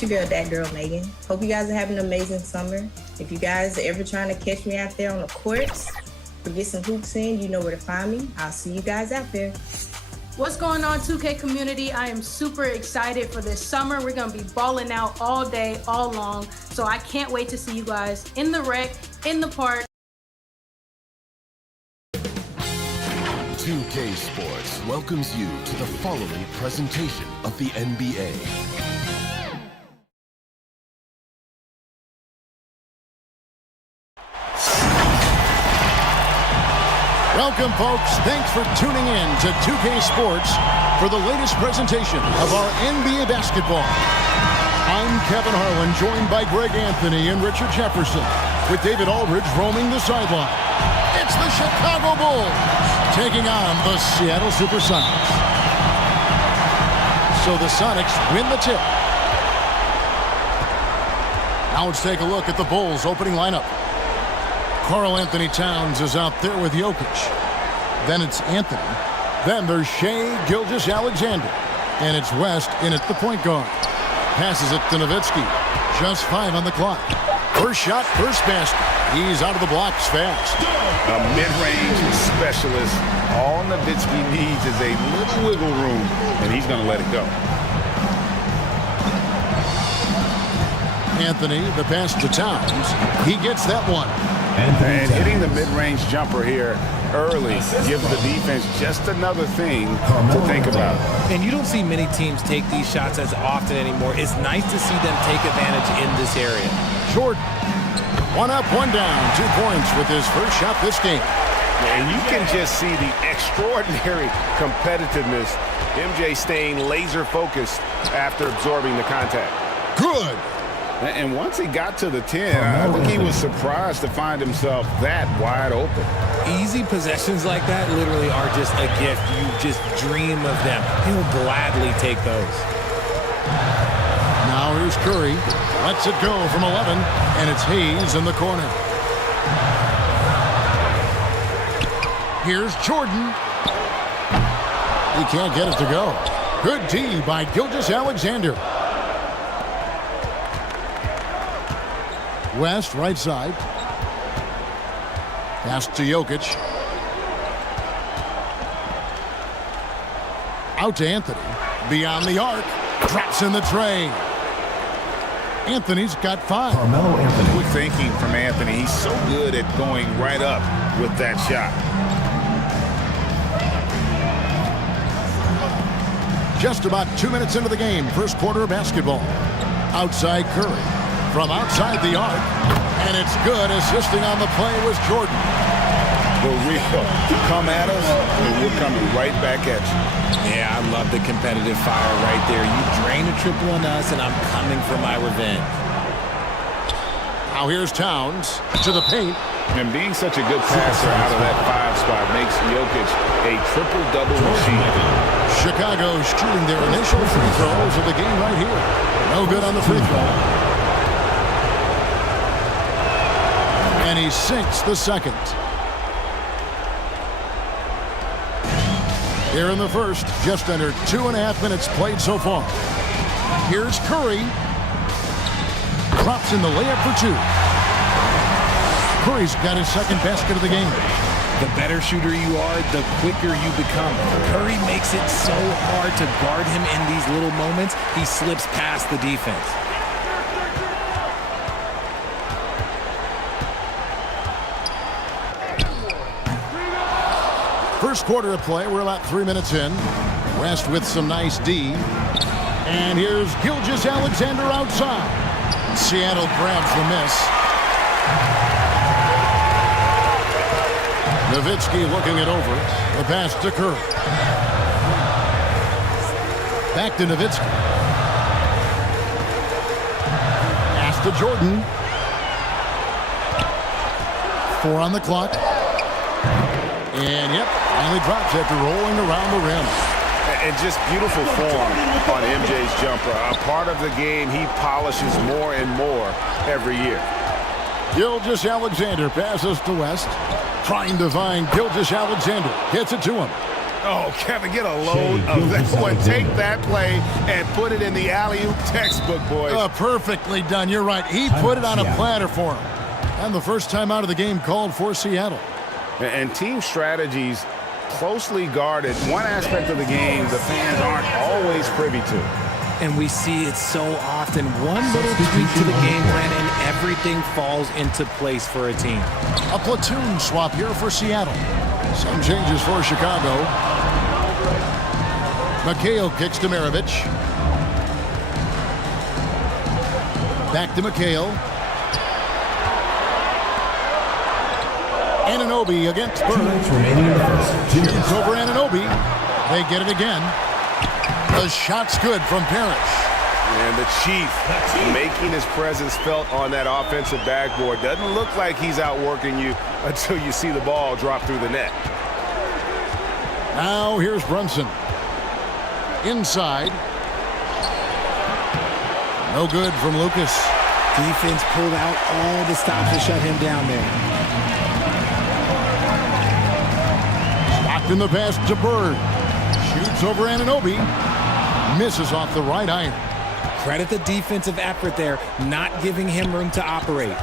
It's your girl, that girl, Megan. Hope you guys are having an amazing summer. If you guys are ever trying to catch me out there on the courts or get some hoops in, you know where to find me. I'll see you guys out there. What's going on, 2K community? I am super excited for this summer. We're going to be balling out all day, all long. So I can't wait to see you guys in the rec, in the park. 2K Sports welcomes you to the following presentation of the NBA. Welcome, folks. Thanks for tuning in to 2K Sports for the latest presentation of our NBA basketball. I'm Kevin Harlan, joined by Greg Anthony and Richard Jefferson, with David Aldridge roaming the sideline. It's the Chicago Bulls taking on the Seattle Supersonics. So the Sonics win the tip. Now let's take a look at the Bulls' opening lineup. Karl Anthony Towns is out there with Jokic. Then it's Anthony. Then there's Shai Gilgeous-Alexander. And it's West in at the point guard. Passes it to Nowitzki. Just 5 on the clock. First shot, first basket. He's out of the blocks fast. A mid-range specialist. All Nowitzki needs is a little wiggle room, and he's going to let it go. Anthony, the pass to Towns. He gets that one. And hitting the mid-range jumper here early gives the defense just another thing to think about. And you don't see many teams take these shots as often anymore. It's nice to see them take advantage in this area. Jordan. 1 up, 1 down. 2 points with his first shot this game. And you can just see the extraordinary competitiveness. MJ staying laser focused after absorbing the contact. Good. And once he got to the 10, I think he was surprised to find himself that wide open. Easy possessions like that literally are just a gift. You just dream of them. He'll gladly take those. Now here's Curry. Lets it go from 11, and it's Hayes in the corner. Here's Jordan. He can't get it to go. Good D by Gilgeous-Alexander. West, right side. Pass to Jokic. Out to Anthony. Beyond the arc. Drops in the tray. Anthony's got 5. Carmelo Anthony. Quick thinking from Anthony. He's so good at going right up with that shot. Just about 2 minutes into the game. First quarter of basketball. Outside Curry. From outside the arc. And it's good. Assisting on the play was Jordan. For real. Come at us, and we're coming right back at you. Yeah, I love the competitive fire right there. You drain a triple on us, and I'm coming for my revenge. Now here's Towns to the paint. And being such a good passer out of that 5 spot makes Jokic a triple-double machine. Chicago shooting their initial free throws of the game right here. No good on the free throw. And he sinks the second. Here in the first, just under 2.5 minutes played so far. Here's Curry. Drops in the layup for 2. Curry's got his second basket of the game. The better shooter you are, the quicker you become. Curry makes it so hard to guard him in these little moments. He slips past the defense. First quarter of play, we're about 3 minutes in. West with some nice D. And here's Gilgeous-Alexander outside. Seattle grabs the miss. Nowitzki looking it over. The pass to Curry. Back to Nowitzki. Pass to Jordan. 4 on the clock. And, yep, finally drops after rolling around the rim. And just beautiful form on MJ's jumper. A part of the game he polishes more and more every year. Gilgeous-Alexander passes to West. Trying to find Gilgeous-Alexander. Gets it to him. Oh, Kevin, get a load of that one. Take that play and put it in the alley-oop textbook, boys. Perfectly done. You're right. He put it on a platter for him. And the first time out of the game called for Seattle. And team strategies closely guarded. One aspect of the game the fans aren't always privy to. And we see it so often. One little tweak to the game plan and everything falls into place for a team. A platoon swap here for Seattle. Some changes for Chicago. McHale kicks to Maravich. Back to McHale. Anunoby against Bird. Shoots over Anunoby. They get it again. The shot's good from Parrish. And the Chief making his presence felt on that offensive backboard. Doesn't look like he's outworking you until you see the ball drop through the net. Now here's Brunson. Inside. No good from Lucas. Defense pulled out all the stops to shut him down there. Stockton the pass to Bird. Shoots over Anunoby. Misses off the right iron. Credit the defensive effort there, not giving him room to operate.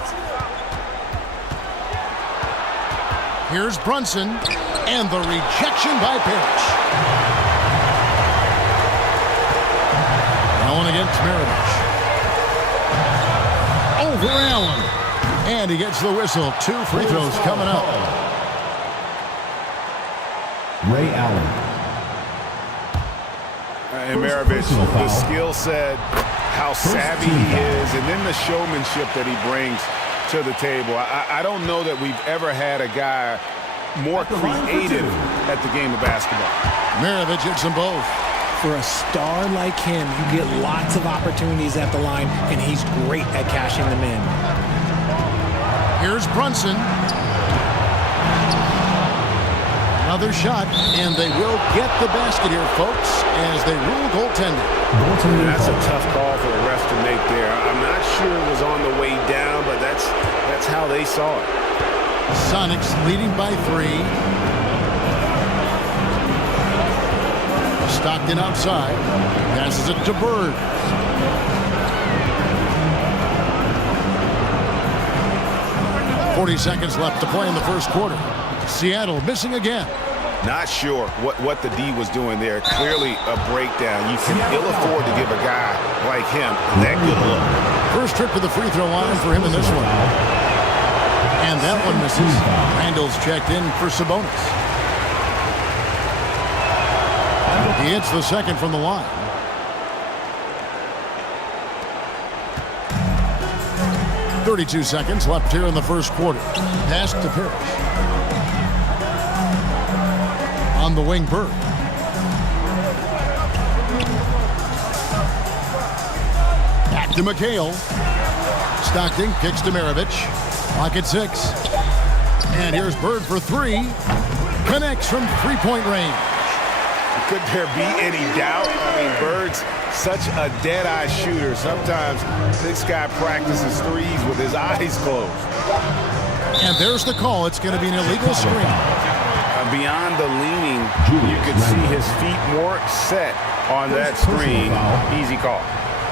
Here's Brunson, and the rejection by Parrish. Allen against Maravich. Over Allen. And he gets the whistle. 2 free throws coming up. Ray Allen. And Maravich, the skill set, how savvy he is, and then the showmanship that he brings to the table. I don't know that we've ever had a guy more creative at the game of basketball. Maravich hits them both. For a star like him, you get lots of opportunities at the line, and he's great at cashing them in. Here's Brunson. Another shot, and they will get the basket here, folks, as they rule goaltending. That's a tough call for the refs to make there. I'm not sure it was on the way down, but that's how they saw it. Sonics leading by 3. Stockton outside. Passes it to Bird. .40 seconds left to play in the first quarter. Seattle missing again. Not sure what the D was doing there. Clearly a breakdown. You can ill afford to give a guy like him that good look. First trip to the free throw line for him in this one. And that one misses. Randall's checked in for Sabonis. He hits the second from the line. .32 seconds left here in the first quarter. Pass to Parrish. On the wing, Bird. Back to McHale. Stockton kicks to Maravich. Clock at 6. And here's Bird for 3. Connects from three-point range. Could there be any doubt? I mean, Bird's such a dead-eye shooter. Sometimes this guy practices threes with his eyes closed. And there's the call. It's going to be an illegal screen. Beyond the leaning, you could see his feet more set on that screen. Easy call.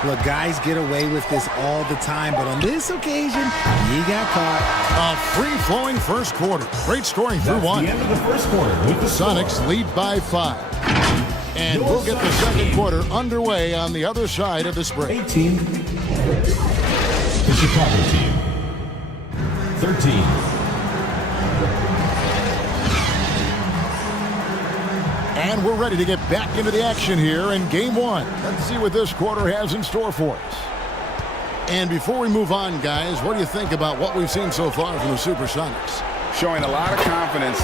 Look, guys get away with this all the time, but on this occasion, he got caught. A free-flowing first quarter. Great scoring through 1. The end of the first quarter with the Sonics lead by 5. And we'll get the second quarter underway on the other side of this break. 18. The Chicago team. 13. And we're ready to get back into the action here in Game 1. Let's see what this quarter has in store for us. And before we move on, guys, what do you think about what we've seen so far from the Supersonics? Showing a lot of confidence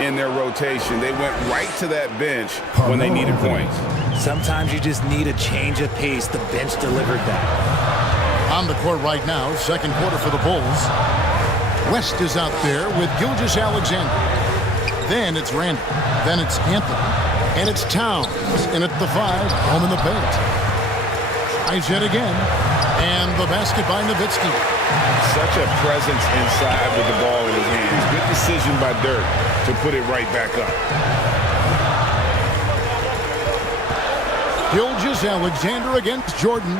in their rotation. They went right to that bench when they needed points. Sometimes you just need a change of pace. The bench delivered that. On the court right now, second quarter for the Bulls. West is out there with Gilgeous Alexander. Then it's Randall. Then it's Anthony. And it's Towns. And at the 5, home in the paint. Tries yet again. And the basket by Nowitzki. Such a presence inside with the ball in his hands. Good decision by Dirk to put it right back up. Gilgeous-Alexander against Jordan.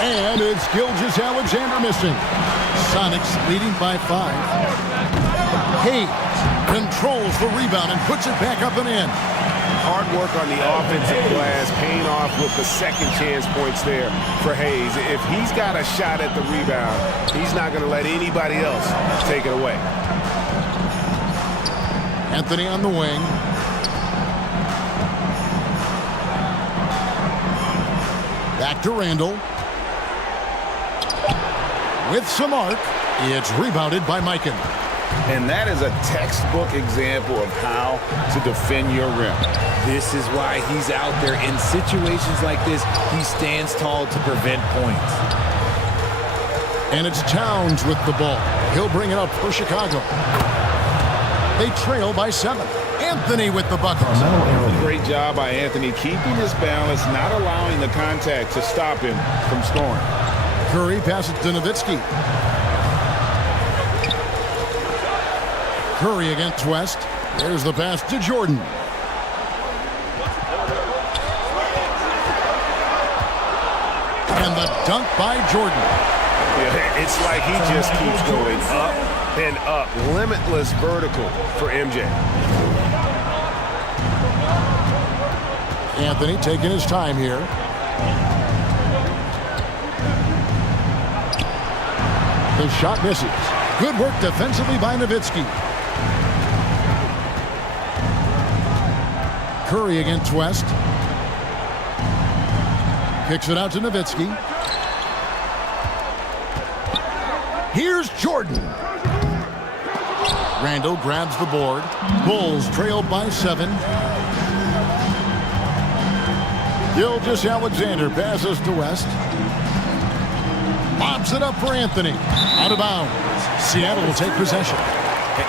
And it's Gilgeous-Alexander missing. Sonics leading by 5. Hayes controls the rebound and puts it back up and in. Hard work on the offensive glass, paying off with the second chance points there for Hayes. If he's got a shot at the rebound, he's not going to let anybody else take it away. Anthony on the wing. Back to Randall. With some arc, it's rebounded by Mikan. And that is a textbook example of how to defend your rim. This is why he's out there. In situations like this, he stands tall to prevent points. And it's Towns with the ball. He'll bring it up for Chicago. They trail by 7. Anthony with the bucket. Great job by Anthony, keeping his balance, not allowing the contact to stop him from scoring. Curry passes to Nowitzki. Curry against West. There's the pass to Jordan. And the dunk by Jordan. Yeah, it's like he just keeps going up and up. Limitless vertical for MJ. Anthony taking his time here. The shot misses. Good work defensively by Nowitzki. Curry against West. Kicks it out to Nowitzki. Here's Jordan. Randall grabs the board. Bulls trail by 7. Gilgeous-Alexander passes to West. Lobs it up for Anthony. Out of bounds. Seattle will take possession.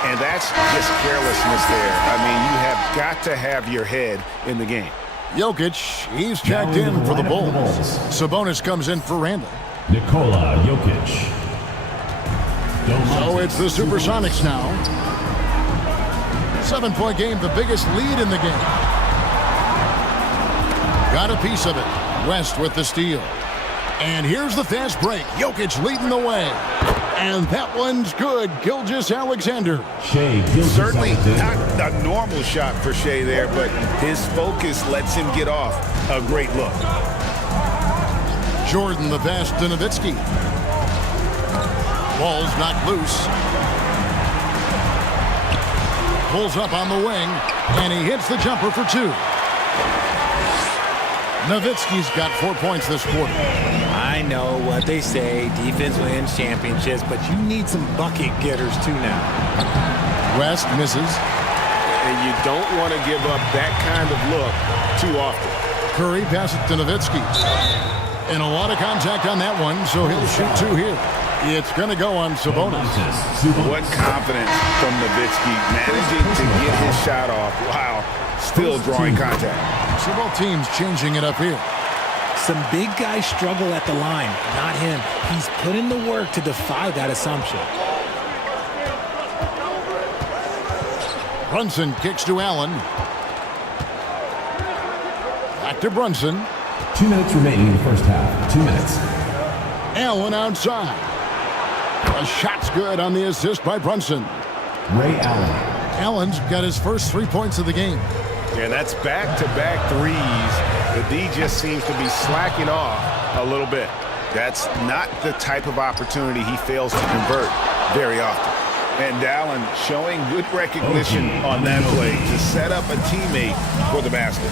And that's just carelessness there. I mean, you have got to have your head in the game. Jokic, he's checked in for the Bulls. Sabonis comes in for Randall. Nikola Jokic. So it's the Supersonics now. 7-point game, the biggest lead in the game. Got a piece of it. West with the steal. And here's the fast break. Jokic leading the way. And that one's good. Gilgeous-Alexander. Certainly not a normal shot for Shea there, but his focus lets him get off a great look. Jordan the pass to Nowitzki. Ball's knocked loose. Pulls up on the wing, and he hits the jumper for 2. Nowitzki's got 4 points this quarter. I know what they say, defense wins championships, but you need some bucket getters too now. West misses. And you don't want to give up that kind of look too often. Curry passes to Nowitzki. And a lot of contact on that one, so he'll shoot 2 here. It's going to go on Sabonis. What confidence from Nowitzki, managing to get his shot off. Wow, still drawing contact. So both teams changing it up here. Some big guys struggle at the line, not him. He's put in the work to defy that assumption. Brunson kicks to Allen. Back to Brunson. 2 minutes remaining in the first half. 2 minutes. Allen outside. A shot's good on the assist by Brunson. Ray Allen. Allen's got his first 3 points of the game. And that's back-to-back threes. The D just seems to be slacking off a little bit. That's not the type of opportunity he fails to convert very often. And Allen showing good recognition on that play to set up a teammate for the basket.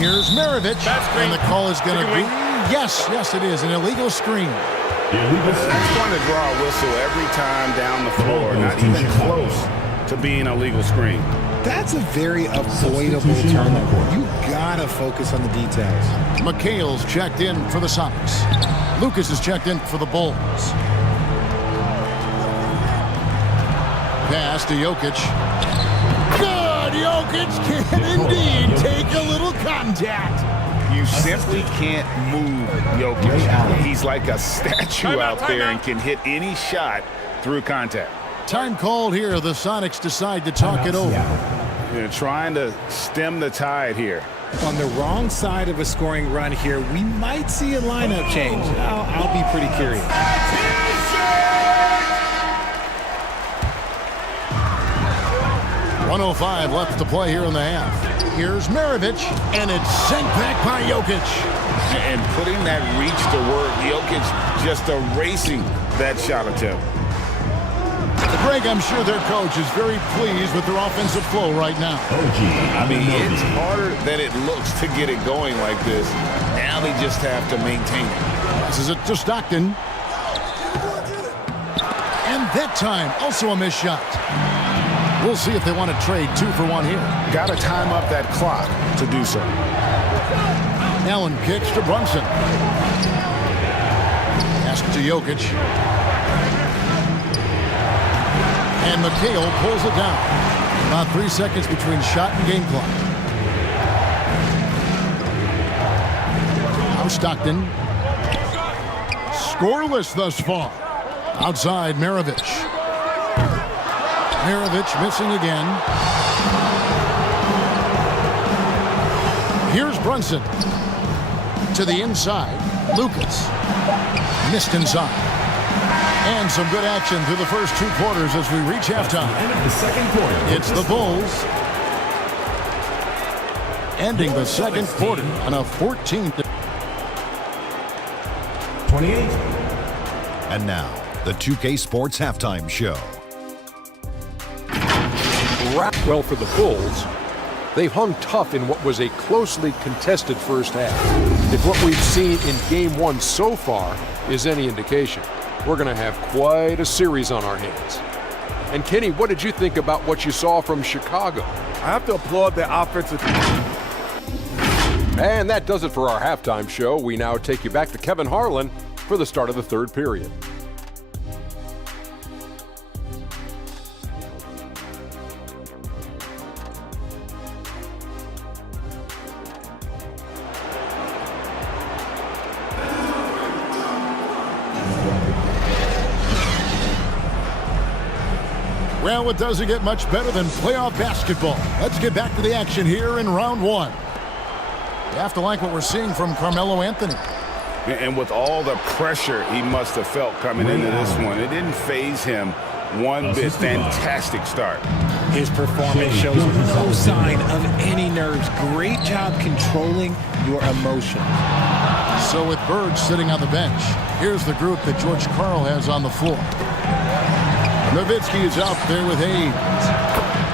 Here's Maravich, and the call is going to be, yes, it is, an illegal screen. That's going to draw a whistle every time down the floor, not even close to being a legal screen. That's a very avoidable turnover. You gotta focus on the details. McHale's checked in for the Sonics. Lucas is checked in for the Bulls. Pass to Jokic. Good! Jokic can indeed take a little contact. You simply can't move Jokic. He's like a statue out there and can hit any shot through contact. Time called here. The Sonics decide to talk it over. trying to stem the tide here. On the wrong side of a scoring run here, we might see a lineup change. I'll be pretty curious. 1:05 left to play here in the half. Here's Maravich, and it's sent back by Jokic. And putting that reach to work, Jokic just erasing that shot attempt. Greg, I'm sure their coach is very pleased with their offensive flow right now. I mean, it's harder than it looks to get it going like this. Now they just have to maintain it. Passes it to Stockton. And that time, also a missed shot. We'll see if they want to trade 2 for 1 here. Got to time up that clock to do so. Allen kicks to Brunson. Pass to Jokic. And McHale pulls it down. About 3 seconds between shot and game clock. Now Stockton. Scoreless thus far. Outside Maravich. Maravich missing again. Here's Brunson. To the inside. Lucas. Missed inside. And some good action through the first 2 quarters as we reach halftime. End of the second quarter. It's the Bulls ending the second quarter on a 14-28. And now, the 2K Sports Halftime Show. Well, for the Bulls, they've hung tough in what was a closely contested first half. If what we've seen in Game 1 so far is any indication, we're going to have quite a series on our hands. And Kenny, what did you think about what you saw from Chicago? I have to applaud their offensive. And that does it for our halftime show. We now take you back to Kevin Harlan for the start of the third period. Well, it doesn't get much better than playoff basketball. Let's get back to the action here in round 1. You have to like what we're seeing from Carmelo Anthony. And with all the pressure he must have felt coming into this one, it didn't faze him one bit. Fantastic start. His performance shows no sign of any nerves. Great job controlling your emotion. So with Bird sitting on the bench, here's the group that George Karl has on the floor. Nowitzki is out there with Hayes.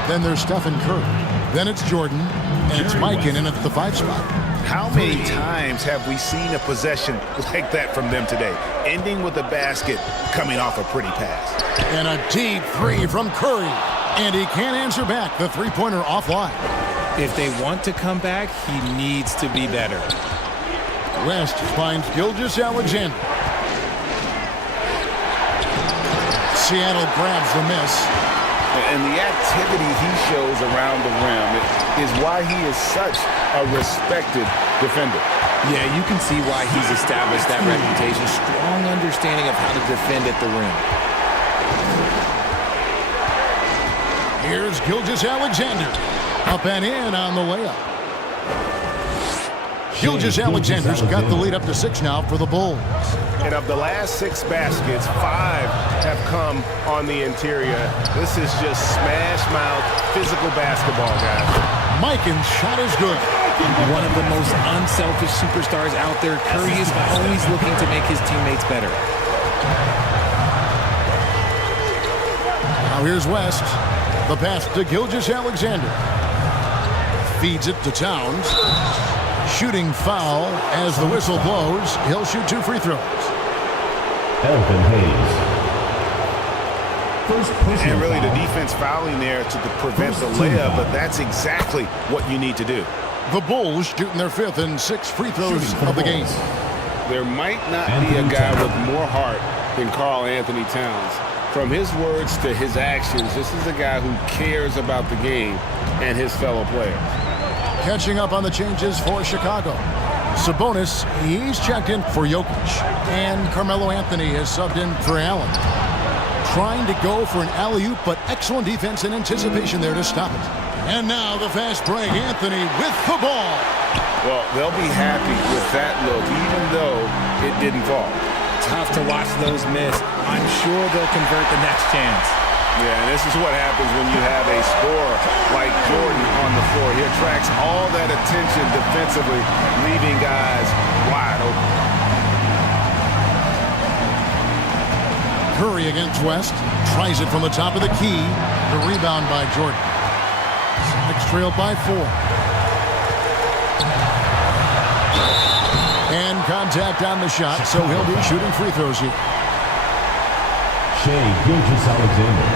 Then there's Stephen Curry. Then it's Jordan. And it's Mikan at the 5 spot. How many times have we seen a possession like that from them today? Ending with a basket, coming off a pretty pass. And a deep 3 from Curry. And he can't answer back. The 3-pointer offline. If they want to come back, he needs to be better. West finds Gilgeous-Alexander. Seattle grabs the miss. And the activity he shows around the rim is why he is such a respected defender. Yeah, you can see why he's established that reputation. Strong understanding of how to defend at the rim. Here's Gilgeous-Alexander. Up and in on the layup. Gilgeous-Alexander's got the lead up to 6 now for the Bulls. And of the last 6 baskets, 5 have come on the interior. This is just smash mouth physical basketball, guys. Mikan's shot is good. One of the most unselfish superstars out there. Curry is always looking to make his teammates better. Now here's West. The pass to Gilgeous-Alexander. Feeds it to Towns. Shooting foul as the whistle blows. He'll shoot 2 free throws. Elvin Hayes. And really the defense fouling there to prevent the layup, but that's exactly what you need to do. The Bulls shooting their 5th and 6th free throws of the game. There might not be a guy with more heart than Karl Anthony Towns. From his words to his actions, this is a guy who cares about the game and his fellow players. Catching up on the changes for Chicago. Sabonis, he's checked in for Jokic. And Carmelo Anthony has subbed in for Allen. Trying to go for an alley-oop, but excellent defense and anticipation there to stop it. And now the fast break, Anthony with the ball. Well, they'll be happy with that look, even though it didn't fall. Tough to watch those miss. I'm sure they'll convert the next chance. Yeah, and this is what happens when you have a scorer like Jordan on the floor. He attracts all that attention defensively, leaving guys wide open. Curry against West. Tries it from the top of the key. The rebound by Jordan. Sonics trail by 4. And contact on the shot, so he'll be shooting free throws here. Shea Gilgeous-Alexander.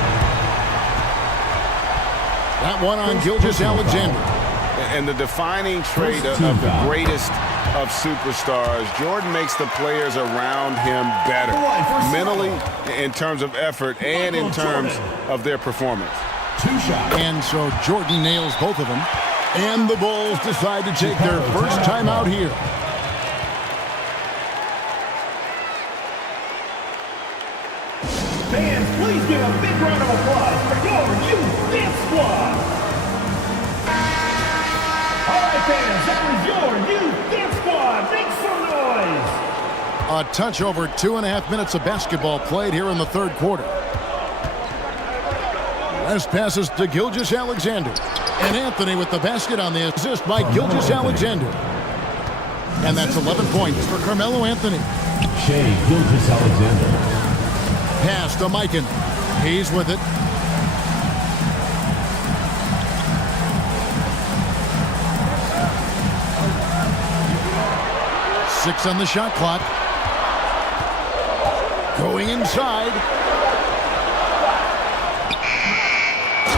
That one on Gilgeous-Alexander. And the defining trait of the greatest of superstars, Jordan makes the players around him better, mentally, in terms of effort, and in terms of their performance. And so Jordan nails both of them. And the Bulls decide to take their first time out here. Fans, please give a big round of applause for your youth dance squad. All right, fans, that was your youth dance squad. Make some noise. A touch over 2.5 minutes of basketball played here in the third quarter. West passes to Gilgeous-Alexander. And Anthony with the basket on the assist by Gilgeous-Alexander. And that's 11 points for Carmelo Anthony. Shea Gilgeous-Alexander. Pass to Mikan. He's with it. Six on the shot clock. Going inside.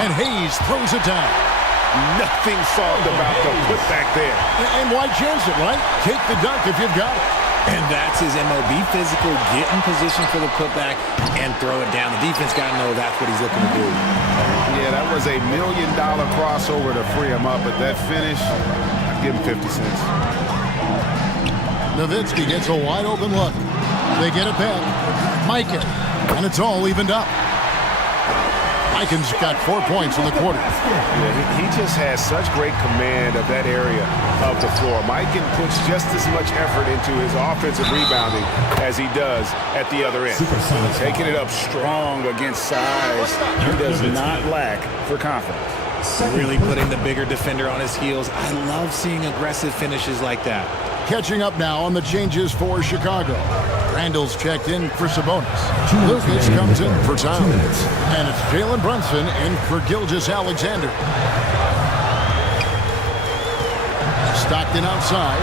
And Hayes throws it down. Nothing soft about the putback there. And why chance it, right? Take the dunk if you've got it. And that's his MO. Be physical, get in position for the putback, and throw it down. The defense got to know that's what he's looking to do. Yeah, that was $1 million crossover to free him up, but that finish, I'd give him 50 cents. Nowitzki gets a wide open look. They get it back. Mikan, and it's all evened up. Mikan's got 4 points in the quarter. Yeah, he just has such great command of that area of the floor. Mikan puts just as much effort into his offensive rebounding as he does at the other end. Taking it up strong against size. He does not lack for confidence. Really putting the bigger defender on his heels. I love seeing aggressive finishes like that. Catching up now on the changes for Chicago. Randall's checked in for Sabonis. Lucas comes in for Towns. And it's Jalen Brunson in for Gilgeous-Alexander. Stockton outside.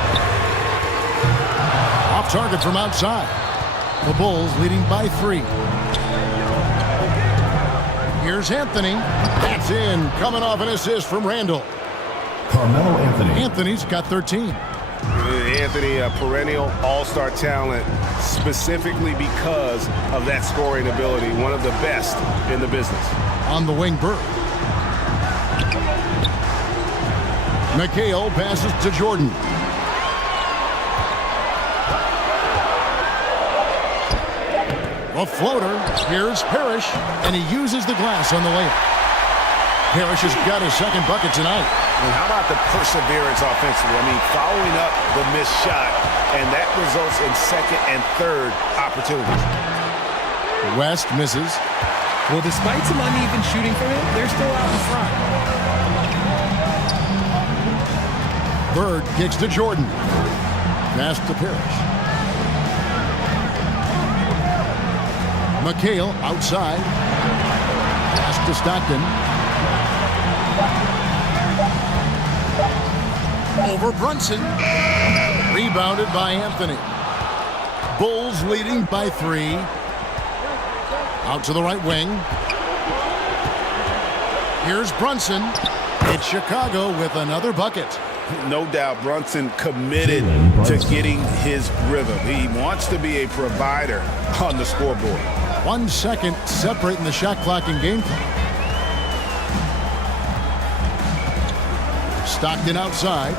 Off target from outside. The Bulls leading by 3. Here's Anthony. That's in. Coming off an assist from Randall. Carmelo Anthony. Anthony's got 13. Anthony, a perennial all-star talent, specifically because of that scoring ability, one of the best in the business. On the wing, Bird. McHale passes to Jordan. A floater. Here's Parrish, and he uses the glass on the layup. Parrish has got his second bucket tonight. And how about the perseverance offensively? I mean, following up the missed shot, and that results in second and third opportunities. West misses. Well, despite some uneven shooting from him, they're still out in front. Bird kicks to Jordan. Pass to Parrish. McHale outside. Pass to Stockton. Over Brunson. Rebounded by Anthony. Bulls leading by 3. Out to the right wing. Here's Brunson. It's Chicago with another bucket. No doubt Brunson committed to getting his rhythm. He wants to be a provider on the scoreboard. 1 second separating the shot clock and game clock. Stockton outside.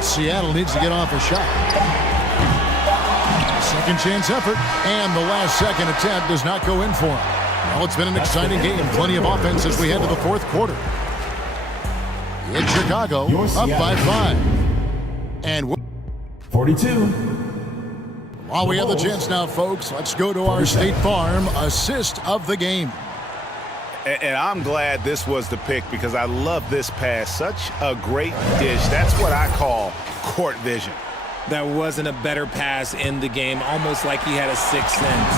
Seattle needs to get off a shot. Second chance effort, and the last second attempt does not go in for him. Well, it's been an exciting game. Plenty of offense as we head to the fourth quarter. It's Chicago up by 5. And 42. While we have the chance now, folks, let's go to our State Farm assist of the game. And I'm glad this was the pick because I love this pass. Such a great dish. That's what I call court vision. That wasn't a better pass in the game, almost like he had a sixth sense.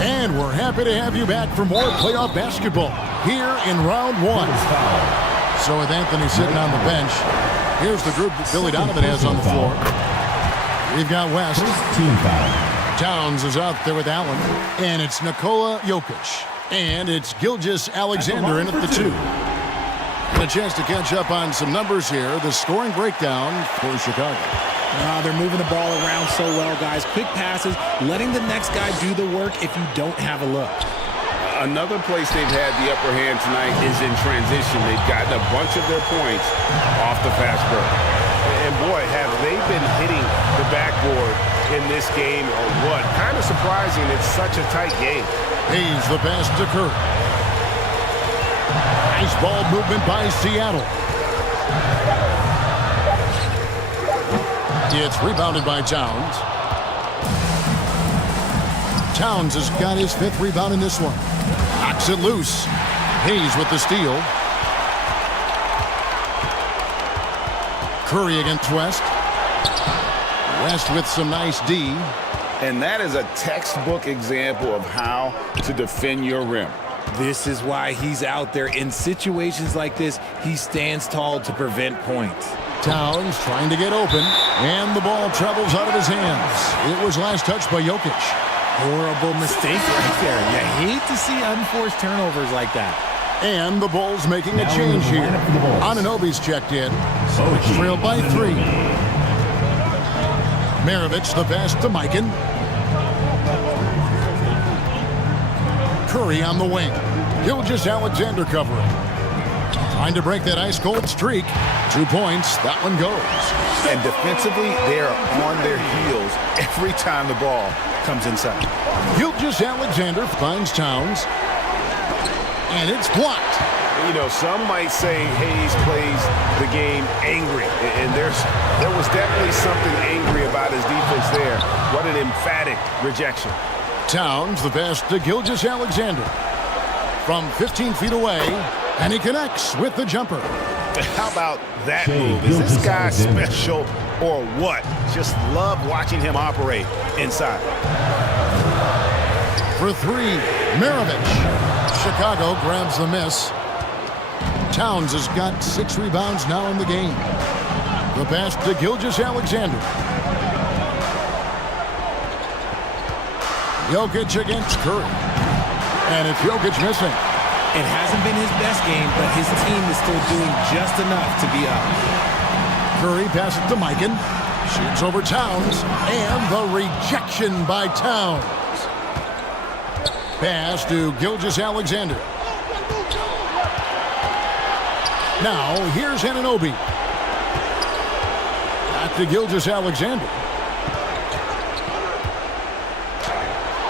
And we're happy to have you back for more playoff basketball here in round 1. So with Anthony sitting on the bench, here's the group that Billy Donovan has on the floor. We've got West. Towns is out there with Allen. And it's Nikola Jokic. And it's Gilgeous-Alexander in at the 2. And a chance to catch up on some numbers here. The scoring breakdown for Chicago. They're moving the ball around so well, guys. Quick passes, letting the next guy do the work if you don't have a look. Another place they've had the upper hand tonight is in transition. They've gotten a bunch of their points off the fast break. And boy, have they been hitting the backboard in this game or what? Kind of surprising. It's such a tight game. Hayes the pass to Curry. Nice ball movement by Seattle. It's rebounded by Towns. Towns has got his 5th rebound in this one. Knocks it loose. Hayes with the steal. Curry against West. West with some nice D. And that is a textbook example of how to defend your rim. This is why he's out there. In situations like this, he stands tall to prevent points. Towns trying to get open, and the ball travels out of his hands. It was last touched by Jokic. Horrible mistake right there. You hate to see unforced turnovers like that. And the Bulls making a change here. Anunoby's checked in. So it's trailed by 3. Maravich the pass to Mikan. Curry on the wing. Gilgeous-Alexander covering. Trying to break that ice-cold streak. 2 points. That one goes. And defensively, they are on their heels every time the ball comes inside. Gilgeous-Alexander finds Towns. And it's blocked. You know, some might say Hayes plays the game angry. And there was definitely something angry about his defense there. What an emphatic rejection. Towns, the pass to Gilgeous-Alexander. From 15 feet away, and he connects with the jumper. How about that move? Is this guy special or what? Just love watching him operate inside. For 3, Maravich. Chicago grabs the miss. Towns has got 6 rebounds now in the game. The pass to Gilgeous-Alexander. Jokic against Curry. And it's Jokic missing. It hasn't been his best game, but his team is still doing just enough to be up. Curry passes to Mikan. Shoots over Towns. And the rejection by Towns. Pass to Gilgeous-Alexander. Now, here's Anunoby. Back to Gilgeous-Alexander.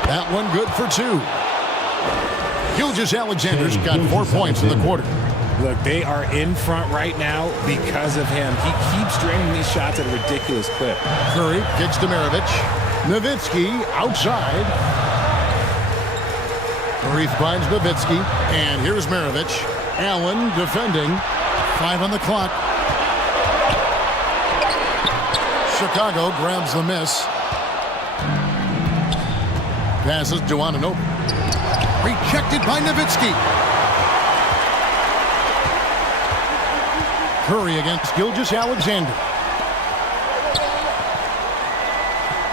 That one good for 2. Gilgeous-Alexander's got 4 points in the quarter. Look, they are in front right now because of him. He keeps draining these shots at a ridiculous clip. Curry kicks to Maravich. Nowitzki outside. Curry finds Nowitzki. And here's Maravich. Allen defending. 5 on the clock. Chicago grabs the miss. Passes to Anunoby. Rejected by Nowitzki. Curry against Gilgeous-Alexander.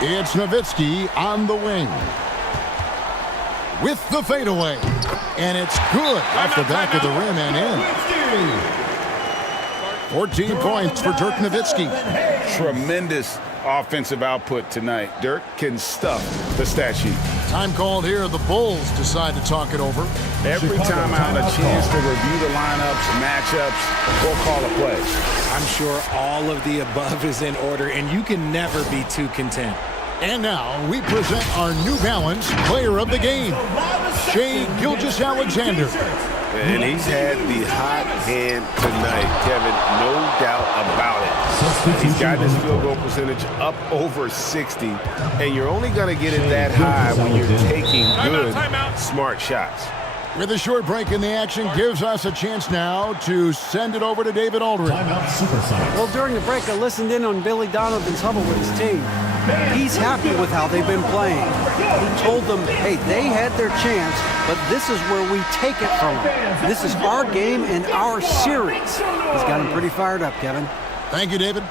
It's Nowitzki on the wing. With the fadeaway. And it's good off the back of the rim and in. 14 points for Dirk Nowitzki. Tremendous offensive output tonight. Dirk can stuff the stat sheet. Time called here. The Bulls decide to talk it over. Every time out, a chance to review the lineups, matchups, or call a play. I'm sure all of the above is in order, and you can never be too content. And now we present our New Balance Player of the Game, Shai Gilgeous-Alexander. And he's had the hot hand tonight, Kevin, no doubt about it. He's got his field goal percentage up over 60, and you're only going to get it that high when you're taking good, smart shots. With a short break in the action, gives us a chance now to send it over to David Aldridge. Well, during the break, I listened in on Billy Donovan's huddle with his team. He's happy with how they've been playing. He told them, hey, they had their chance, but this is where we take it from them. This is our game and our series. He's got him pretty fired up, Kevin. Thank you, David.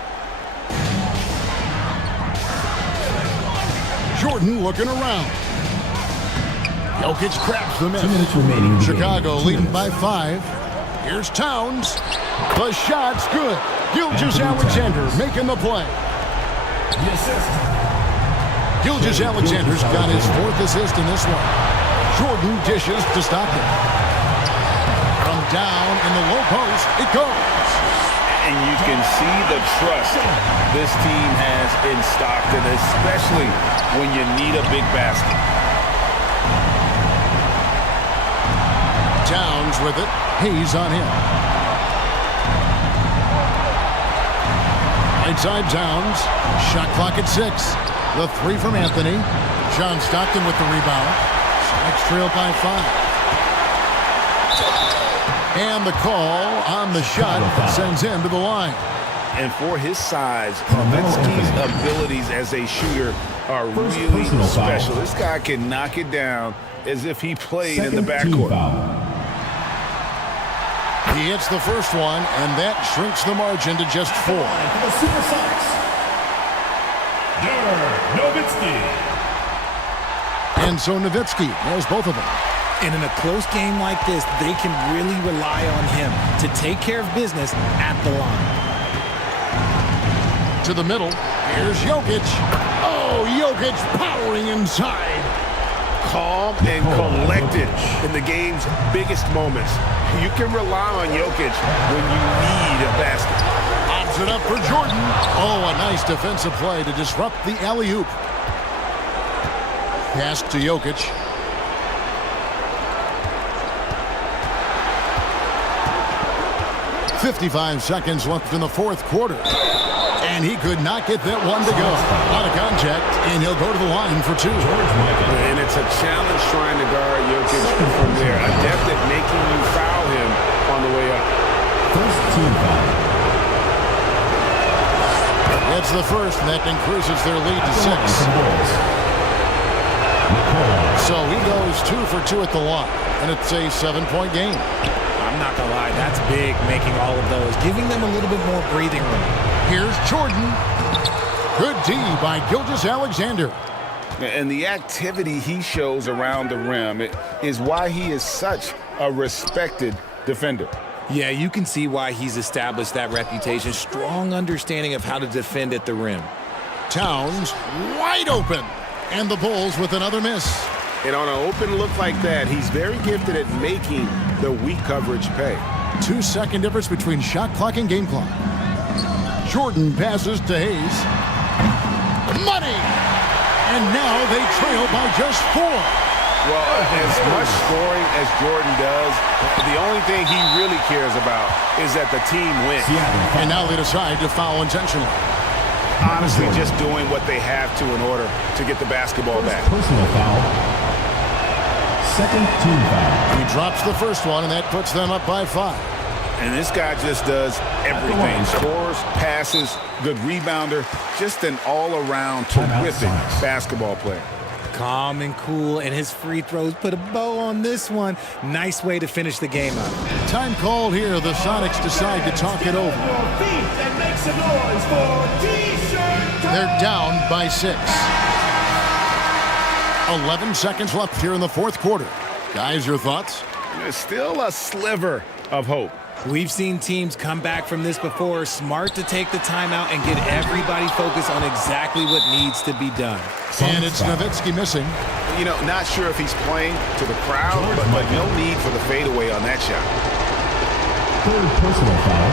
Jordan looking around. Jokic crabs the miss. 2 minutes remaining. Chicago leading by 5. Here's Towns. The shot's good. Gilgeous-Alexander making the play. Gilgeous-Alexander's got his 4th assist in this one. Jordan dishes to stop it. From down in the low post, it goes. And you can see the trust this team has in Stockton, especially when you need a big basket. Towns with it. Hayes on him. Right side Towns. Shot clock at 6. The 3 from Anthony. John Stockton with the rebound. Sonics trail by 5. And the call on the shot sends him to the line. And for his size, Nowitzki's abilities as a shooter are really special. This guy can knock it down as if he played in the backcourt. He hits the first one, and that shrinks the margin to just 4. For the Supersonics, Nowitzki. And so Nowitzki has both of them. And in a close game like this, they can really rely on him to take care of business at the line. To the middle, here's Jokic. Oh, Jokic powering inside. Calm and collected in the game's biggest moments. You can rely on Jokic when you need a basket. Pops it up for Jordan. Oh, a nice defensive play to disrupt the alley-oop. Pass to Jokic. .55 seconds left in the 4th quarter. And he could not get that one to go. A lot of contact, and he'll go to the line for 2. And it's a challenge trying to guard Jokic from there. Adept at making you foul him on the way up. First team foul. That's the first, and that increases their lead to 6. So he goes 2 for 2 at the line, and it's a 7-point game. I'm not going to lie, that's big, making all of those, giving them a little bit more breathing room. Here's Jordan. Good D by Gilgeous-Alexander. And the activity he shows around the rim is why he is such a respected defender. Yeah, you can see why he's established that reputation. Strong understanding of how to defend at the rim. Towns wide open. And the Bulls with another miss. And on an open look like that, he's very gifted at making the weak coverage pay. 2-second difference between shot clock and game clock. Jordan passes to Hayes. Money! And now they trail by just 4. Well, as much scoring as Jordan does, the only thing he really cares about is that the team wins. And now they decide to foul intentionally. Honestly, just doing what they have to in order to get the basketball back. Personal foul. Second team foul. He drops the first one, and that puts them up by 5. And this guy just does everything. Scores, passes, good rebounder, just an all-around terrific basketball player. Calm and cool, and his free throws put a bow on this one. Nice way to finish the game up. Time called here. The Sonics decide to talk it over. They're down by 6. 11 seconds left here in the 4th quarter. Guys, your thoughts? There's still a sliver of hope. We've seen teams come back from this before. Smart to take the timeout and get everybody focused on exactly what needs to be done. And it's Nowitzki missing. You know, not sure if he's playing to the crowd, but no need for the fadeaway on that shot. Third personal foul.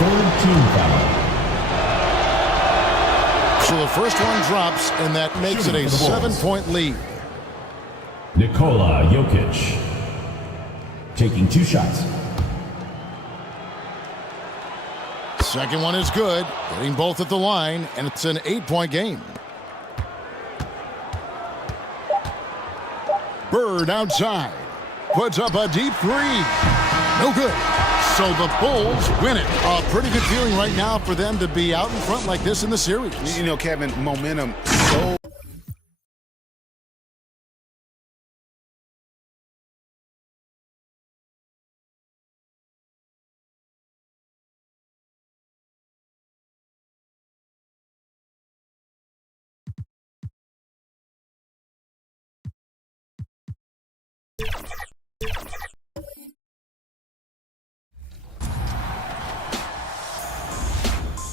Third team foul. So the first one drops, and that makes it a 7-point lead. Nikola Jokic taking 2 shots. Second one is good, hitting both at the line, and it's an 8-point game. Bird outside, puts up a deep 3. No good. So the Bulls win it. A pretty good feeling right now for them to be out in front like this in the series. You know, Kevin, momentum so...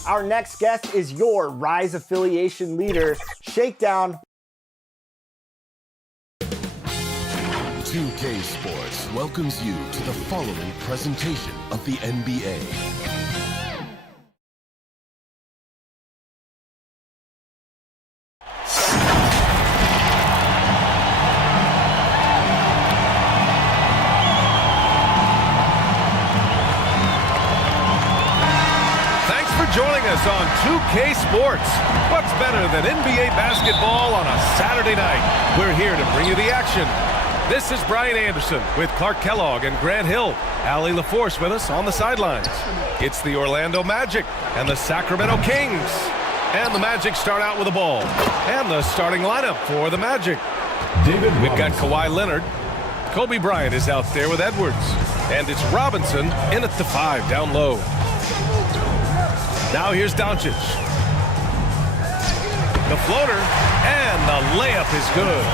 Our next guest is your Rise affiliation leader, Shakedown. 2K Sports welcomes you to the following presentation of the NBA. Joining us on 2K Sports. What's better than NBA basketball on a Saturday night? We're here to bring you the action. This is Brian Anderson with Clark Kellogg and Grant Hill. Allie LaForce with us on the sidelines. It's the Orlando Magic and the Sacramento Kings. And the Magic start out with the ball. And the starting lineup for the Magic. We've got Kawhi Leonard. Kobe Bryant is out there with Edwards. And it's Robinson in at the 5 down low. Now here's Doncic. The floater, and the layup is good.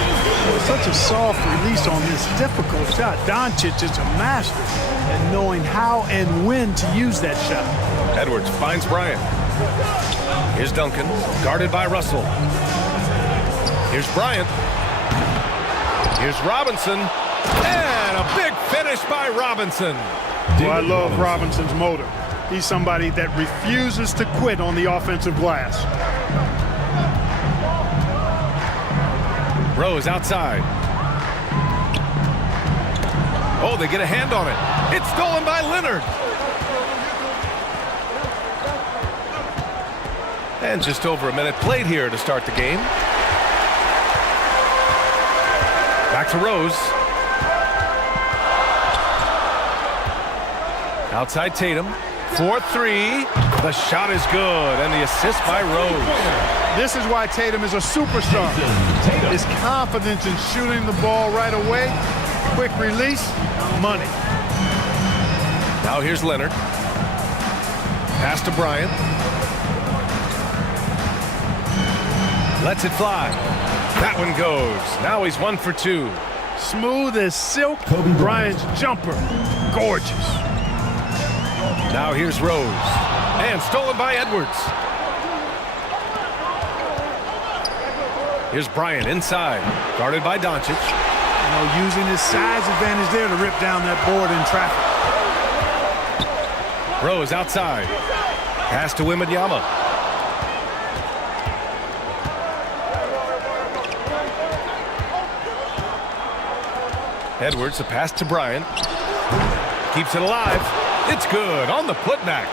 Such a soft release on this difficult shot. Doncic is a master at knowing how and when to use that shot. Edwards finds Bryant. Here's Duncan, guarded by Russell. Here's Bryant. Here's Robinson, and a big finish by Robinson. Well, I love Robinson's motor. He's somebody that refuses to quit on the offensive glass. Rose outside. Oh, they get a hand on it. It's stolen by Leonard. And just over a minute played here to start the game. Back to Rose. Outside Tatum. 4-3. The shot is good, and the assist by Rose. This is why Tatum is a superstar. His confidence in shooting the ball right away, quick release, money. Now here's Leonard. Pass to Bryant. Lets it fly. That one goes. Now he's 1 for 2. Smooth as silk. Kobe Bryant's jumper. Gorgeous. Now here's Rose. And stolen by Edwards. Here's Bryant inside. Guarded by Doncic. You know, using his size advantage there to rip down that board in traffic. Rose outside. Pass to Wembanyama. Edwards, a pass to Bryant. Keeps it alive. It's good on the putback.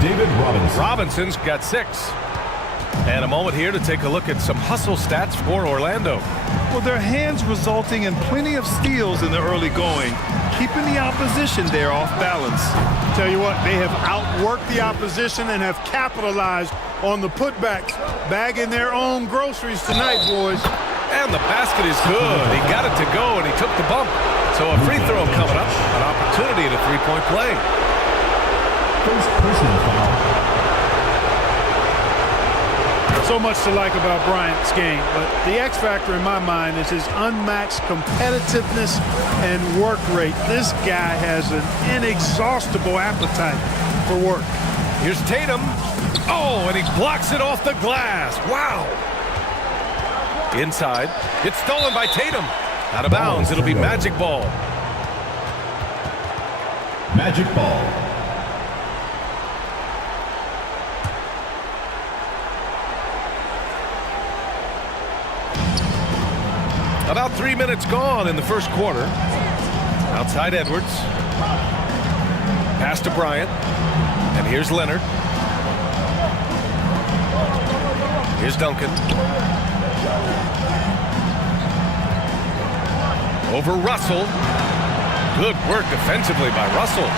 David Robinson. Robinson's got 6. And a moment here to take a look at some hustle stats for Orlando. Well, their hands resulting in plenty of steals in the early going, keeping the opposition there off balance. Tell you what, they have outworked the opposition and have capitalized on the putbacks, bagging their own groceries tonight, boys. And the basket is good. He got it to go, and he took the bump. So a free throw coming up, an opportunity at a three-point play. First personal foul. So much to like about Bryant's game, but the X factor in my mind is his unmatched competitiveness and work rate. This guy has an inexhaustible appetite for work. Here's Tatum. Oh, and he blocks it off the glass. Wow. Inside. It's stolen by Tatum. Out of bounds. It'll be Magic Ball. Magic Ball. About 3 minutes gone in the first quarter. Outside Edwards. Pass to Bryant. And here's Leonard. Here's Duncan. Over Russell. Good work defensively by Russell.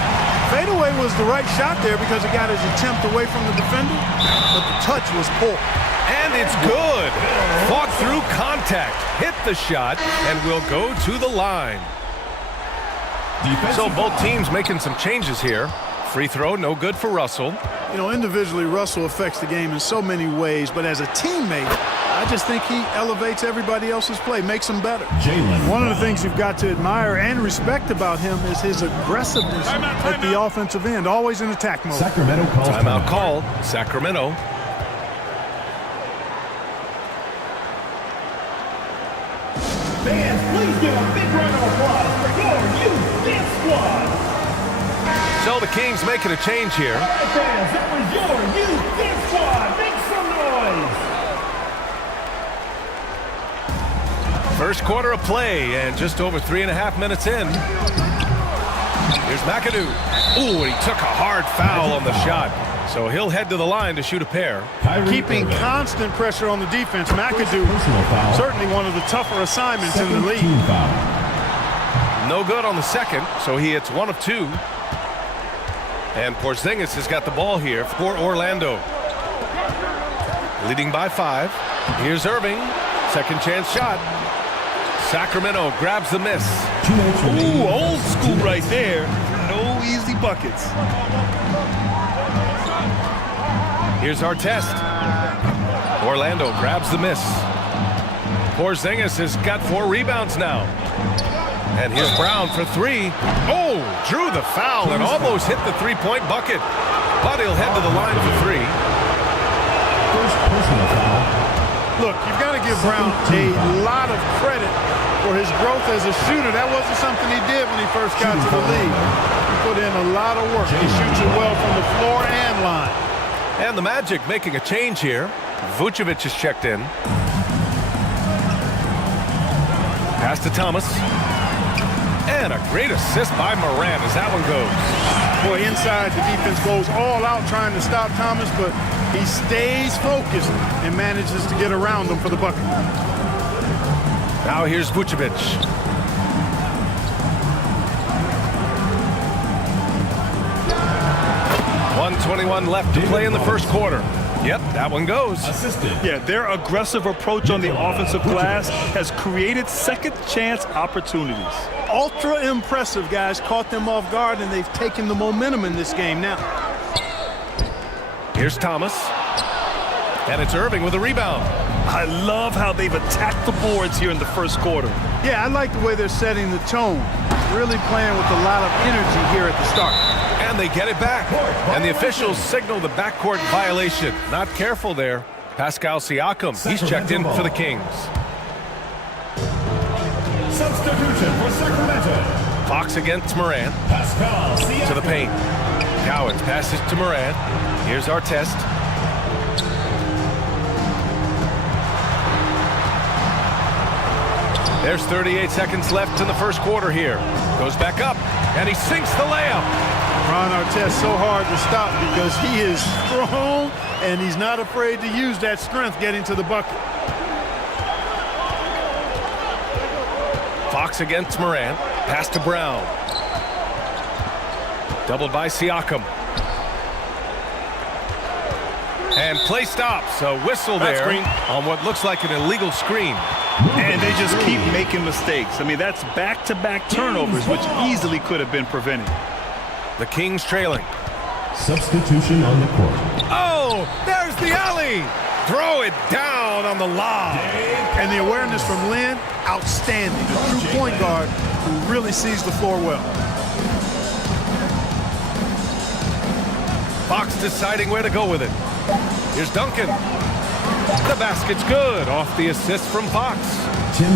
Fadeaway was the right shot there because it got his attempt away from the defender, but the touch was poor. And it's good. Fought through contact. Hit the shot and will go to the line. So both teams making some changes here. Free throw, no good for Russell. You know, individually, Russell affects the game in so many ways, but as a teammate, I just think he elevates everybody else's play, makes them better. One of the things you've got to admire and respect about him is his aggressiveness at the offensive end, always in attack mode. Sacramento calls timeout called. Sacramento. Fans, please give a big round of applause for your youth dance squad. So the Kings making a change here. All right, fans, that was your youth dance squad. Make some noise. First quarter of play and just over 3.5 minutes in. Here's McAdoo. Ooh, and he took a hard foul on the shot. So he'll head to the line to shoot a pair. Keeping constant pressure on the defense, McAdoo, certainly one of the tougher assignments in the league. No good on the second, so he hits 1 of 2. And Porzingis has got the ball here for Orlando. Leading by 5. Here's Irving. Second chance shot. Sacramento grabs the miss. Ooh, old school right there. No easy buckets. Here's our test. Orlando grabs the miss. Porzingis has got 4 rebounds now. And here's Brown for 3. Oh, drew the foul and almost hit the 3-point bucket. But he'll head to the line for 3. First personal foul. Look, you've got to give Brown a lot of credit for his growth as a shooter. That wasn't something he did when he first got to the league. He put in a lot of work. He shoots it well from the floor and line. And the Magic making a change here. Vucevic is checked in. Pass to Thomas. And a great assist by Morant as that one goes. Boy, inside the defense goes all out trying to stop Thomas, but he stays focused and manages to get around them for the bucket. Now here's Vucevic. .121 left to play in the first quarter. Yep, that one goes. Yeah, their aggressive approach on the offensive glass has created second chance opportunities. Ultra impressive, guys. Caught them off guard, and they've taken the momentum in this game now. Here's Thomas. And it's Irving with a rebound. I love how they've attacked the boards here in the first quarter. Yeah, I like the way they're setting the tone. Really playing with a lot of energy here at the start. And they get it back. And the officials signal the backcourt violation. Not careful there. Pascal Siakam, he's checked in for the Kings. Substitution for Sacramento. Fox against Morant. Pascal Siakam. To the paint. Cowens passes to Morant. Here's our test. There's 38 seconds left in the first quarter here. Goes back up, and he sinks the layup. Ron Artest so hard to stop because he is strong, and he's not afraid to use that strength getting to the bucket. Fox against Morant. Pass to Brown. Doubled by Siakam. And play stops. A whistle there on what looks like an illegal screen. And they just keep making mistakes. I mean, that's back-to-back turnovers, which easily could have been prevented. The Kings trailing. Substitution on the court. Oh, there's the alley. throw it down on the lob. And the awareness from Lynn, outstanding. The true point guard who really sees the floor well. Fox deciding where to go with it. Here's Duncan. The basket's good off the assist from Fox.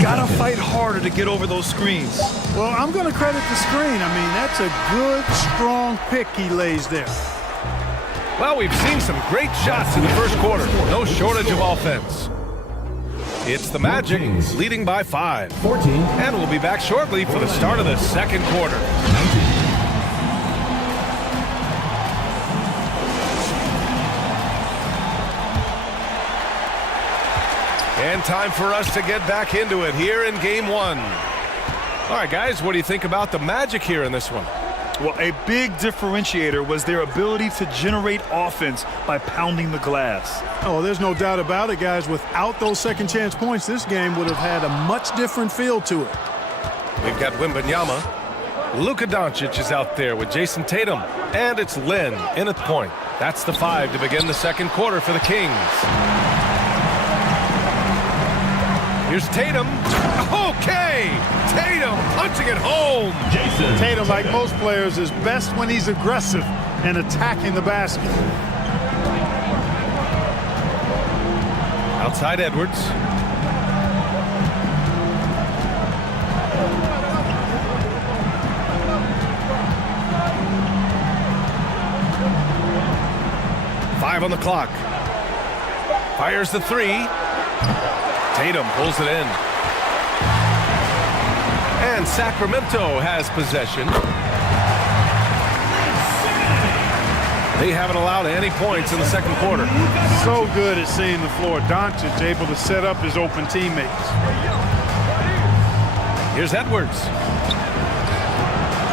Gotta fight harder to get over those screens. Well, I'm going to credit the screen. I mean, that's a good, strong pick he lays there. Well, we've seen some great shots in the first quarter. No shortage of offense. It's the Magic leading by 5. 14. And we'll be back shortly for the start of the second quarter. 19. And time for us to get back into it here in game 1. All right, guys, what do you think about the Magic here in this one? Well, a big differentiator was their ability to generate offense by pounding the glass. Oh, there's no doubt about it, guys. Without those second chance points, this game would have had a much different feel to it. We've got Wembanyama. Luka Doncic is out there with Jason Tatum. And it's Lynn in at point. That's the 5 to begin the second quarter for the Kings. Here's Tatum. Okay! Tatum punching it home. Tatum, like most players, is best when he's aggressive and attacking the basket. Outside Edwards. Five on the clock. Fires the 3. Tatum pulls it in. And Sacramento has possession. They haven't allowed any points in the second quarter. So good at seeing the floor. Doncic able to set up his open teammates. Here's Edwards.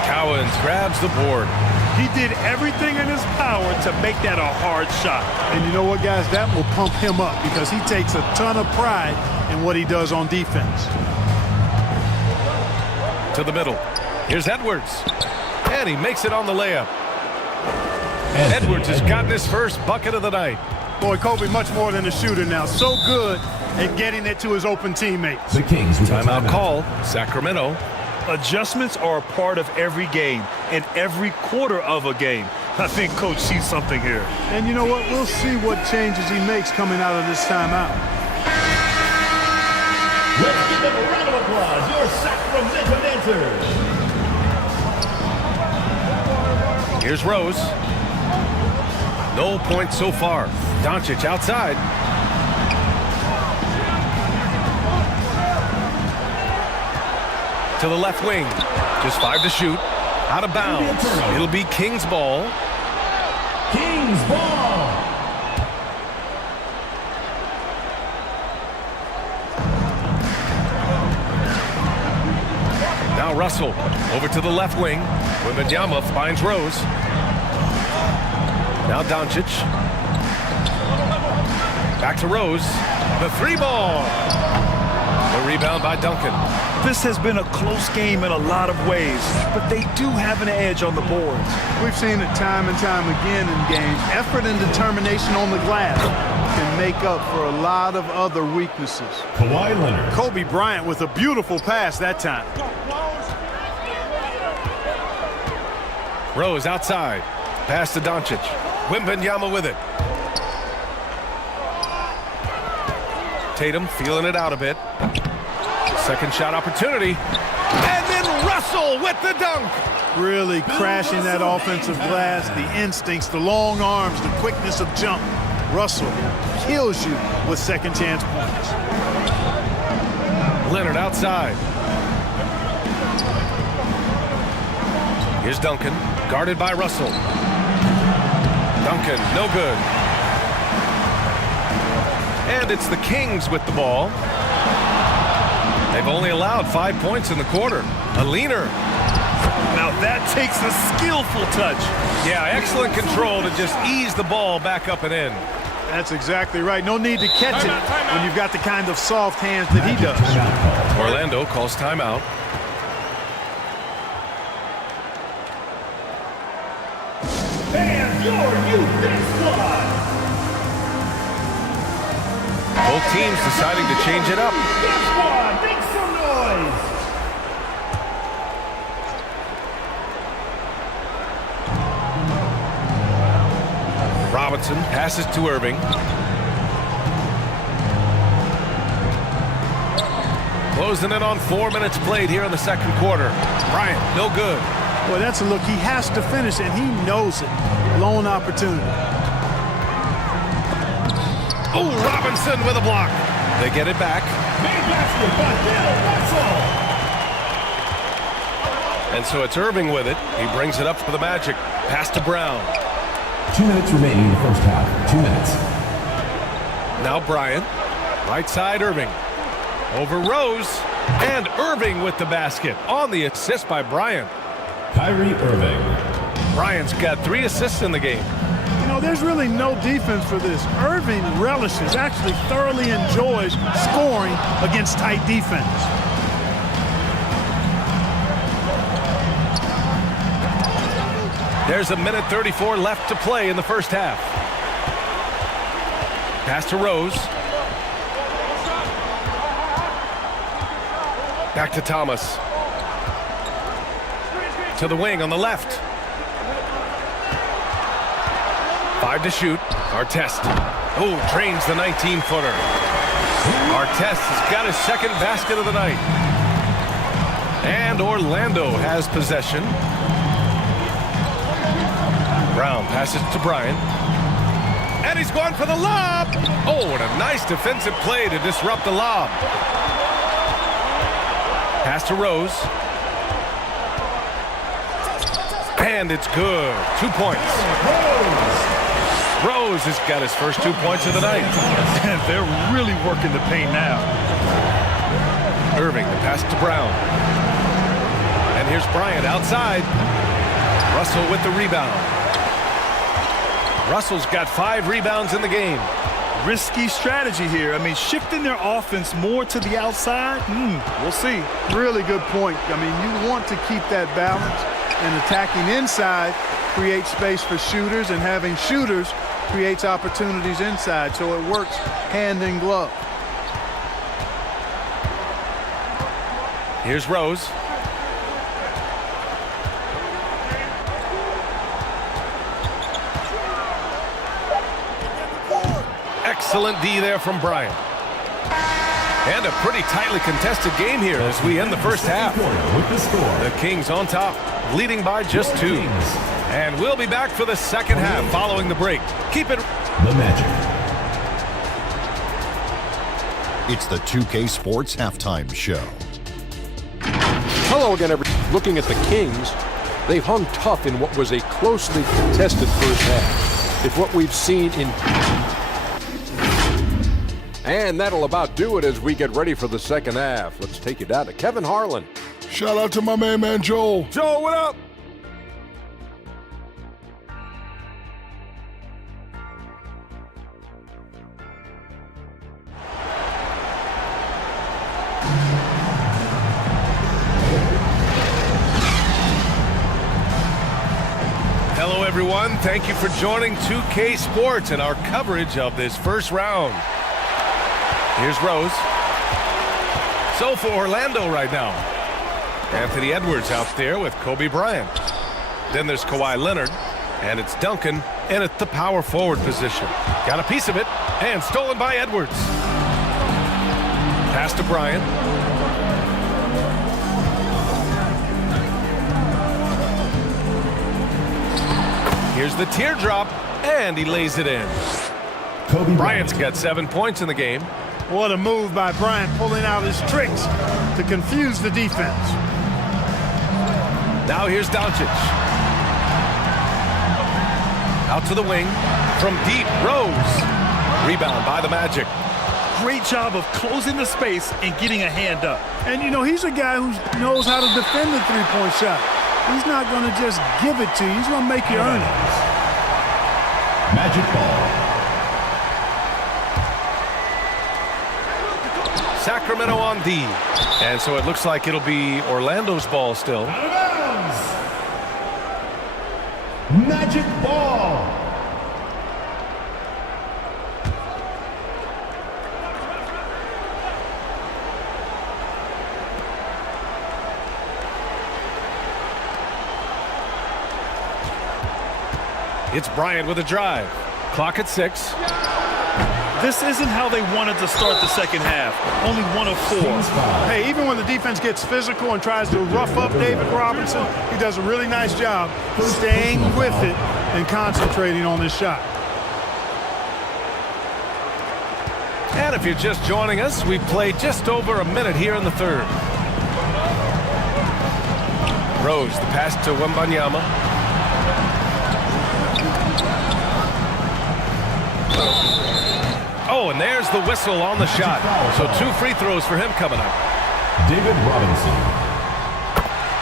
Cowens grabs the board. He did everything in his power to make that a hard shot. And you know what, guys? That will pump him up because he takes a ton of pride in what he does on defense. To the middle. Here's Edwards. And he makes it on the layup. Edwards has gotten his first bucket of the night. Boy, Kobe much more than a shooter now. So good at getting it to his open teammates. The Kings with timeout call. Sacramento. Adjustments are a part of every game and every quarter of a game. I think Coach sees something here. And you know what? We'll see what changes he makes coming out of this timeout. Let's give them a round of applause. Your Sacramento Dancers. Here's Rose. No points so far. Doncic outside. To the left wing. Just 5 to shoot. Out of bounds. It'll be Kings ball. Kings ball. Now Russell over to the left wing. Wembanyama finds Rose. Now Doncic. Back to Rose. The 3 ball. The rebound by Duncan. This has been a close game in a lot of ways, but they do have an edge on the boards. We've seen it time and time again in games. Effort and determination on the glass can make up for a lot of other weaknesses. Kawhi Leonard. Kobe Bryant with a beautiful pass that time. Rose outside. Pass to Doncic. Wembanyama with it. Tatum feeling it out a bit. Second shot opportunity. And then Russell with the dunk. Really crashing that offensive glass. The instincts, the long arms, the quickness of jump. Russell kills you with second chance points. Leonard outside. Here's Duncan, guarded by Russell. Duncan, no good. And it's the Kings with the ball. They've only allowed 5 points in the quarter. A leaner. Now that takes a skillful touch. Yeah, excellent control to just ease the ball back up and in. That's exactly right. No need to catch it when you've got the kind of soft hands that he does. Orlando calls timeout. And your youth squad. Both teams deciding to change it up. Death Squad, make some noise. Robinson passes to Irving. Closing in on 4 minutes played here in the second quarter. Bryant, no good. Well, that's a look. He has to finish, and he knows it. Lone opportunity. Oh, Robinson with a block. They get it back. And so it's Irving with it. He brings it up for the Magic. Pass to Brown. 2 minutes remaining in the first half. 2 minutes. Now Bryant. Right side, Irving. Over Rose. And Irving with the basket. On the assist by Bryant. Kyrie Irving. Bryant's got 3 assists in the game. You know, there's really no defense for this. Irving relishes, actually thoroughly enjoys scoring against tight defense. There's 1:34 left to play in the first half. Pass to Rose. Back to Thomas. To the wing on the left. 5 to shoot. Artest. Oh, drains the 19-footer. Artest has got his second basket of the night. And Orlando has possession. Brown passes to Bryant. And he's going for the lob. Oh, and a nice defensive play to disrupt the lob. Pass to Rose. And it's good. 2 points. Rose has got his first 2 points of the night. And they're really working the paint now. Irving, the pass to Brown. And here's Bryant outside. Russell with the rebound. Russell's got 5 rebounds in the game. Risky strategy here. I mean, shifting their offense more to the outside, we'll see. Really good point. I mean, you want to keep that balance, and attacking inside creates space for shooters, and having shooters creates opportunities inside, so it works hand in glove. Here's Rose. Excellent D there from Bryant. And a pretty tightly contested game here as we end the first half. The Kings on top, leading by just 2. And we'll be back for the second half following the break. Keep it. The Magic. It's the 2K Sports Halftime Show. Hello again, everyone. Looking at the Kings, they've hung tough in what was a closely contested first half. If what we've seen in... And that'll about do it as we get ready for the second half. Let's take you down to Kevin Harlan. Shout out to my man Joel. Joel, what up? Hello, everyone. Thank you for joining 2K Sports and our coverage of this first round. Here's Rose. So for Orlando right now, Anthony Edwards out there with Kobe Bryant. Then there's Kawhi Leonard, and it's Duncan in at the power forward position. Got a piece of it, and stolen by Edwards. Pass to Bryant. Here's the teardrop, and he lays it in. Kobe Bryant's got 7 points in the game. What a move by Bryant, pulling out his tricks to confuse the defense. Now here's Doncic. Out to the wing. From deep, Rose. Rebound by the Magic. Great job of closing the space and getting a hand up. And, you know, he's a guy who knows how to defend the three-point shot. He's not going to just give it to you. He's going to make you earn it. Magic ball. Sacramento on D. And so it looks like it'll be Orlando's ball still. Out of bounds. Magic ball. It's Bryant with a drive. Clock at 6. This isn't how they wanted to start the second half. Only 1 of 4. Hey, even when the defense gets physical and tries to rough up David Robinson, he does a really nice job staying with it and concentrating on this shot. And if you're just joining us, we've played just over a minute here in the third. Rose, the pass to Wembanyama. Oh, and there's the whistle on the shot. So 2 free throws for him coming up. David Robinson.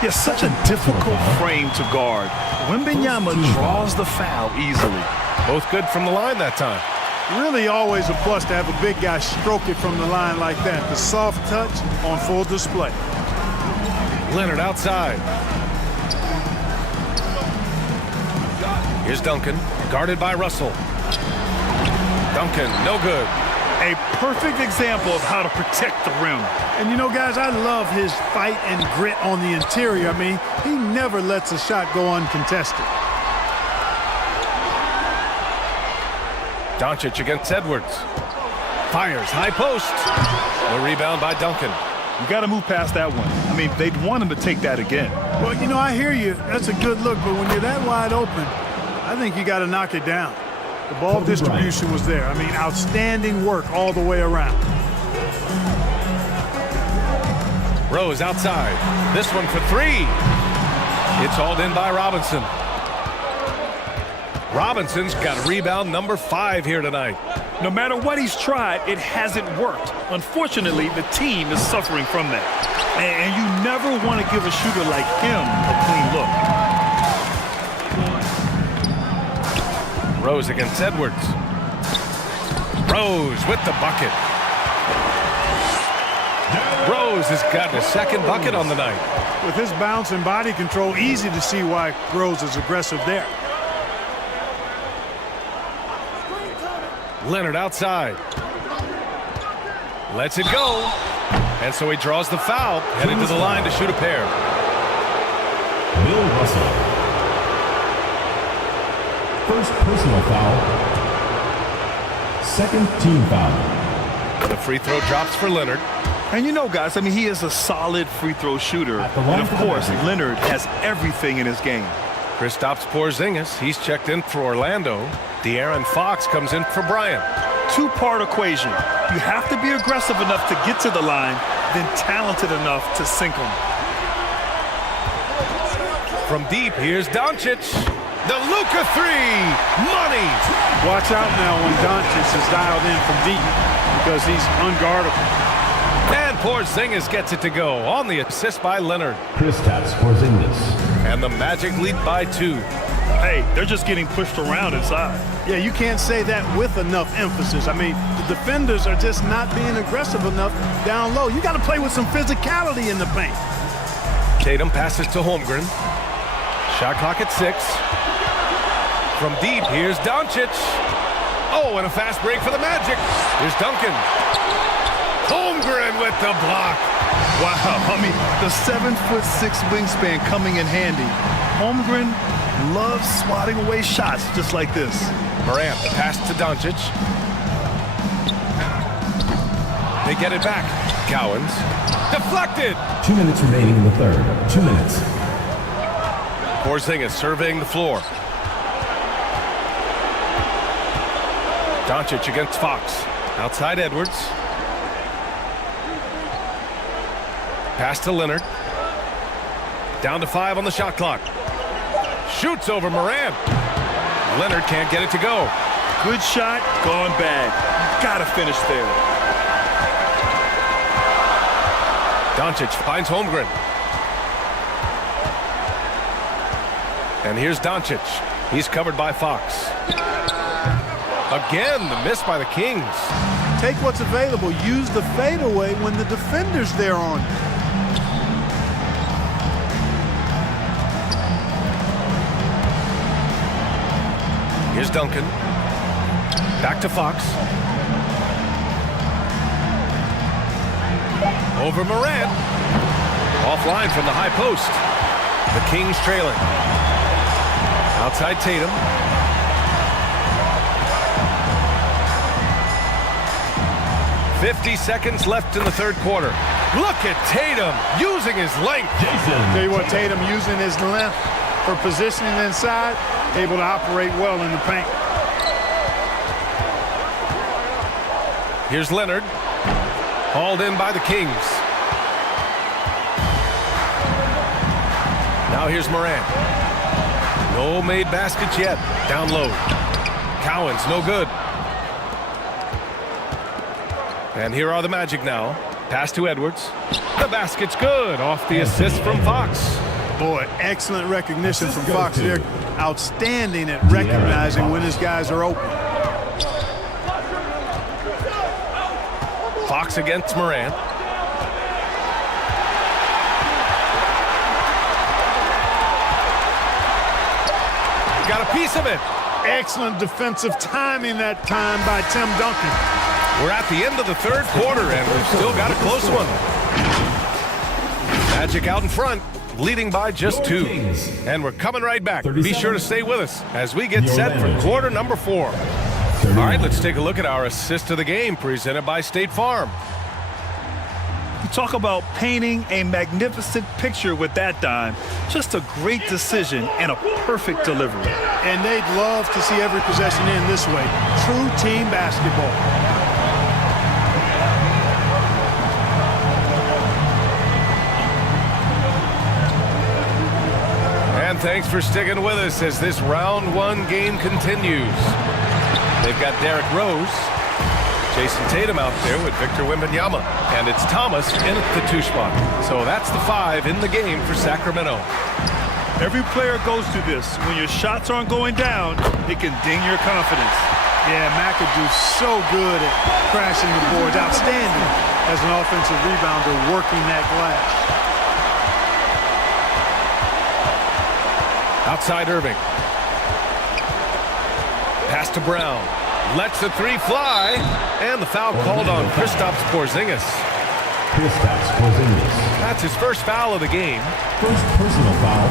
Yeah, such a difficult frame to guard. Wembanyama draws the foul easily. Both good from the line that time. Really always a plus to have a big guy stroke it from the line like that. The soft touch on full display. Leonard outside. Here's Duncan, guarded by Russell. Duncan, no good. A perfect example of how to protect the rim. And you know, guys, I love his fight and grit on the interior. I mean, he never lets a shot go uncontested. Doncic against Edwards. Fires, high post. The rebound by Duncan. You got to move past that one. I mean, they'd want him to take that again. Well, you know, I hear you. That's a good look, but when you're that wide open, I think you got to knock it down. The ball distribution was there. I mean, outstanding work all the way around. Rose outside. This one for 3. It's hauled in by Robinson. Robinson's got rebound number 5 here tonight. No matter what he's tried, it hasn't worked. Unfortunately, the team is suffering from that. And you never want to give a shooter like him a clean look. Rose against Edwards. Rose with the bucket. Rose has gotten a second bucket on the night. With his bounce and body control, easy to see why Rose is aggressive there. Leonard outside. Lets it go. And so he draws the foul, headed to the line to shoot a pair. Bill Russell. First personal foul. Second team foul. The free throw drops for Leonard. And you know, guys, I mean, he is a solid free throw shooter. And, of course, Leonard has everything in his game. Kristaps Porzingis, he's checked in for Orlando. De'Aaron Fox comes in for Bryant. 2-part equation. You have to be aggressive enough to get to the line, then talented enough to sink them. From deep, here's Doncic. The Luka 3, money. Watch out now when Doncic is dialed in from deep because he's unguardable. And Porzingis gets it to go on the assist by Leonard. Kristaps Porzingis. And the Magic lead by 2. Hey, they're just getting pushed around inside. Yeah, you can't say that with enough emphasis. I mean, the defenders are just not being aggressive enough down low. You got to play with some physicality in the paint. Tatum passes to Holmgren. Shot clock at 6. From deep, here's Doncic. Oh, and a fast break for the Magic. Here's Duncan. Holmgren with the block. Wow, I mean, the 7'6" wingspan coming in handy. Holmgren loves swatting away shots just like this. Morant, the pass to Doncic. They get it back. Cowens. Deflected. 2 minutes remaining in the third. 2 minutes. Porzingis surveying the floor. Doncic against Fox. Outside Edwards. Pass to Leonard. Down to 5 on the shot clock. Shoots over Morant. Leonard can't get it to go. Good shot, gone bad. You gotta finish there. Doncic finds Holmgren. And here's Doncic. He's covered by Fox. Again, the miss by the Kings. Take what's available. Use the fadeaway when the defender's there on you. Here's Duncan. Back to Fox. Over Morant. Offline from the high post. The Kings trailing. Outside Tatum. 50 seconds left in the third quarter. Look at Tatum using his length. Tell you what, Tatum using his length for positioning inside, able to operate well in the paint. Here's Leonard, hauled in by the Kings. Now here's Morant. No made baskets yet. Down low. Cowan's no good. And here are the Magic now. Pass to Edwards. The basket's good off the assist from Fox. Boy, excellent recognition from Fox there. Outstanding at recognizing when his guys are open. Fox against Morant. Got a piece of it. Excellent defensive timing that time by Tim Duncan. We're at the end of the third quarter, and we've still got a close one. Magic out in front, leading by just 2. And we're coming right back. Be sure to stay with us as we get set for quarter number 4. All right, let's take a look at our assist of the game presented by State Farm. You talk about painting a magnificent picture with that dime. Just a great decision and a perfect delivery. And they'd love to see every possession end this way. True team basketball. And thanks for sticking with us as this round 1 game continues. They've got Derrick Rose, Jason Tatum out there with Victor Wembanyama, and it's Thomas in at the 2 spot. So that's the 5 in the game for Sacramento. Every player goes through this. When your shots aren't going down, it can ding your confidence. Yeah, McAdoo so good at crashing the boards. Outstanding as an offensive rebounder working that glass. Outside Irving. Pass to Brown. Lets the 3 fly. And the foul called on Kristaps Porzingis. That's his first foul of the game. First personal foul.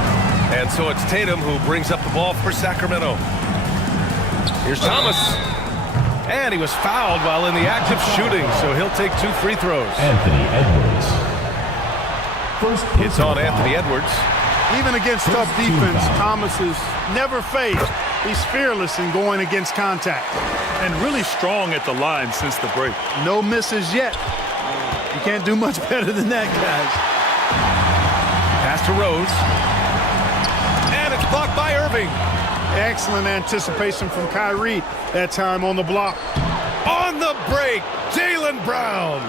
And so it's Tatum who brings up the ball for Sacramento. Here's Thomas. And he was fouled while in the act of shooting, so he'll take 2 free throws. Anthony Edwards. It's on Anthony Edwards. Even against tough defense, Thomas is never phased. He's fearless in going against contact. And really strong at the line since the break. No misses yet. You can't do much better than that, guys. Pass to Rose. And it's blocked by Irving. Excellent anticipation from Kyrie. That time on the block. On the break, Jaylen Brown.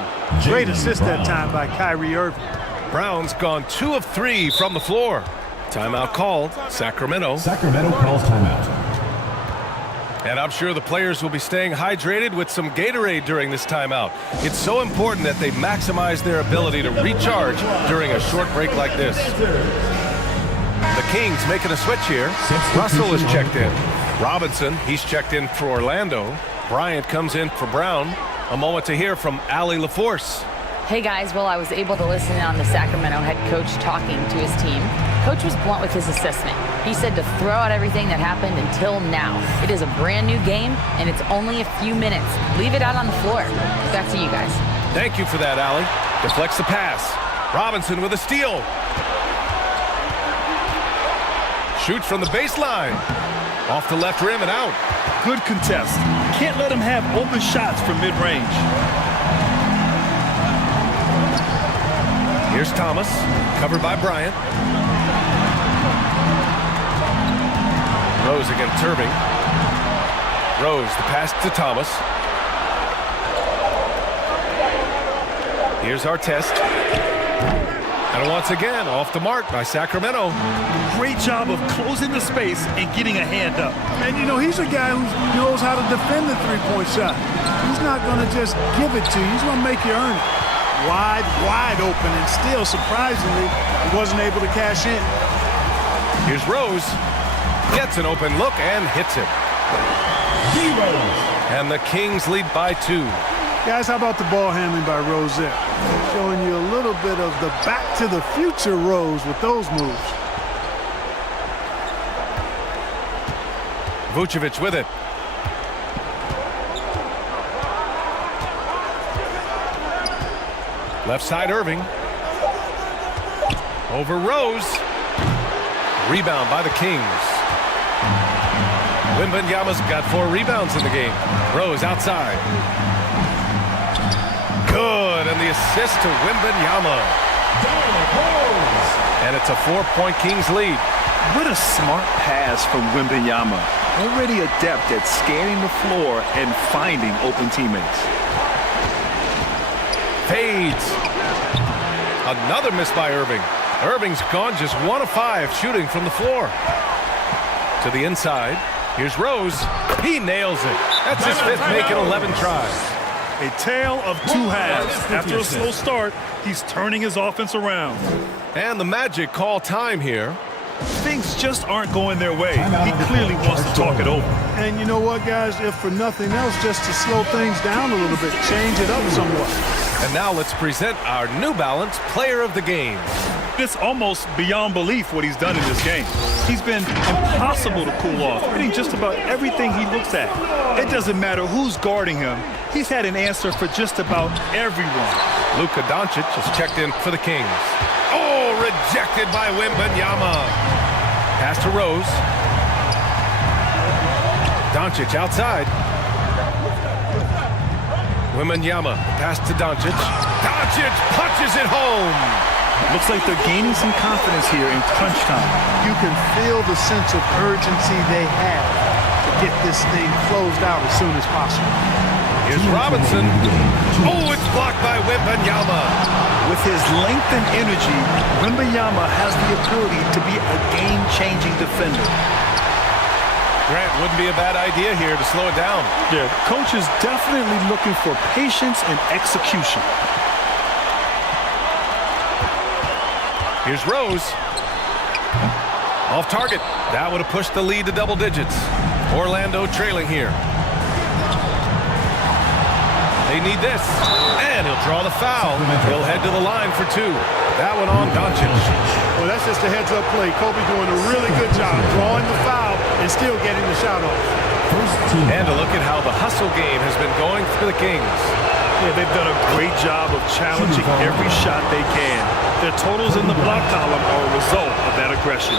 Great assist that time by Kyrie Irving. Brown's gone 2 of 3 from the floor. Timeout called. Sacramento. Sacramento calls timeout. And I'm sure the players will be staying hydrated with some Gatorade during this timeout. It's so important that they maximize their ability to recharge during a short break like this. The Kings making a switch here. Russell is checked in. Robinson, he's checked in for Orlando. Bryant comes in for Brown. A moment to hear from Allie LaForce. Hey guys, well, I was able to listen in on the Sacramento head coach talking to his team. Coach was blunt with his assessment. He said to throw out everything that happened until now. It is a brand new game, and it's only a few minutes. Leave it out on the floor. Back to you guys. Thank you for that, Allie. Deflects the pass. Robinson with a steal. Shoots from the baseline. Off the left rim and out. Good contest. Can't let him have open shots from mid-range. Here's Thomas, covered by Bryant. Rose against Irving. Rose, the pass to Thomas. Here's Artest. And once again, off the mark by Sacramento. Great job of closing the space and getting a hand up. And, you know, he's a guy who knows how to defend the three-point shot. He's not going to just give it to you. He's going to make you earn it. Wide open, and still, surprisingly, he wasn't able to cash in. Here's Rose. Gets an open look and hits it. And the Kings lead by 2. Guys, how about the ball handling by Rose there? Showing you a little bit of the back-to-the-future Rose with those moves. Vucevic with it. Left side, Irving. Over Rose. Rebound by the Kings. Wembanyama's got 4 rebounds in the game. Rose outside. Good, and the assist to Wembanyama. And it's a 4-point Kings lead. What a smart pass from Wembanyama. Already adept at scanning the floor and finding open teammates. Fades. Another miss by Irving. Irving's gone just 1 of 5 shooting from the floor. To the inside. Here's Rose. He nails it. That's his 5th make in 11 tries. A tale of 2 halves. After a slow start, he's turning his offense around. And the Magic call time here. Things just aren't going their way. He clearly wants to talk it over. And you know what, guys? If for nothing else, just to slow things down a little bit, change it up somewhat. And now let's present our New Balance Player of the Game. It's almost beyond belief what he's done in this game. He's been impossible to cool off, hitting just about everything he looks at. It doesn't matter who's guarding him. He's had an answer for just about everyone. Luka Doncic has checked in for the Kings. Oh, rejected by Wembanyama. Pass to Rose. Doncic outside. Wembanyama, pass to Doncic. Doncic punches it home. Looks like they're gaining some confidence here in crunch time. You can feel the sense of urgency they have to get this thing closed out as soon as possible. Here's Robinson. Oh, it's blocked by Wembanyama. With his length and energy, Wembanyama has the ability to be a game-changing defender. Grant, wouldn't be a bad idea here to slow it down. Yeah, coach is definitely looking for patience and execution. Here's Rose. Off target. That would have pushed the lead to double digits. Orlando trailing here. They need this. And he'll draw the foul. He'll head to the line for 2. That one on Doncic. Well, that's just a heads-up play. Kobe doing a really good job drawing the foul and still getting the shot off. And to look at how the hustle game has been going for the Kings. Yeah, they've done a great job of challenging every shot they can. Their totals in the block column are a result of that aggression.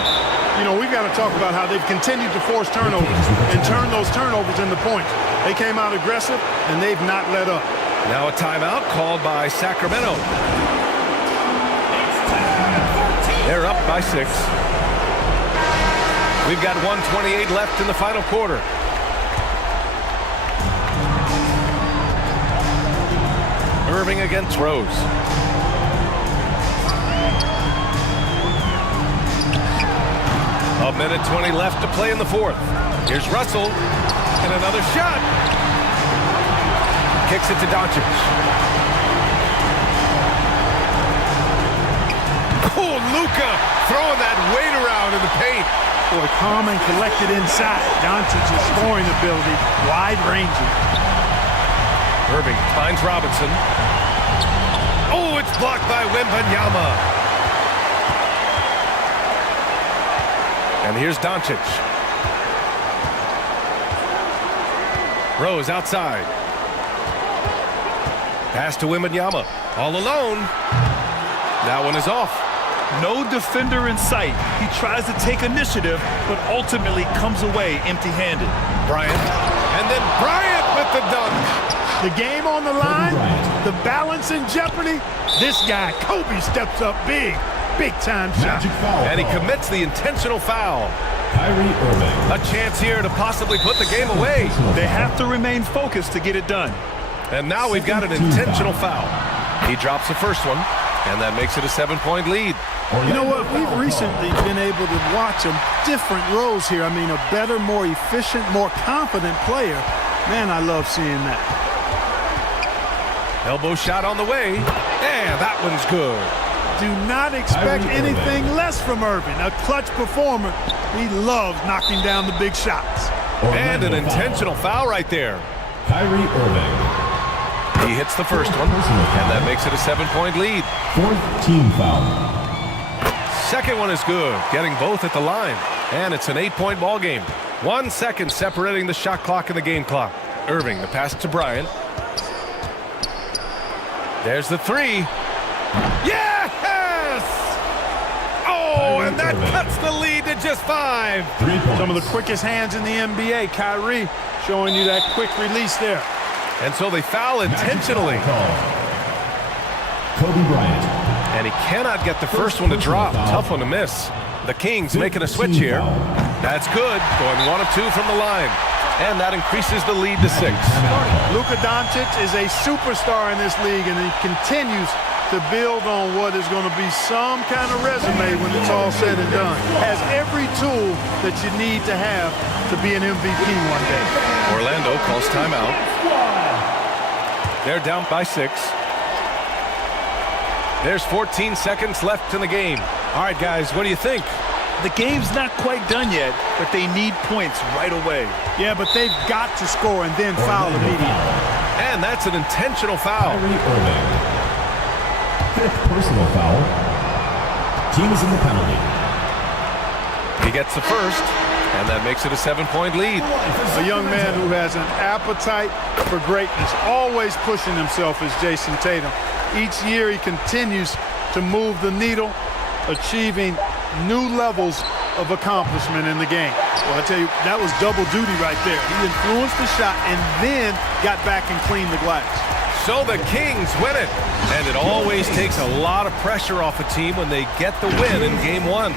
You know, we've got to talk about how they've continued to force turnovers and turn those turnovers into points. They came out aggressive, and they've not let up. Now a timeout called by Sacramento. They're up by 6. We've got 1:28 left in the final quarter. Irving against Rose. A minute 20 left to play in the 4th. Here's Russell. And another shot. Kicks it to Doncic. Oh, Luka throwing that weight around in the paint. Boy, calm and collected inside. Doncic's scoring ability, wide-ranging. Irving finds Robinson. Oh, it's blocked by Wembanyama. And here's Doncic. Rose outside. Pass to Wembanyama. All alone. That one is off. No defender in sight. He tries to take initiative, but ultimately comes away empty-handed. Bryant. And then Bryant with the dunk. The game on the line, the balance in jeopardy. This guy, Kobe, steps up big. Big-time shot. And he commits the intentional foul. A chance here to possibly put the game away. They have to remain focused to get it done. And now we've got an intentional foul. He drops the first one, and that makes it a 7-point lead. You know what? We've recently been able to watch a different Rose here. I mean, a better, more efficient, more confident player. Man, I love seeing that. Elbow shot on the way, and that one's good. Do not expect anything less from Irving. A clutch performer. He loves knocking down the big shots. And an intentional foul right there. Kyrie Irving. He hits the first one, and that makes it a 7-point lead. 4th team foul. Second one is good, getting both at the line. And it's an 8-point ball game. 1 second separating the shot clock and the game clock. Irving, the pass to Bryant. There's the 3. Yes! Oh, and that cuts the lead to just 5. Some of the quickest hands in the NBA. Kyrie showing you that quick release there. And so they foul intentionally. Kobe Bryant. And he cannot get the first one to drop. Tough one to miss. The Kings making a switch here. That's good. Going 1 of 2 from the line. And that increases the lead to 6. Luka Doncic is a superstar in this league, and he continues to build on what is going to be some kind of resume when it's all said and done. Has every tool that you need to have to be an MVP one day. Orlando calls timeout. They're down by 6. There's 14 seconds left in the game. All right, guys, what do you think? The game's not quite done yet, but they need points right away. Yeah, but they've got to score and then foul immediately. And that's an intentional foul. Kyrie Irving. 5th personal foul. Team is in the penalty. He gets the first, and that makes it a 7-point lead. A young man who has an appetite for greatness, always pushing himself, is Jason Tatum. Each year he continues to move the needle, achieving new levels of accomplishment in the game. Well, I tell you, that was double duty right there. He influenced the shot and then got back and cleaned the glass. So the Kings win it. And it always takes a lot of pressure off a team when they get the win in Game 1.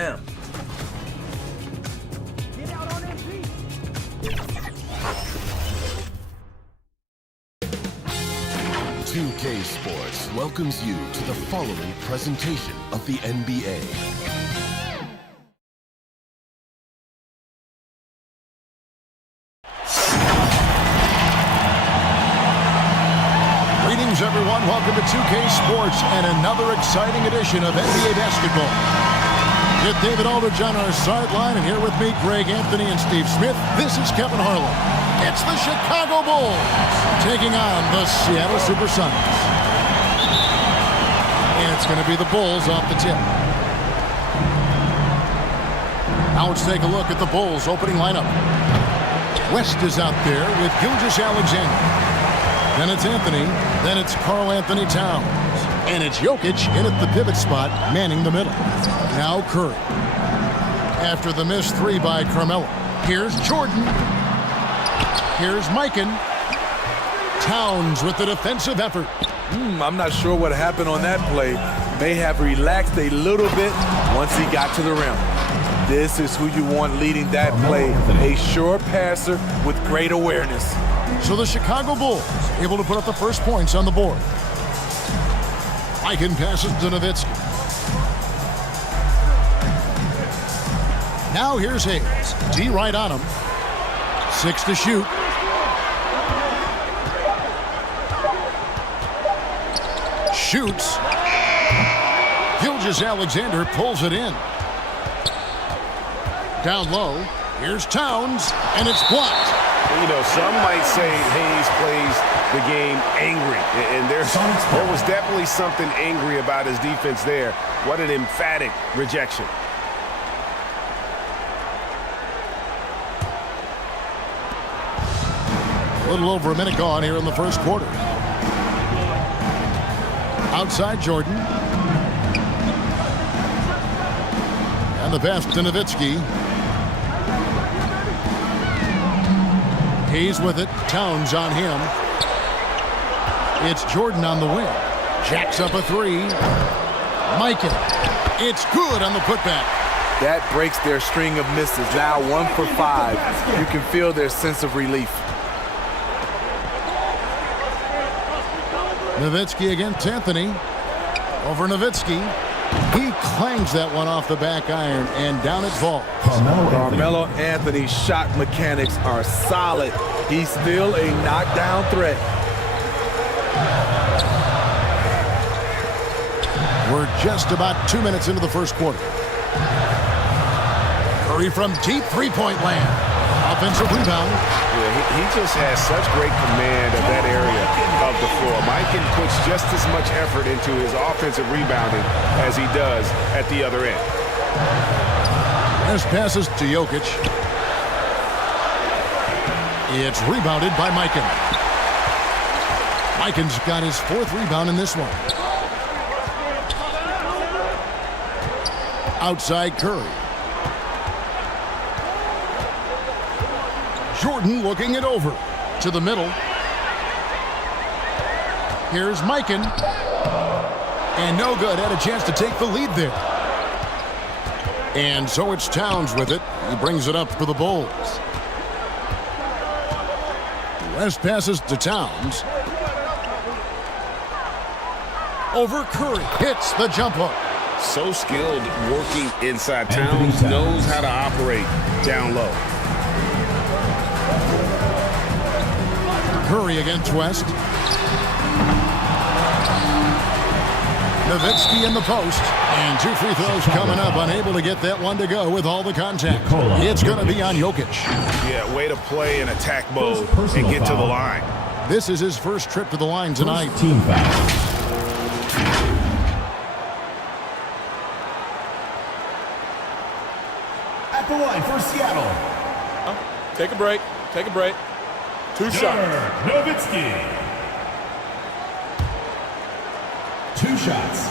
Damn. 2K Sports welcomes you to the following presentation of the NBA. Greetings, everyone. Welcome to 2K Sports and another exciting edition of NBA basketball. With David Aldridge on our sideline, and here with me, Greg Anthony and Steve Smith. This is Kevin Harlan. It's the Chicago Bulls taking on the Seattle Supersonics. And it's going to be the Bulls off the tip. Now let's take a look at the Bulls opening lineup. West is out there with Gilgeous-Alexander. Then it's Anthony. Then it's Karl Anthony Towns. And it's Jokic in at the pivot spot, manning the middle. Now Curry. After the missed three by Carmelo. Here's Jordan. Here's Mikan. Towns with the defensive effort. I'm not sure what happened on that play. May have relaxed a little bit once he got to the rim. This is who you want leading that play. A sure passer with great awareness. So the Chicago Bulls able to put up the first points on the board. Mikan passes to Nowitzki. Now here's Hayes. D right on him. 6 to shoot. Shoots. Gilgeous-Alexander pulls it in. Down low. Here's Towns, and it's blocked. You know, some might say Hayes plays the game angry, and there was definitely something angry about his defense there. What an emphatic rejection. A little over a minute gone here in the first quarter. Outside Jordan. And the pass to Nowitzki. Hayes with it. Towns on him. It's Jordan on the wing. Jacks up a three. Mikan. It's good on the putback. That breaks their string of misses. Now 1 for 5. You can feel their sense of relief. Nowitzki against Anthony. Over Nowitzki. He clangs that one off the back iron, and down it falls. Carmelo Anthony's shot mechanics are solid. He's still a knockdown threat. We're just about 2 minutes into the first quarter. Curry from deep three-point land. Offensive rebound. Yeah, he just has such great command of that area of the floor. Mikan puts just as much effort into his offensive rebounding as he does at the other end. As passes to Jokic. It's rebounded by Mikan. Mikan's got his 4th rebound in this one. Outside Curry. Jordan looking it over to the middle. Here's Mikan. And no good. Had a chance to take the lead there. And so it's Towns with it. He brings it up for the Bulls. West passes to Towns. Over Curry. Hits the jump hook. So skilled working inside. Towns knows how to operate down low. Curry against West. Nowitzki in the post. And 2 free throws coming up. Unable to get that one to go with all the contact. It's going to be on Jokic. Yeah, way to play in attack mode and get to the line. This is his first trip to the line tonight. Team foul. At the line for Seattle. Take a break. Take a break. 2 shots. Nowitzki. 2 shots.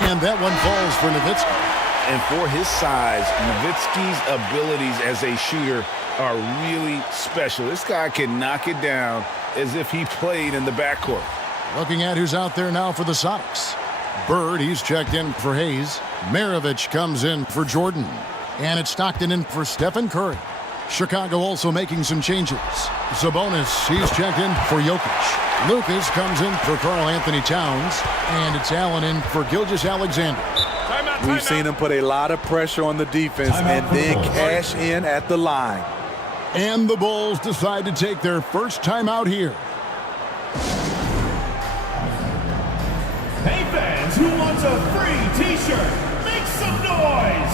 And that one falls for Nowitzki. And for his size, Nowitzki's abilities as a shooter are really special. This guy can knock it down as if he played in the backcourt. Looking at who's out there now for the Sonics. Bird, he's checked in for Hayes. Maravich comes in for Jordan. And it's Stockton in for Stephen Curry. Chicago also making some changes. Sabonis, he's checked in for Jokic. Lucas comes in for Karl Anthony Towns. And it's Allen in for Gilgeous-Alexander. We've seen him put a lot of pressure on the defense and then cash in at the line. And the Bulls decide to take their first time out here. Hey fans, who wants a free t-shirt? Make some noise!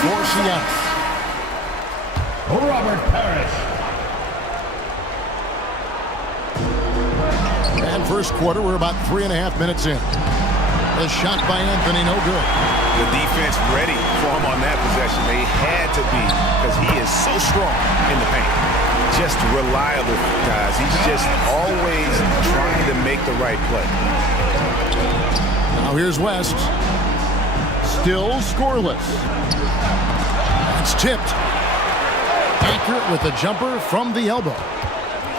For Seattle. Robert Parrish. And first quarter, we're about 3.5 minutes in. A shot by Anthony, no good. The defense ready for him on that possession. They had to be because he is so strong in the paint. Just reliable, guys. He's just always trying to make the right play. Now here's West. Still scoreless. It's tipped. Accurate with a jumper from the elbow.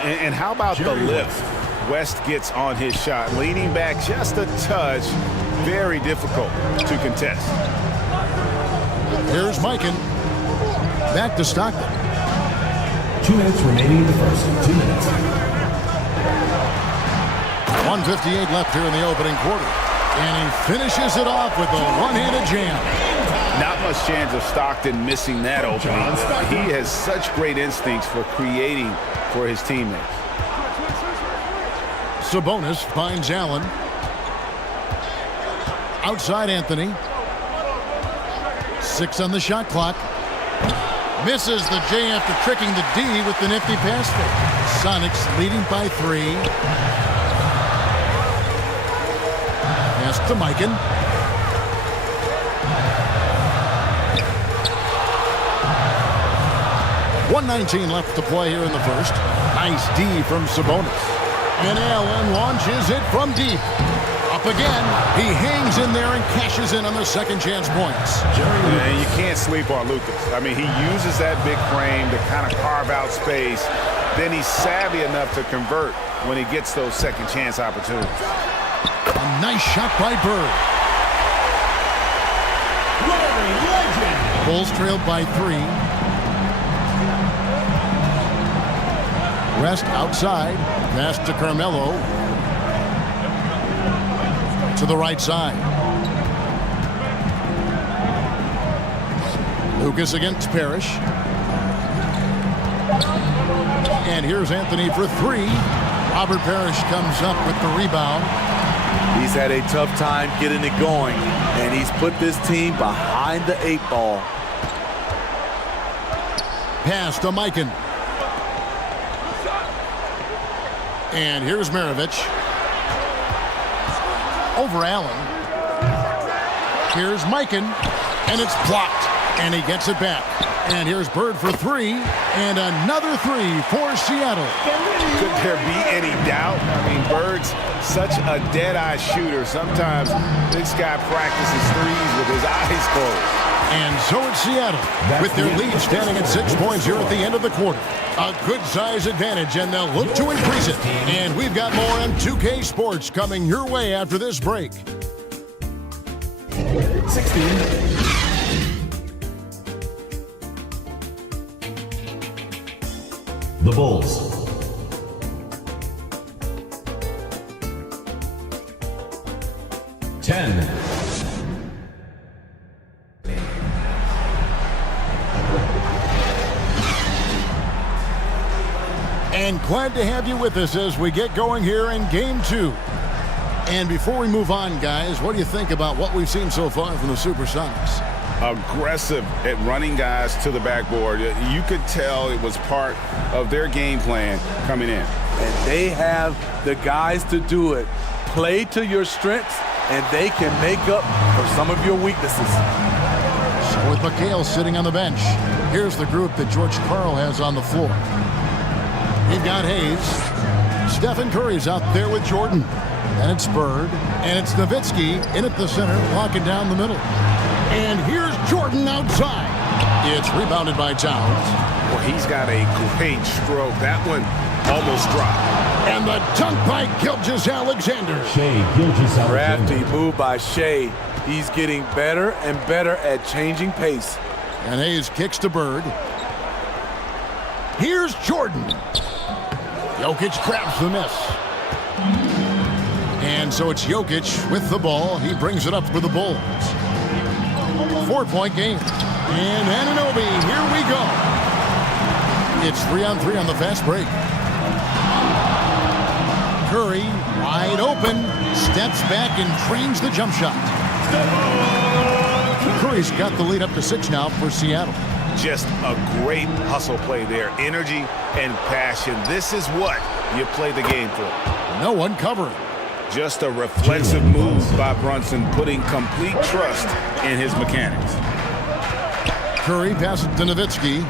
And how about the lift? West gets on his shot, leaning back just a touch. Very difficult to contest. Here's Mikan. Back to Stockton. 2 minutes remaining in the first. 2 minutes. 1:58 left here in the opening quarter. And he finishes it off with a one-handed jam. Not much chance of Stockton missing that opening. He has such great instincts for creating for his teammates. Sabonis finds Allen. Outside Anthony. 6 on the shot clock. Misses the J after tricking the D with the nifty pass fake. Sonics leading by 3. Pass to Mikan. .119 left to play here in the first. Nice D from Sabonis. And Allen launches it from deep. Up again. He hangs in there and cashes in on the second chance points. And you can't sleep on Lucas. I mean, he uses that big frame to kind of carve out space. Then he's savvy enough to convert when he gets those second chance opportunities. A nice shot by Bird. Bulls trailed by 3. West outside. Pass to Carmelo. To the right side. Lucas against Parrish. And here's Anthony for 3. Robert Parrish comes up with the rebound. He's had a tough time getting it going, and he's put this team behind the 8 ball. Pass to Mikan. And here's Maravich. Over Allen. Here's Mikan. And it's blocked. And he gets it back. And here's Bird for 3. And another 3 for Seattle. Could there be any doubt? I mean, Bird's such a dead-eye shooter. Sometimes this guy practices threes with his eyes closed. And so it's Seattle, with their lead standing at 6 points here at the end of the quarter. A good size advantage, and they'll look to increase it. And we've got more on 2K Sports coming your way after this break. 16. the Bulls. And glad to have you with us as we get going here in Game 2. And before we move on, guys, what do you think about what we've seen so far from the Supersonics? Aggressive at running guys to the backboard. You could tell it was part of their game plan coming in. And they have the guys to do it. Play to your strengths, and they can make up for some of your weaknesses. So with McHale sitting on the bench, here's the group that George Karl has on the floor. We've got Hayes. Stephen Curry's out there with Jordan. And it's Bird. And it's Nowitzki in at the center, locking down the middle. And here's Jordan outside. It's rebounded by Towns. Well, he's got a great stroke. That one almost dropped. And the dunk by Gilgeous-Alexander. Crafty move by Shea. He's getting better and better at changing pace. And Hayes kicks to Bird. Here's Jordan. Jokic grabs the miss. And so it's Jokic with the ball. He brings it up for the Bulls. 4-point game. And Anunoby, here we go. It's 3-on-3 on the fast break. Curry, wide open, steps back and trains the jump shot. Curry's got the lead up to 6 now for Seattle. Just a great hustle play there. Energy and passion. This is what you play the game for. No one covering. Just a reflexive move by Brunson, putting complete trust in his mechanics. Curry passes to Nowitzki.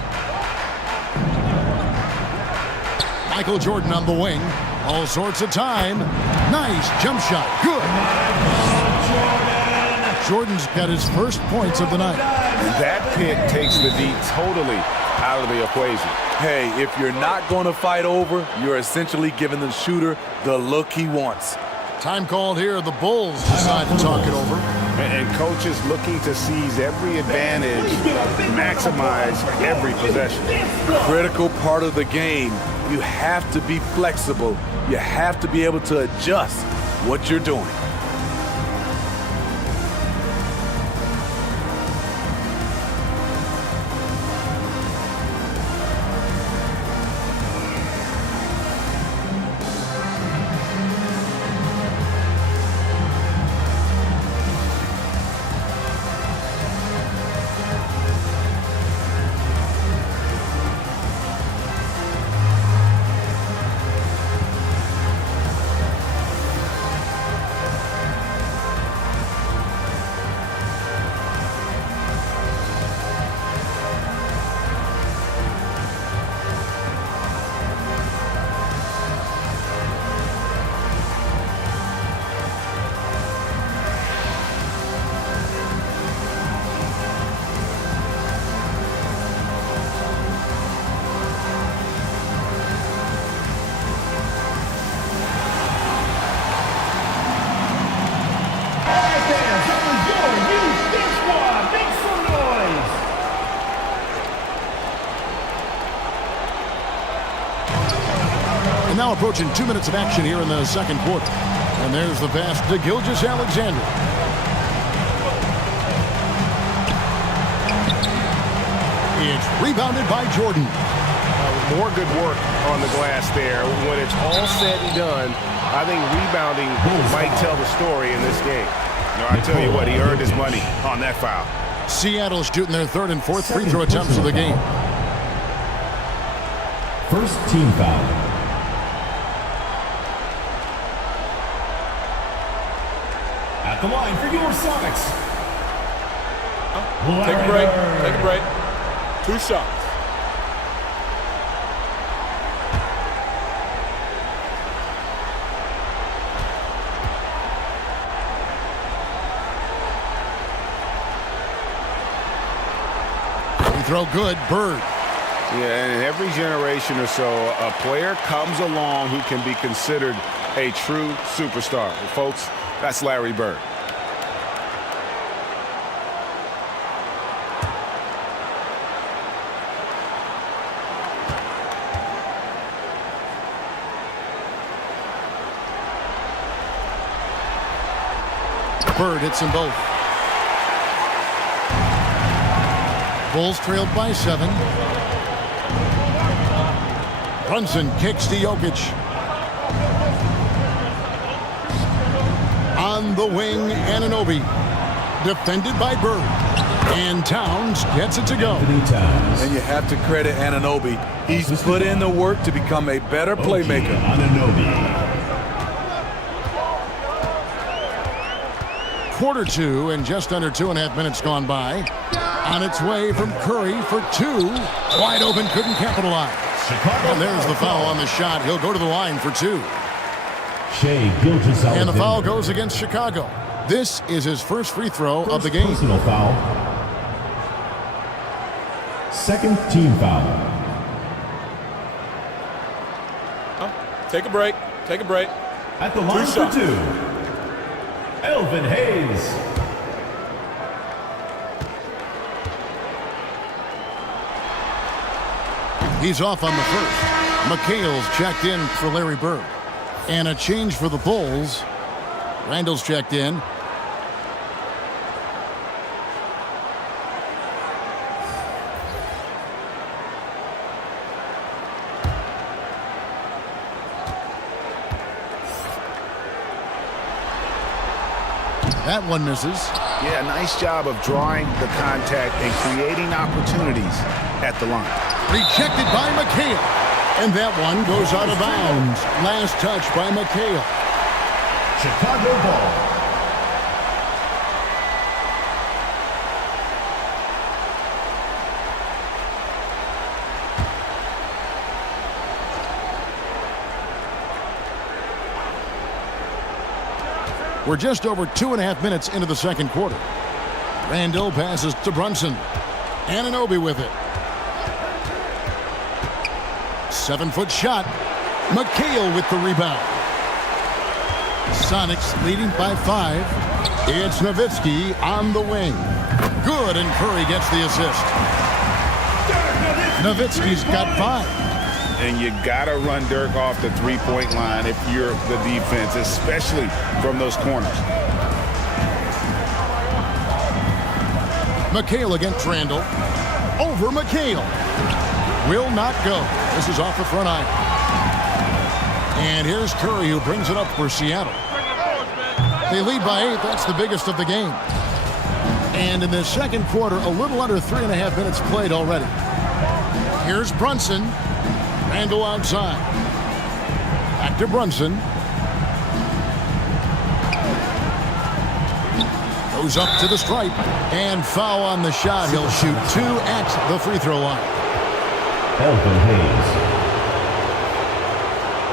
Michael Jordan on the wing. All sorts of time. Nice jump shot. Good. Jordan's got his first points of the night. That pick takes the D totally out of the equation. Hey, if you're not going to fight over, you're essentially giving the shooter the look he wants. Time called here. The Bulls decide to talk it over. And coaches looking to seize every advantage, maximize every possession. Critical part of the game. You have to be flexible. You have to be able to adjust what you're doing. And now approaching 2 minutes of action here in the second quarter. And there's the pass to Gilgeous-Alexander. It's rebounded by Jordan. More good work on the glass there. When it's all said and done, I think rebounding might tell the story in this game. I tell you what, he earned his money on that foul. Seattle's shooting their third and fourth free throw attempts of the game. First team foul. At the line for your Sonics. Take a break. Take a break. 2 shots. Free throw good. Bird. Yeah, and in every generation or so, a player comes along who can be considered a true superstar. Well, folks, that's Larry Bird. Bird hits them both. Bulls trailed by 7. Brunson kicks to Jokic. On the wing, Anunoby. Defended by Bird. And Towns gets it to go. And you have to credit Anunoby. He's put in the work to become a better playmaker. Quarter 2 and just under 2.5 minutes gone by. On its way from Curry for 2. Wide open, couldn't capitalize. And there's the foul on the shot. He'll go to the line for 2. And the foul goes against Chicago. This is his first free throw of the game. Personal foul. Second team foul. Take a break. Take a break. At the line for 2. Elvin Hayes. He's off on the first. McHale's checked in for Larry Bird. And a change for the Bulls. Randall's checked in. That one misses. Yeah, nice job of drawing the contact and creating opportunities at the line. Rejected by McHale. And that one goes out of bounds. Last touch by McHale. Chicago ball. We're just over 2.5 minutes into the second quarter. Randall passes to Brunson. Anunoby with it. 7-foot shot. McHale with the rebound. Sonics leading by 5. It's Nowitzki on the wing. Good, and Curry gets the assist. Nowitzki's got 5. And you got to run Dirk off the three-point line if you're the defense, especially from those corners. McHale against Randall. Over McHale. Will not go. This is off the front eye. And here's Curry, who brings it up for Seattle. They lead by 8. That's the biggest of the game. And in the second quarter, a little under 3.5 minutes played already. Here's Brunson. Randall outside. Back to Brunson. Goes up to the stripe. And foul on the shot. He'll shoot 2 at the free throw line. Elvin Hayes.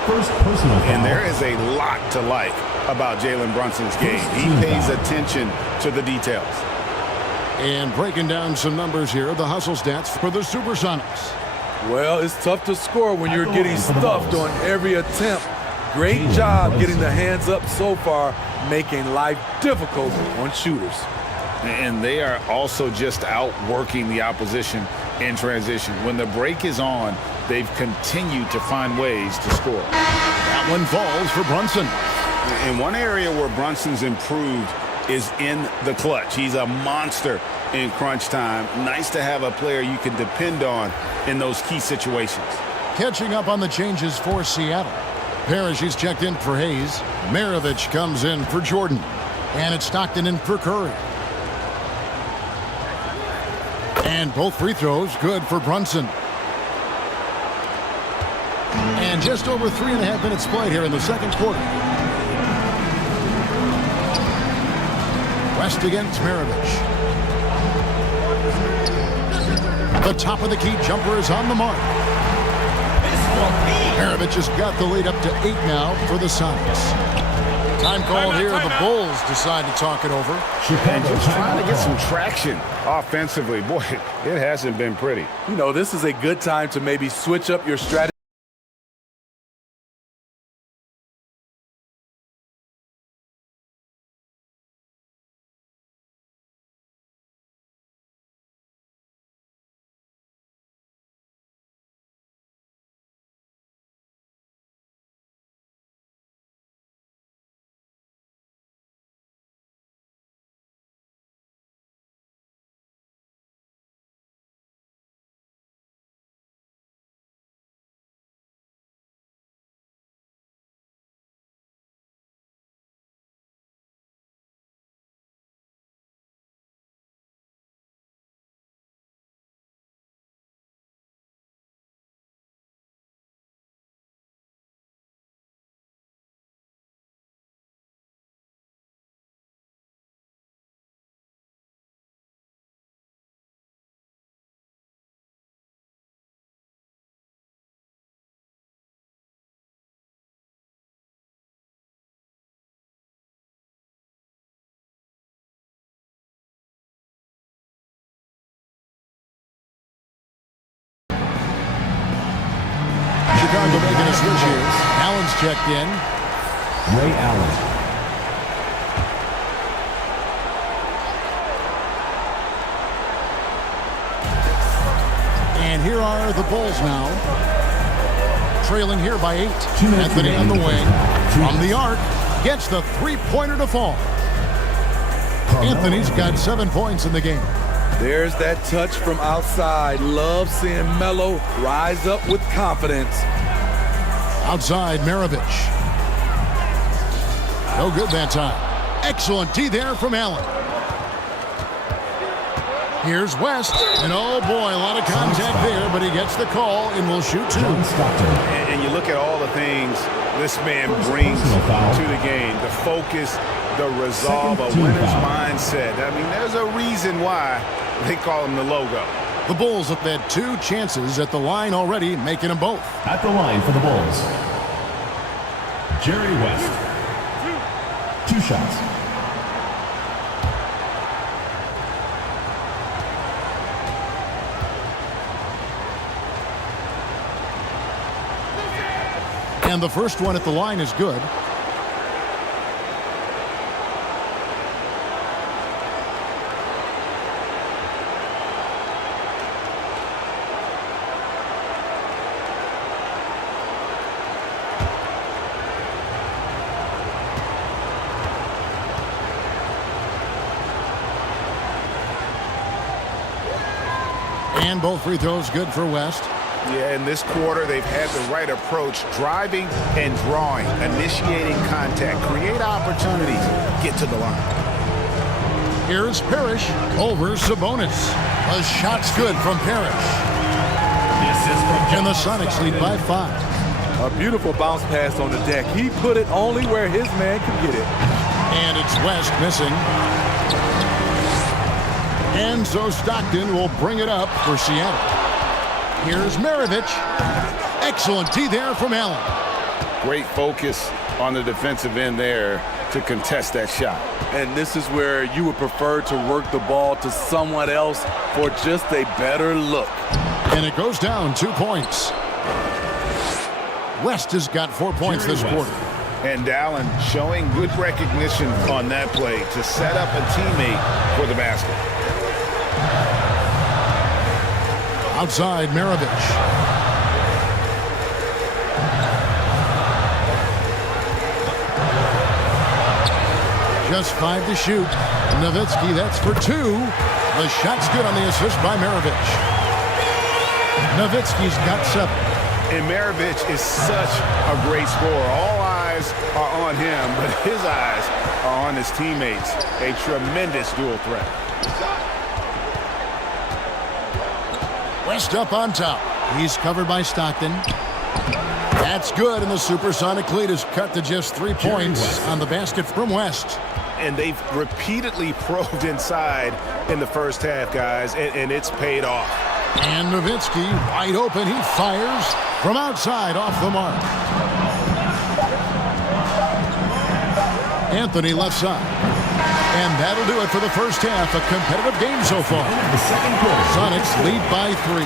First personal foul. And there is a lot to like about Jalen Brunson's game. He pays attention to the details. And breaking down some numbers here, the hustle stats for the Supersonics. Well, it's tough to score when you're getting stuffed on every attempt. Great job getting the hands up so far, making life difficult on shooters. And they are also just outworking the opposition in transition. When the break is on, they've continued to find ways to score. That one falls for Brunson. In one area where Brunson's improved is in the clutch. He's a monster in crunch time. Nice to have a player you can depend on in those key situations. Catching up on the changes for Seattle. Parrish is checked in for Hayes. Maravich comes in for Jordan. And it's Stockton in for Curry. And both free throws good for Brunson. And just over 3.5 minutes played here in the second quarter. West against Maravich. The top of the key jumper is on the mark. Maravich has got the lead up to 8 now for the Sonics. Time called here. The Bulls decide to talk it over. And just trying to get some traction offensively. Boy, it hasn't been pretty. You know, this is a good time to maybe switch up your strategy. switch here. Allen's checked in. Ray Allen. And here are the Bulls now. Trailing here by 8. Anthony on the wing. From the arc. Gets the three-pointer to fall. Anthony's got 7 points in the game. There's that touch from outside. Love seeing Melo rise up with confidence. Outside, Maravich. No good that time. Excellent D there from Allen. Here's West, and oh boy, a lot of contact there, but he gets the call and will shoot 2. And you look at all the things this man brings to the game. The focus, the resolve, a winner's mindset. I mean, there's a reason why they call him the logo. The Bulls have had 2 chances at the line already, making them both. At the line for the Bulls, Jerry West. 2 shots. And the first one at the line is good. And both free throws good for West. Yeah, in this quarter, they've had the right approach, driving and drawing, initiating contact, create opportunities, get to the line. Here's Parrish over Sabonis. A shot's good from Parrish. And the Sonics lead by 5. A beautiful bounce pass on the deck. He put it only where his man could get it. And it's West missing. And so Stockton will bring it up for Seattle. Here's Maravich. Excellent D there from Allen. Great focus on the defensive end there to contest that shot. And this is where you would prefer to work the ball to someone else for just a better look. And it goes down 2 points. West has got 4 points this quarter. And Allen showing good recognition on that play to set up a teammate for the basket. Outside, Maravich. Just 5 to shoot. Nowitzki, that's for 2. The shot's good on the assist by Maravich. Nowitzki's got 7. And Maravich is such a great scorer. All eyes are on him, but his eyes are on his teammates. A tremendous dual threat. West up on top. He's covered by Stockton. That's good, and the Supersonic lead is cut to just 3 points on the basket from West. And they've repeatedly probed inside in the first half, guys, and it's paid off. And Nowitzki, wide open, he fires from outside off the mark. Anthony left side. And that'll do it for the first half. A competitive game so far. Sonics lead by 3.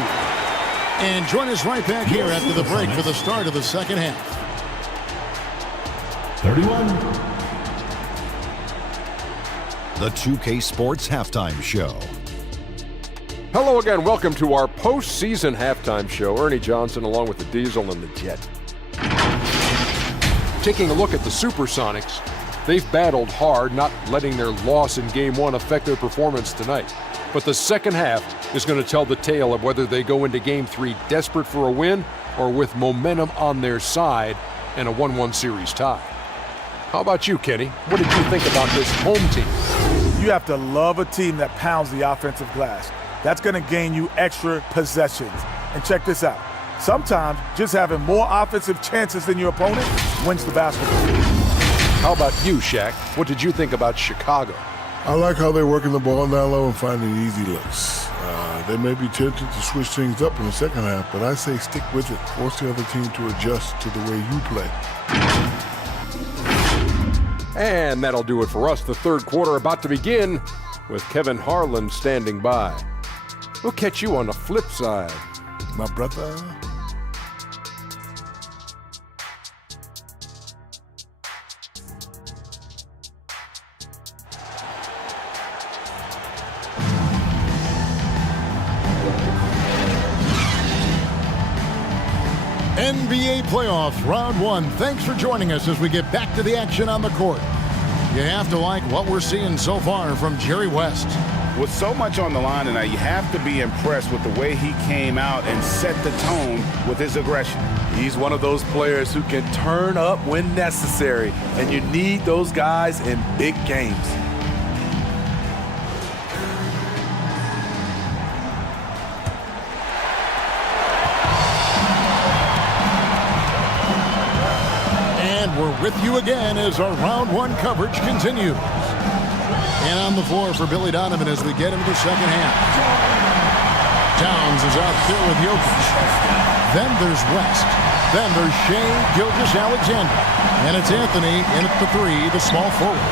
And join us right back here after the break for the start of the second half. 31. The 2K Sports Halftime Show. Hello again. Welcome to our postseason halftime show. Ernie Johnson along with the Diesel and the Jet. Taking a look at the Supersonics, they've battled hard, not letting their loss in Game 1 affect their performance tonight. But the second half is going to tell the tale of whether they go into Game 3 desperate for a win or with momentum on their side and a 1-1 series tie. How about you, Kenny? What did you think about this home team? You have to love a team that pounds the offensive glass. That's going to gain you extra possessions. And check this out. Sometimes just having more offensive chances than your opponent wins the basketball. How about you, Shaq? What did you think about Chicago? I like how they're working the ball down low and finding easy looks. They may be tempted to switch things up in the second half, but I say stick with it. Force the other team to adjust to the way you play. And that'll do it for us. The third quarter about to begin with Kevin Harlan standing by. We'll catch you on the flip side. My brother. NBA playoffs, round one. Thanks for joining us as we get back to the action on the court. You have to like what we're seeing so far from Jerry West. With so much on the line tonight, you have to be impressed with the way he came out and set the tone with his aggression. He's one of those players who can turn up when necessary, and you need those guys in big games. And we're with you again as our round one coverage continues. And on the floor for Billy Donovan as we get into the second half. Towns is out there with Jokic. Then there's West. Then there's Shea Gilgeous-Alexander. And it's Anthony in at the three, the small forward.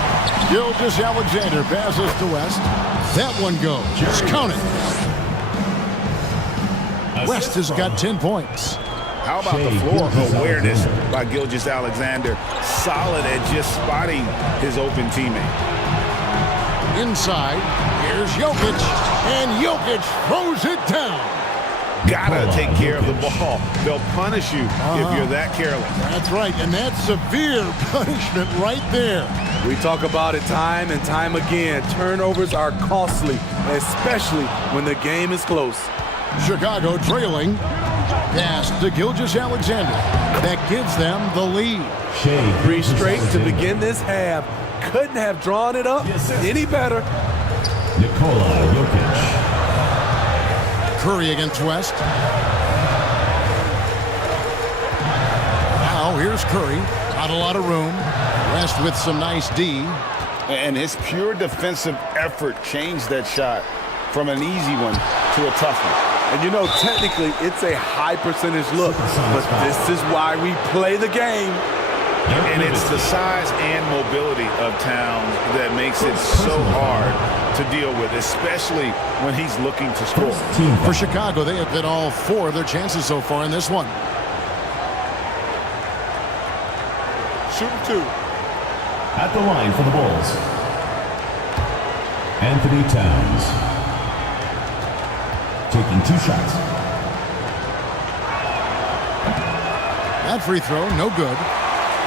Gilgeous-Alexander passes to West. That one goes. Just count it. West has got 10 points. How about the floor awareness by Gilgeous-Alexander? Solid at just spotting his open teammate. Inside, here's Jokic, and Jokic throws it down. Gotta take care of the ball. They'll punish you if you're that careless. That's right, and that's severe punishment right there. We talk about it time and time again. Turnovers are costly, especially when the game is close. Chicago trailing. Pass to Gilgeous-Alexander. That gives them the lead. 3 straight to begin this half. Couldn't have drawn it up any better. Nikola Jokic. Curry against West. Now here's Curry. Not a lot of room. West with some nice D. And his pure defensive effort changed that shot from an easy one to a tough one. And you know, technically, it's a high percentage look, but this is why we play the game. And it's the size and mobility of Towns that makes it so hard to deal with, especially when he's looking to score. For Chicago, they have hit all 4 of their chances so far in this one. Shooting 2. At the line for the Bulls, Anthony Towns. Taking 2 shots. That free throw, no good.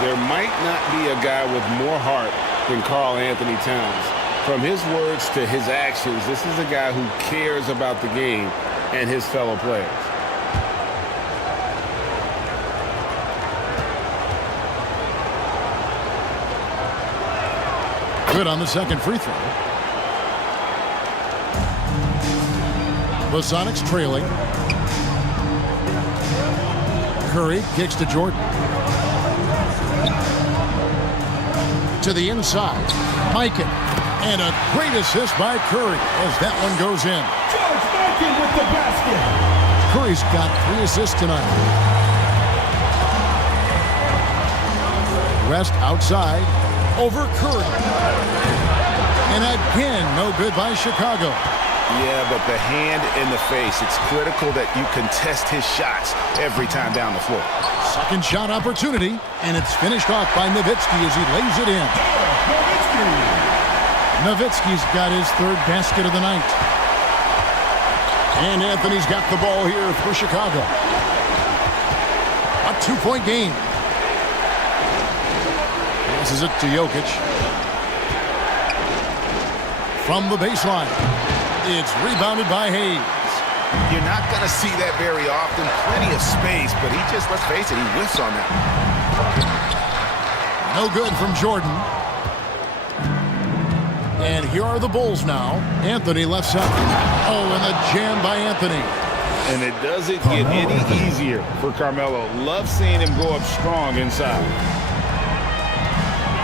There might not be a guy with more heart than Karl Anthony Towns. From his words to his actions, this is a guy who cares about the game and his fellow players. Good on the second free throw. The Sonics trailing. Curry kicks to Jordan. To the inside. Mikan. And a great assist by Curry as that one goes in. George Mikan with the basket. Curry's got 3 assists tonight. West outside. Over Curry. And again, no good by Chicago. Yeah, but the hand in the face. It's critical that you contest his shots every time down the floor. Second shot opportunity, and it's finished off by Nowitzki as he lays it in. Nowitzki's got his 3rd basket of the night. And Anthony's got the ball here for Chicago. A 2-point game. Passes it to Jokic. From the baseline. It's rebounded by Hayes. You're not going to see that very often. Plenty of space, but he just, let's face it, he whiffs on that. No good from Jordan. And here are the Bulls now. Anthony left side. Oh, and the jam by Anthony. And it doesn't get any easier for Carmelo. Love seeing him go up strong inside.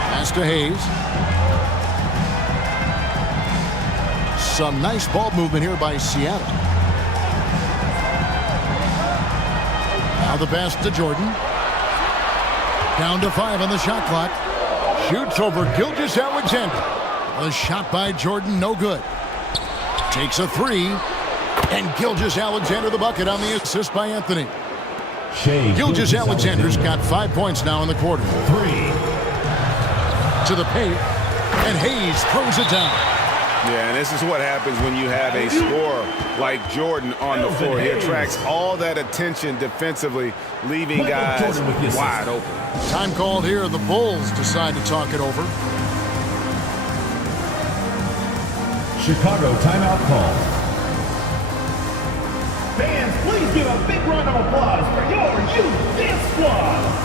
Pass to Hayes. Some nice ball movement here by Seattle. Now the pass to Jordan. Down to 5 on the shot clock. Shoots over Gilgeous-Alexander. A shot by Jordan, no good. Takes a 3. And Gilgeous-Alexander the bucket on the assist by Anthony. Gilgeous-Alexander's got 5 points now in the quarter. 3. To the paint. And Hayes throws it down. Yeah, and this is what happens when you have a scorer like Jordan on the floor. He attracts all that attention defensively, leaving guys wide open. Time called here. The Bulls decide to talk it over. Chicago timeout call. Fans, please give a big round of applause for your youth dance squad.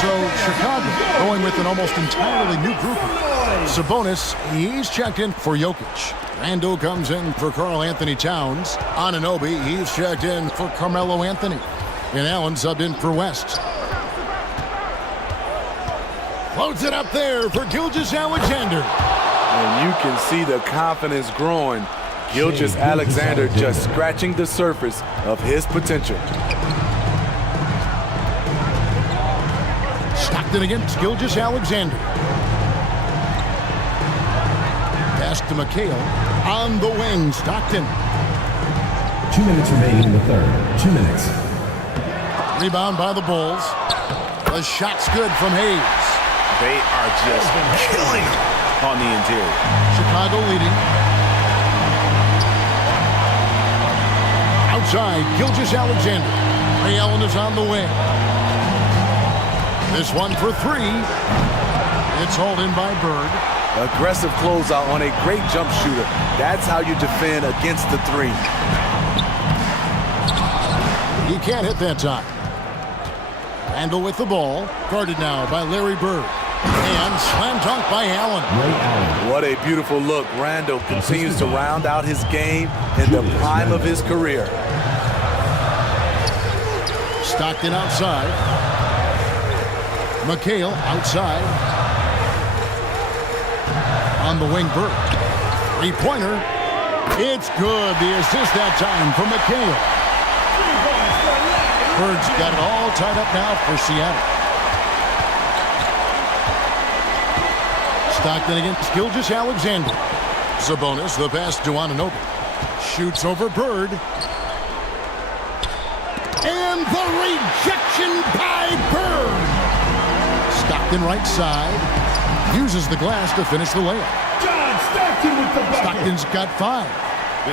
So Chicago going with an almost entirely new group. Sabonis, he's checked in for Jokic. Randall comes in for Karl Anthony Towns. Anunoby, he's checked in for Carmelo Anthony. And Allen subbed in for West. Floats it up there for Gilgeous-Alexander. And you can see the confidence growing. Gilgeous-Alexander just scratching the surface of his potential. Stockton against Gilgeous-Alexander. Pass to McHale. On the wing, Stockton. 2 minutes remaining in the third. 2 minutes. Rebound by the Bulls. The shot's good from Hayes. They are just killing on the interior. Chicago leading. Outside, Gilgeous-Alexander. Ray Allen is on the wing. This one for three. It's hauled in by Bird. Aggressive closeout on a great jump shooter. That's how you defend against the three. He can't hit that time. Randall with the ball. Guarded now by Larry Bird. And slam dunk by Allen. What a beautiful look. Randall continues to round out his game in the prime of his career. Stockton outside. McHale outside. On the wing, Bird. Three-pointer. It's good. The assist that time from McHale. Bird's got it all tied up now for Seattle. Stockton against Gilgeous-Alexander. Sabonis, the pass to Anunoby. Shoots over Bird. And the rejection by Bird. Stockton right side. Uses the glass to finish the layup. John Stockton with the bucket. Stockton's got 5.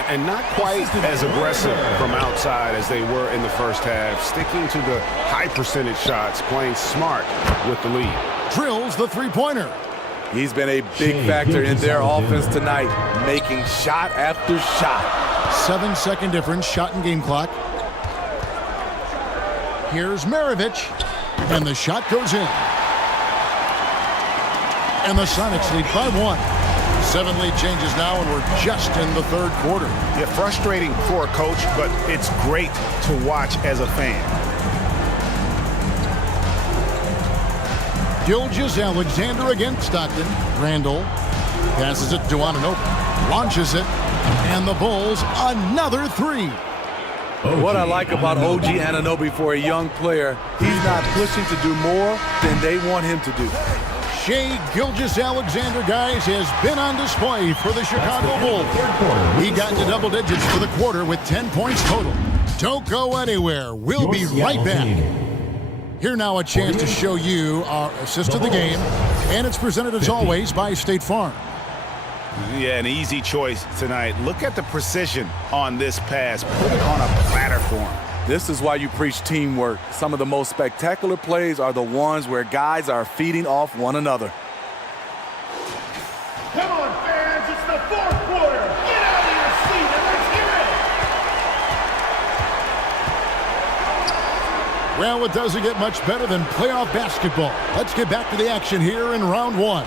And not quite as aggressive from outside as they were in the first half. Sticking to the high percentage shots, playing smart with the lead. Drills the three-pointer. He's been a big factor in their offense tonight, making shot after shot. 7-second difference, shot and game clock. Here's Maravich, and the shot goes in. And the Sonics lead by 1. 7 lead changes now, and we're just in the third quarter. Yeah, frustrating for a coach, but it's great to watch as a fan. Gilgeous-Alexander against Stockton. Randall passes it to Anunoby. Launches it, and the Bulls another 3. What I like about OG Anunoby for a young player, he's not pushing to do more than they want him to do. Shai Gilgeous-Alexander, guys, has been on display for the Chicago Bulls. He got to double digits for the quarter with 10 points total. Don't go anywhere. We'll be right back. Here now a chance to show you our assist of the game, and it's presented as always by State Farm. Yeah, an easy choice tonight. Look at the precision on this pass. Put it on a platter for him. This is why you preach teamwork. Some of the most spectacular plays are the ones where guys are feeding off one another. Come on, fans, it's the fourth quarter. Get out of your seat and let's hear it. Well, it doesn't get much better than playoff basketball. Let's get back to the action here in round one.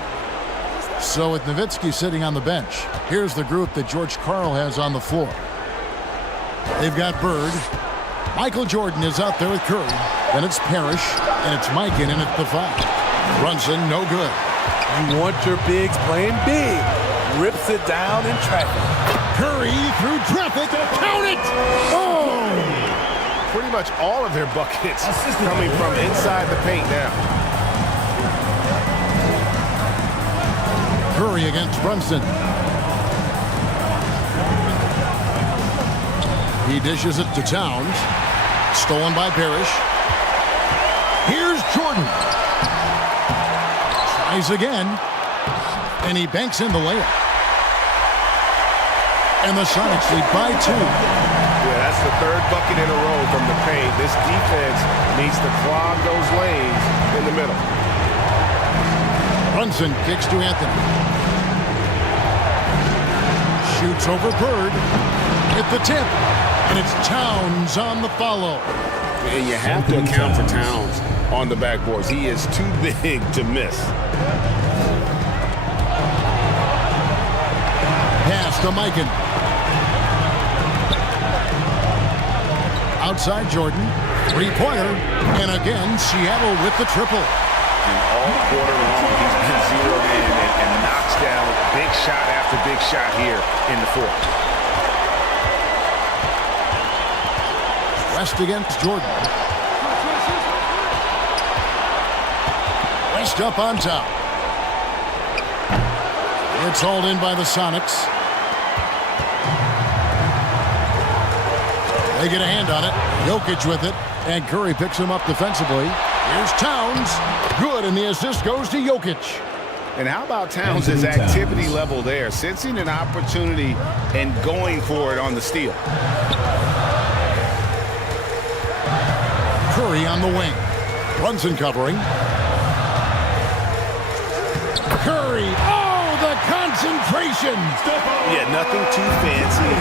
So with Nowitzki sitting on the bench, here's the group that George Karl has on the floor. They've got Bird. Michael Jordan is out there with Curry. Then it's Parrish, and it's Mikan in at the 5. Brunson, no good. You want your bigs playing big. Rips it down in traffic. Curry through traffic. Count it! Oh! Pretty much all of their buckets coming from inside the paint now. Curry against Brunson. He dishes it to Towns. Stolen by Parrish. Here's Jordan. Tries again. And he banks in the layup. And the Sonics lead by 2. Yeah, that's the third bucket in a row from the paint. This defense needs to clog those lanes in the middle. Brunson kicks to Anthony. Shoots over Bird. Hit the tip. And it's Towns on the follow. And you have to account for Towns on the backboards. He is too big to miss. Pass to Mikan. Outside Jordan. Three-pointer. And again, Seattle with the triple. And all quarter long, he's been zeroed in and knocks down big shot after big shot here in the fourth. West against Jordan. West up on top. It's hauled in by the Sonics. They get a hand on it. Jokic with it. And Curry picks him up defensively. Here's Towns. Good, and the assist goes to Jokic. And how about Towns' activity level there? Sensing an opportunity and going for it on the steal. Curry on the wing. Brunson covering. Curry. Oh, the concentration. Yeah, nothing too fancy.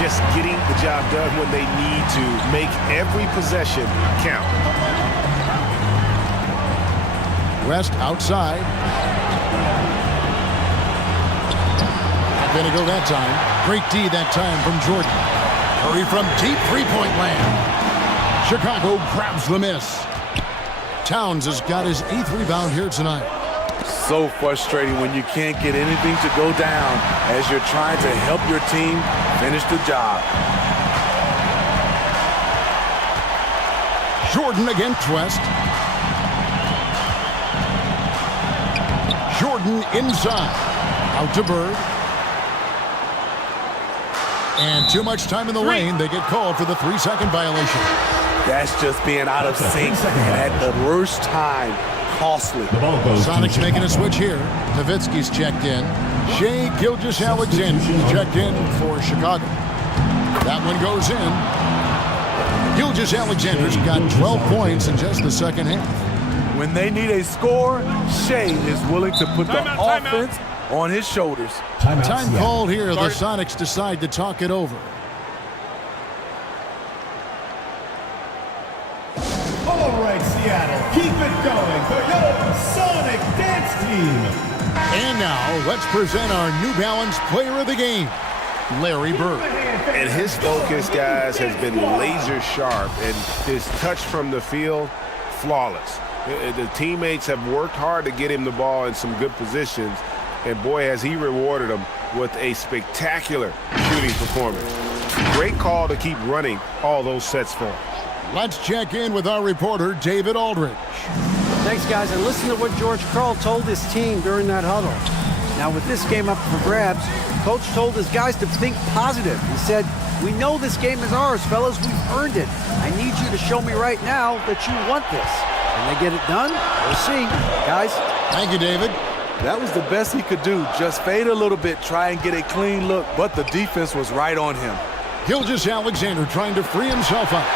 Just getting the job done when they need to. Make every possession count. West outside. Not going to go that time. Great D that time from Jordan. Curry from deep three-point land. Chicago grabs the miss. Towns has got his 8th rebound here tonight. So frustrating when you can't get anything to go down as you're trying to help your team finish the job. Jordan against West. Jordan inside. Out to Bird. And too much time in the lane. They get called for the 3-second violation. That's just being out of sync and at the worst time. Costly. Sonics making a switch here. Nowitzki's checked in. Shai Gilgeous-Alexander checked in for Chicago. That one goes in. Gilgeous-Alexander's got 12 points in just the second half. When they need a score, Shai is willing to put the offense on his shoulders. Time called here. The Sonics decide to talk it over. All right, Seattle, keep it going for your Sonic Dance Team. And now, let's present our New Balance Player of the Game, Larry Bird. And his focus, guys, has been laser sharp, and his touch from the field, flawless. The teammates have worked hard to get him the ball in some good positions, and boy, has he rewarded them with a spectacular shooting performance. Great call to keep running all those sets for him. Let's check in with our reporter, David Aldridge. Thanks, guys, and listen to what George Karl told his team during that huddle. Now, with this game up for grabs, Coach told his guys to think positive. He said, "We know this game is ours, fellas. We've earned it. I need you to show me right now that you want this." Can they get it done? We'll see. Guys. Thank you, David. That was the best he could do. Just fade a little bit, try and get a clean look, but the defense was right on him. Gilgeous-Alexander trying to free himself up.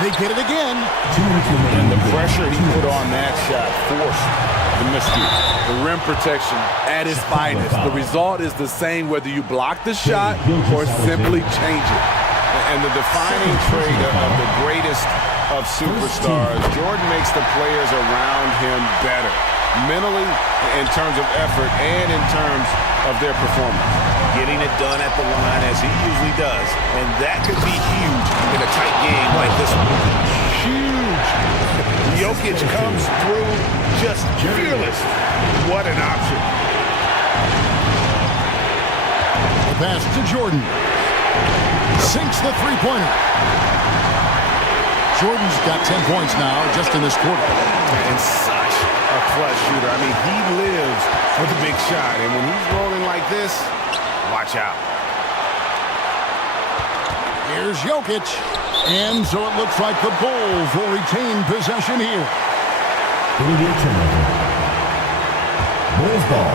They get it again. And the pressure he put on that shot forced the miscue. The rim protection at its finest. The result is the same whether you block the shot or simply change it. And the defining trait of the greatest of superstars, Jordan makes the players around him better, mentally, in terms of effort, and in terms of their performance. Getting it done at the line as he usually does, and that could be huge in a tight game like this one. Huge. Jokic comes through just fearless. What an option. The pass to Jordan. Sinks the three-pointer. Jordan's got 10 points now just in this quarter. And such a clutch shooter. I mean, he lives for the big shot. And when he's rolling like this, watch out. Here's Jokic. And so it looks like the Bulls will retain possession here. Immediate turnover. Bulls ball.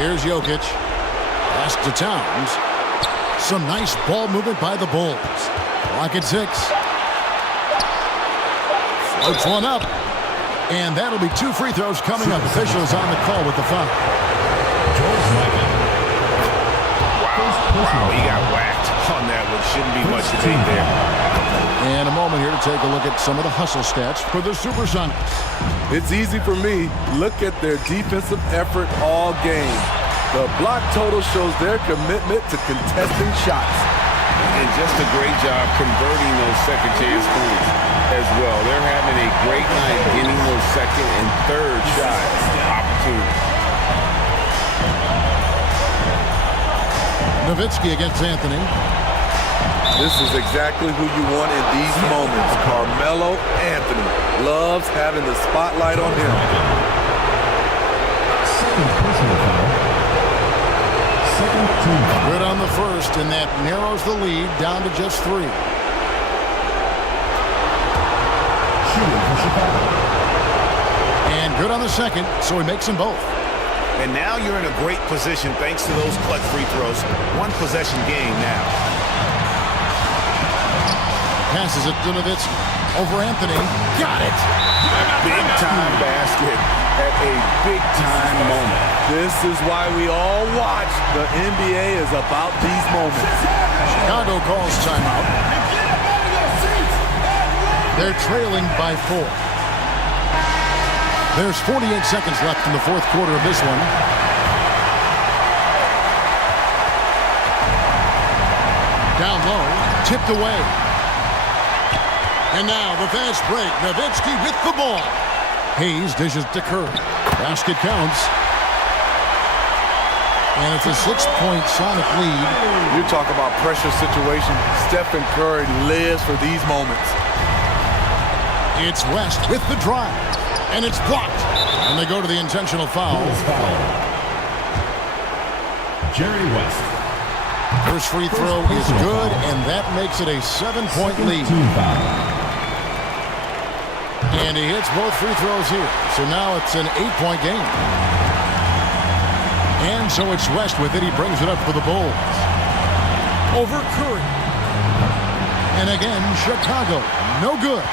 Here's Jokic. Pass to Towns. Some nice ball movement by the Bulls. Clock at 6. Floats one up. And that'll be 2 free throws coming up. Officials on the call with the foul. Wow, he got whacked on that one. Shouldn't be much debate there. And a moment here to take a look at some of the hustle stats for the Supersonics. It's easy for me. Look at their defensive effort all game. The block total shows their commitment to contesting shots. And just a great job converting those second chance points as well. They're having a great night getting those second and third shot opportunities. Nowitzki against Anthony. This is exactly who you want in these moments. Carmelo Anthony loves having the spotlight on him. Second personal foul. Second team foul. Good on the first, and that narrows the lead down to just 3. Shooting for Chicago. And good on the second, so he makes them both. And now you're in a great position thanks to those clutch free throws. One possession game now. Passes it to Nowitzki. Over Anthony. Got it. Big time basket at a big time moment. This is why we all watch. The NBA is about these moments. Chicago calls timeout. They're trailing by 4. There's 48 seconds left in the fourth quarter of this one. Down low, tipped away. And now the fast break. Nowitzki with the ball. Hayes dishes to Curry. Basket counts. And it's a 6-point Sonic lead. You talk about pressure situation. Stephen Curry lives for these moments. It's West with the drive. And it's blocked. And they go to the intentional foul. Jerry West. First free throw is good, and that makes it a 7-point lead. And he hits both free throws here. So now it's an 8-point game. And so it's West with it. He brings it up for the Bulls. Over Curry. And again, Chicago. No good.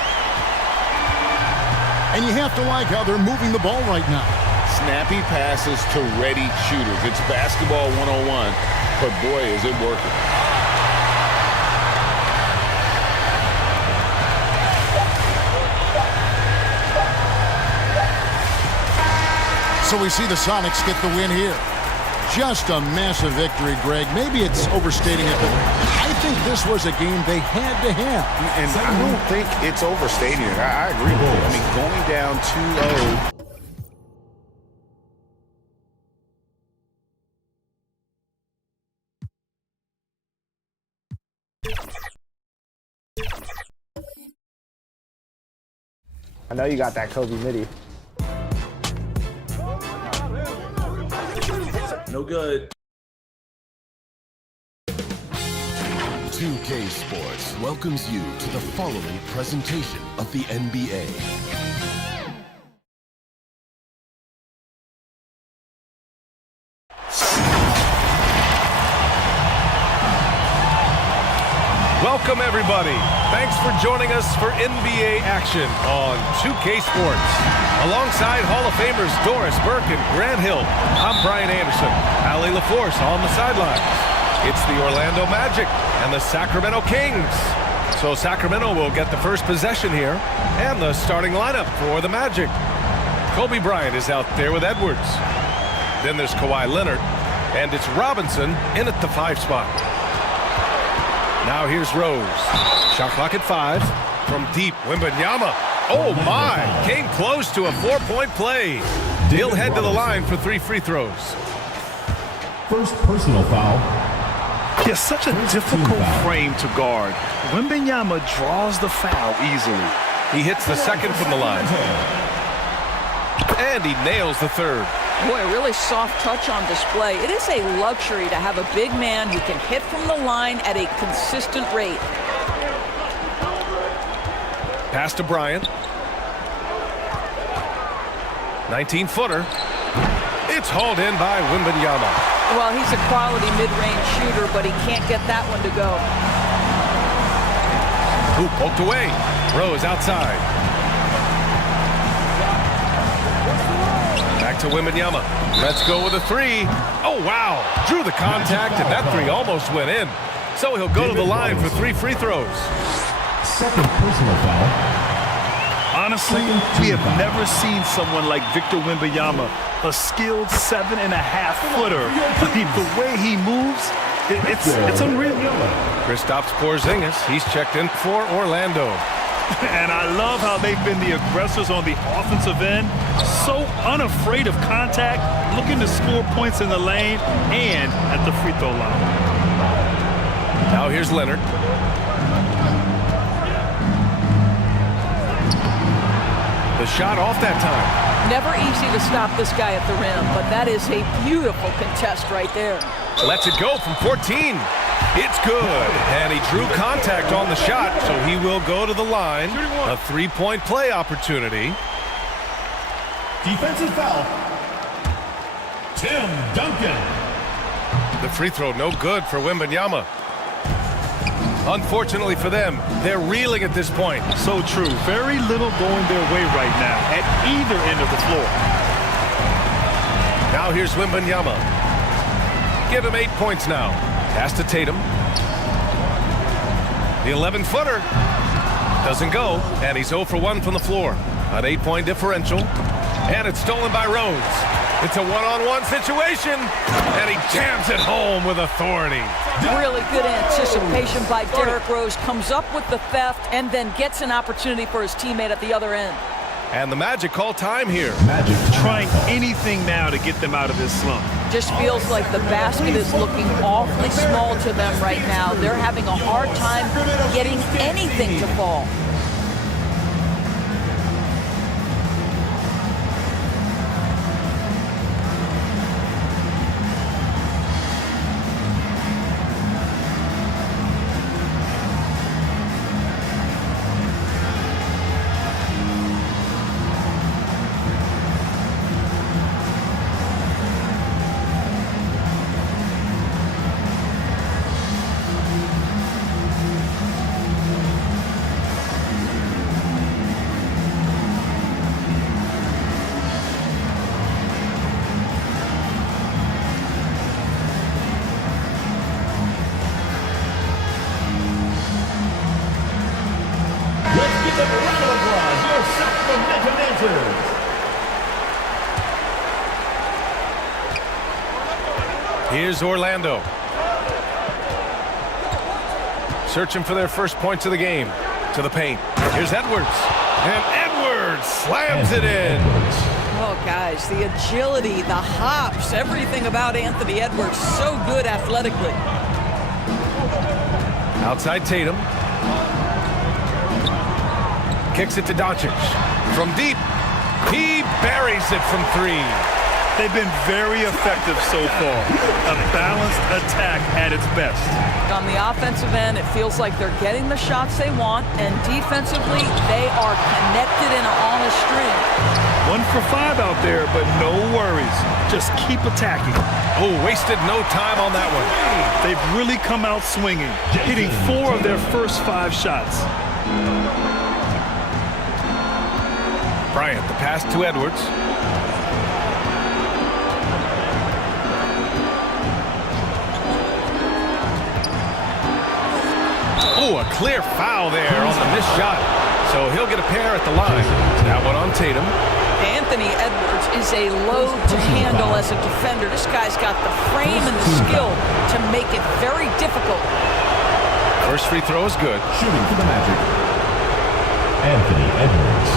And you have to like how they're moving the ball right now. Snappy passes to ready shooters. It's basketball 101, but boy, is it working. So we see the Sonics get the win here. Just a massive victory, Greg. Maybe it's overstating it, but I think this was a game they had to have. And I don't think it's overstating it. I agree with you. I mean, going down 2-0. I know you got that Kobe midi. No good. 2K Sports welcomes you to the following presentation of the NBA. Welcome, everybody. Thanks for joining us for NBA action on 2K Sports. Alongside Hall of Famers Doris Burke and Grant Hill, I'm Brian Anderson. Allie LaForce on the sidelines. It's the Orlando Magic and the Sacramento Kings. So Sacramento will get the first possession here and the starting lineup for the Magic. Kobe Bryant is out there with Edwards. Then there's Kawhi Leonard, and it's Robinson in at the 5 spot. Now here's Rose. Shot clock at 5. From deep, Wembanyama. Oh my! Came close to a 4-point play. He'll head to the line for 3 free throws. First personal foul. Yeah, such a difficult frame to guard. Wembanyama draws the foul easily. He hits the second from the line. And he nails the third. Boy, a really soft touch on display. It is a luxury to have a big man who can hit from the line at a consistent rate. Pass to Bryant. 19-footer. It's hauled in by Wembanyama. Well, he's a quality mid-range shooter, but he can't get that one to go. Hoop poked away. Rose outside. Back to Wembanyama. Let's go with a 3. Oh, wow. Drew the contact, and that 3 almost went in. So he'll go to the line for 3 free throws. Second personal foul. Honestly, we have never seen someone like Victor Wembanyama, a skilled 7.5-footer. I mean, the way he moves, it's unreal. Kristaps Porzingis, he's checked in for Orlando. And I love how they've been the aggressors on the offensive end. So unafraid of contact, looking to score points in the lane and at the free throw line. Now here's Leonard. The shot off that time. Never easy to stop this guy at the rim, but that is a beautiful contest right there. Lets it go from 14. It's good, and he drew contact on the shot, so he will go to the line. A 3-point play opportunity. Defensive foul. Tim Duncan. The free throw no good for Wembanyama. Unfortunately for them, they're reeling at this point. So true. Very little going their way right now at either end of the floor. Now here's Wembanyama. Give him 8 points now. Pass to Tatum. The 11-footer doesn't go, and he's 0 for 1 from the floor. An 8-point differential, and it's stolen by Rose. It's a one-on-one situation, and he jams it home with authority. Really good anticipation by Derrick Rose. Comes up with the theft and then gets an opportunity for his teammate at the other end. And the Magic call time here. Magic trying anything now to get them out of this slump. Just feels like the basket is looking awfully small to them right now. They're having a hard time getting anything to fall. Here's Orlando. Searching for their first points of the game. To the paint. Here's Edwards. And Edwards slams it in. Oh, guys, the agility, the hops, everything about Anthony Edwards. So good athletically. Outside Tatum. Kicks it to Doncic. From deep. He buries it from 3. They've been very effective so far. A balanced attack at its best. On the offensive end, it feels like they're getting the shots they want, and defensively, they are connected and on a string. 1 for 5 out there, but no worries. Just keep attacking. Oh, wasted no time on that one. They've really come out swinging, hitting 4 of their first 5 shots. Bryant, the pass to Edwards. Oh, a clear foul there on the missed shot. So he'll get a pair at the line. That one on Tatum. Anthony Edwards is a load to handle as a defender. This guy's got the frame and the skill to make it very difficult. First free throw is good. Shooting for the Magic, Anthony Edwards.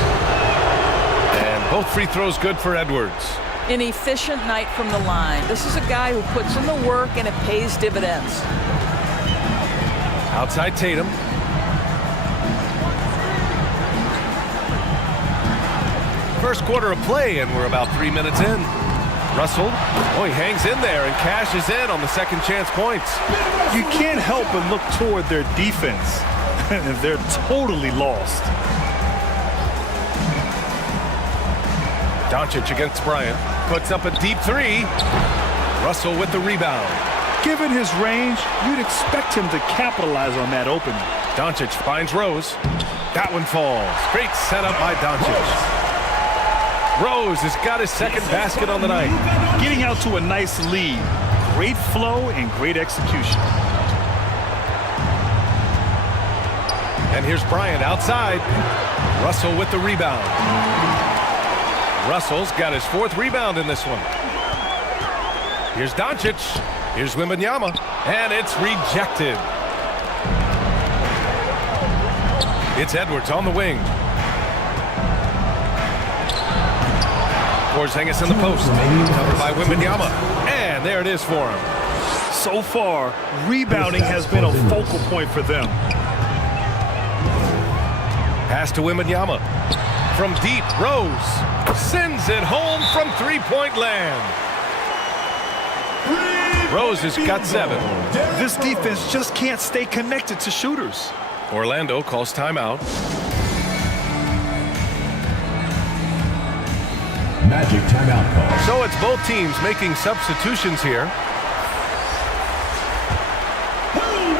And both free throws good for Edwards. An efficient night from the line. This is a guy who puts in the work and it pays dividends. Outside Tatum. First quarter of play, and we're about 3 minutes in. Russell, he hangs in there and cashes in on the second chance points. You can't help but look toward their defense. They're totally lost. Doncic against Bryant. Puts up a deep 3. Russell with the rebound. Given his range, you'd expect him to capitalize on that opening. Doncic finds Rose. That one falls. Great setup by Doncic. Rose has got his second basket on the night. Getting out to a nice lead. Great flow and great execution. And here's Bryant outside. Russell with the rebound. Russell's got his 4th rebound in this one. Here's Doncic. Here's Wembanyama. And it's rejected. It's Edwards on the wing. Porzingis in the post. Covered by Wembanyama. And there it is for him. So far, rebounding has been a focal point for them. Pass to Wembanyama. From deep, Rose sends it home from three-point land. Rose has got 7. This defense just can't stay connected to shooters. Orlando calls timeout. Magic timeout call. So it's both teams making substitutions here.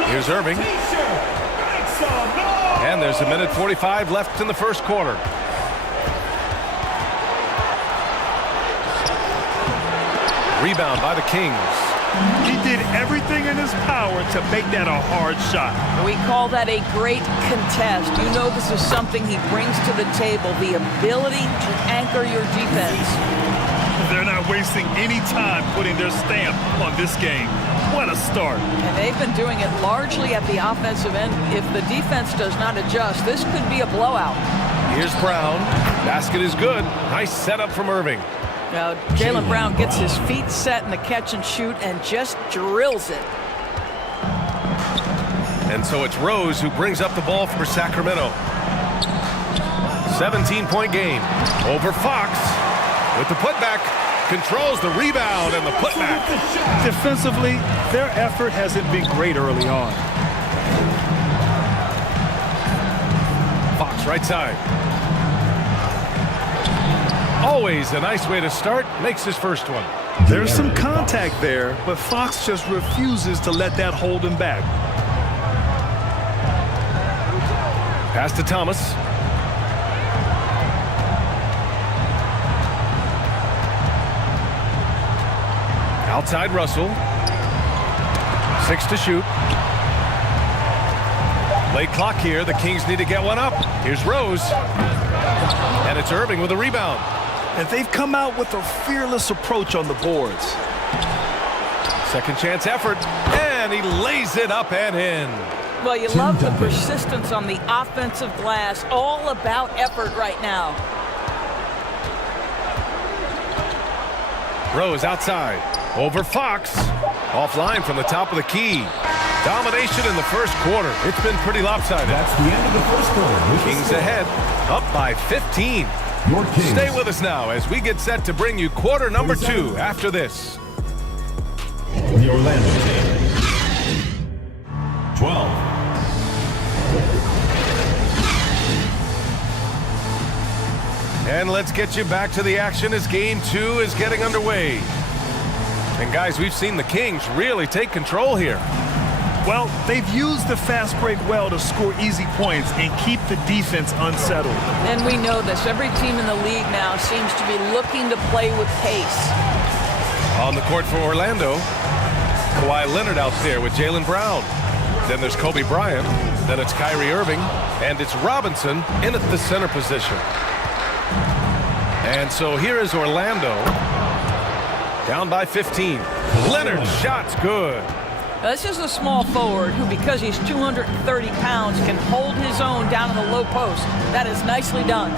Here's Irving. And there's a minute 45 left in the first quarter. Rebound by the Kings. He did everything in his power to make that a hard shot. We call that a great contest. You know this is something he brings to the table, the ability to anchor your defense. They're not wasting any time putting their stamp on this game. What a start. And they've been doing it largely at the offensive end. If the defense does not adjust, this could be a blowout. Here's Brown. Basket is good. Nice setup from Irving. Now, Jaylen Brown gets his feet set in the catch and shoot and just drills it. And so it's Rose who brings up the ball for Sacramento. 17-point game. Over Fox with the putback. Controls the rebound and the putback. Defensively, their effort hasn't been great early on. Fox right side. Always a nice way to start. Makes his first one. There's some contact there, but Fox just refuses to let that hold him back. Pass to Thomas. Outside Russell. 6 to shoot. Late clock here. The Kings need to get one up. Here's Rose. And it's Irving with a rebound. And they've come out with a fearless approach on the boards. Second chance effort. And he lays it up and in. Well, you love the persistence on the offensive glass. All about effort right now. Rose outside. Over Fox. Offline from the top of the key. Domination in the first quarter. It's been pretty lopsided. That's the end of the first quarter. Kings ahead. Up by 15. Stay with us now as we get set to bring you quarter number 2 after this. The Orlando team. 12. And let's get you back to the action as game 2 is getting underway. And guys, we've seen the Kings really take control here. Well, they've used the fast break well to score easy points and keep the defense unsettled. And we know this. Every team in the league now seems to be looking to play with pace. On the court for Orlando, Kawhi Leonard out there with Jaylen Brown. Then there's Kobe Bryant. Then it's Kyrie Irving. And it's Robinson in at the center position. And so here is Orlando. Down by 15. Leonard's shot's good. Now, this is a small forward who, because he's 230 pounds, can hold his own down in the low post. That is nicely done.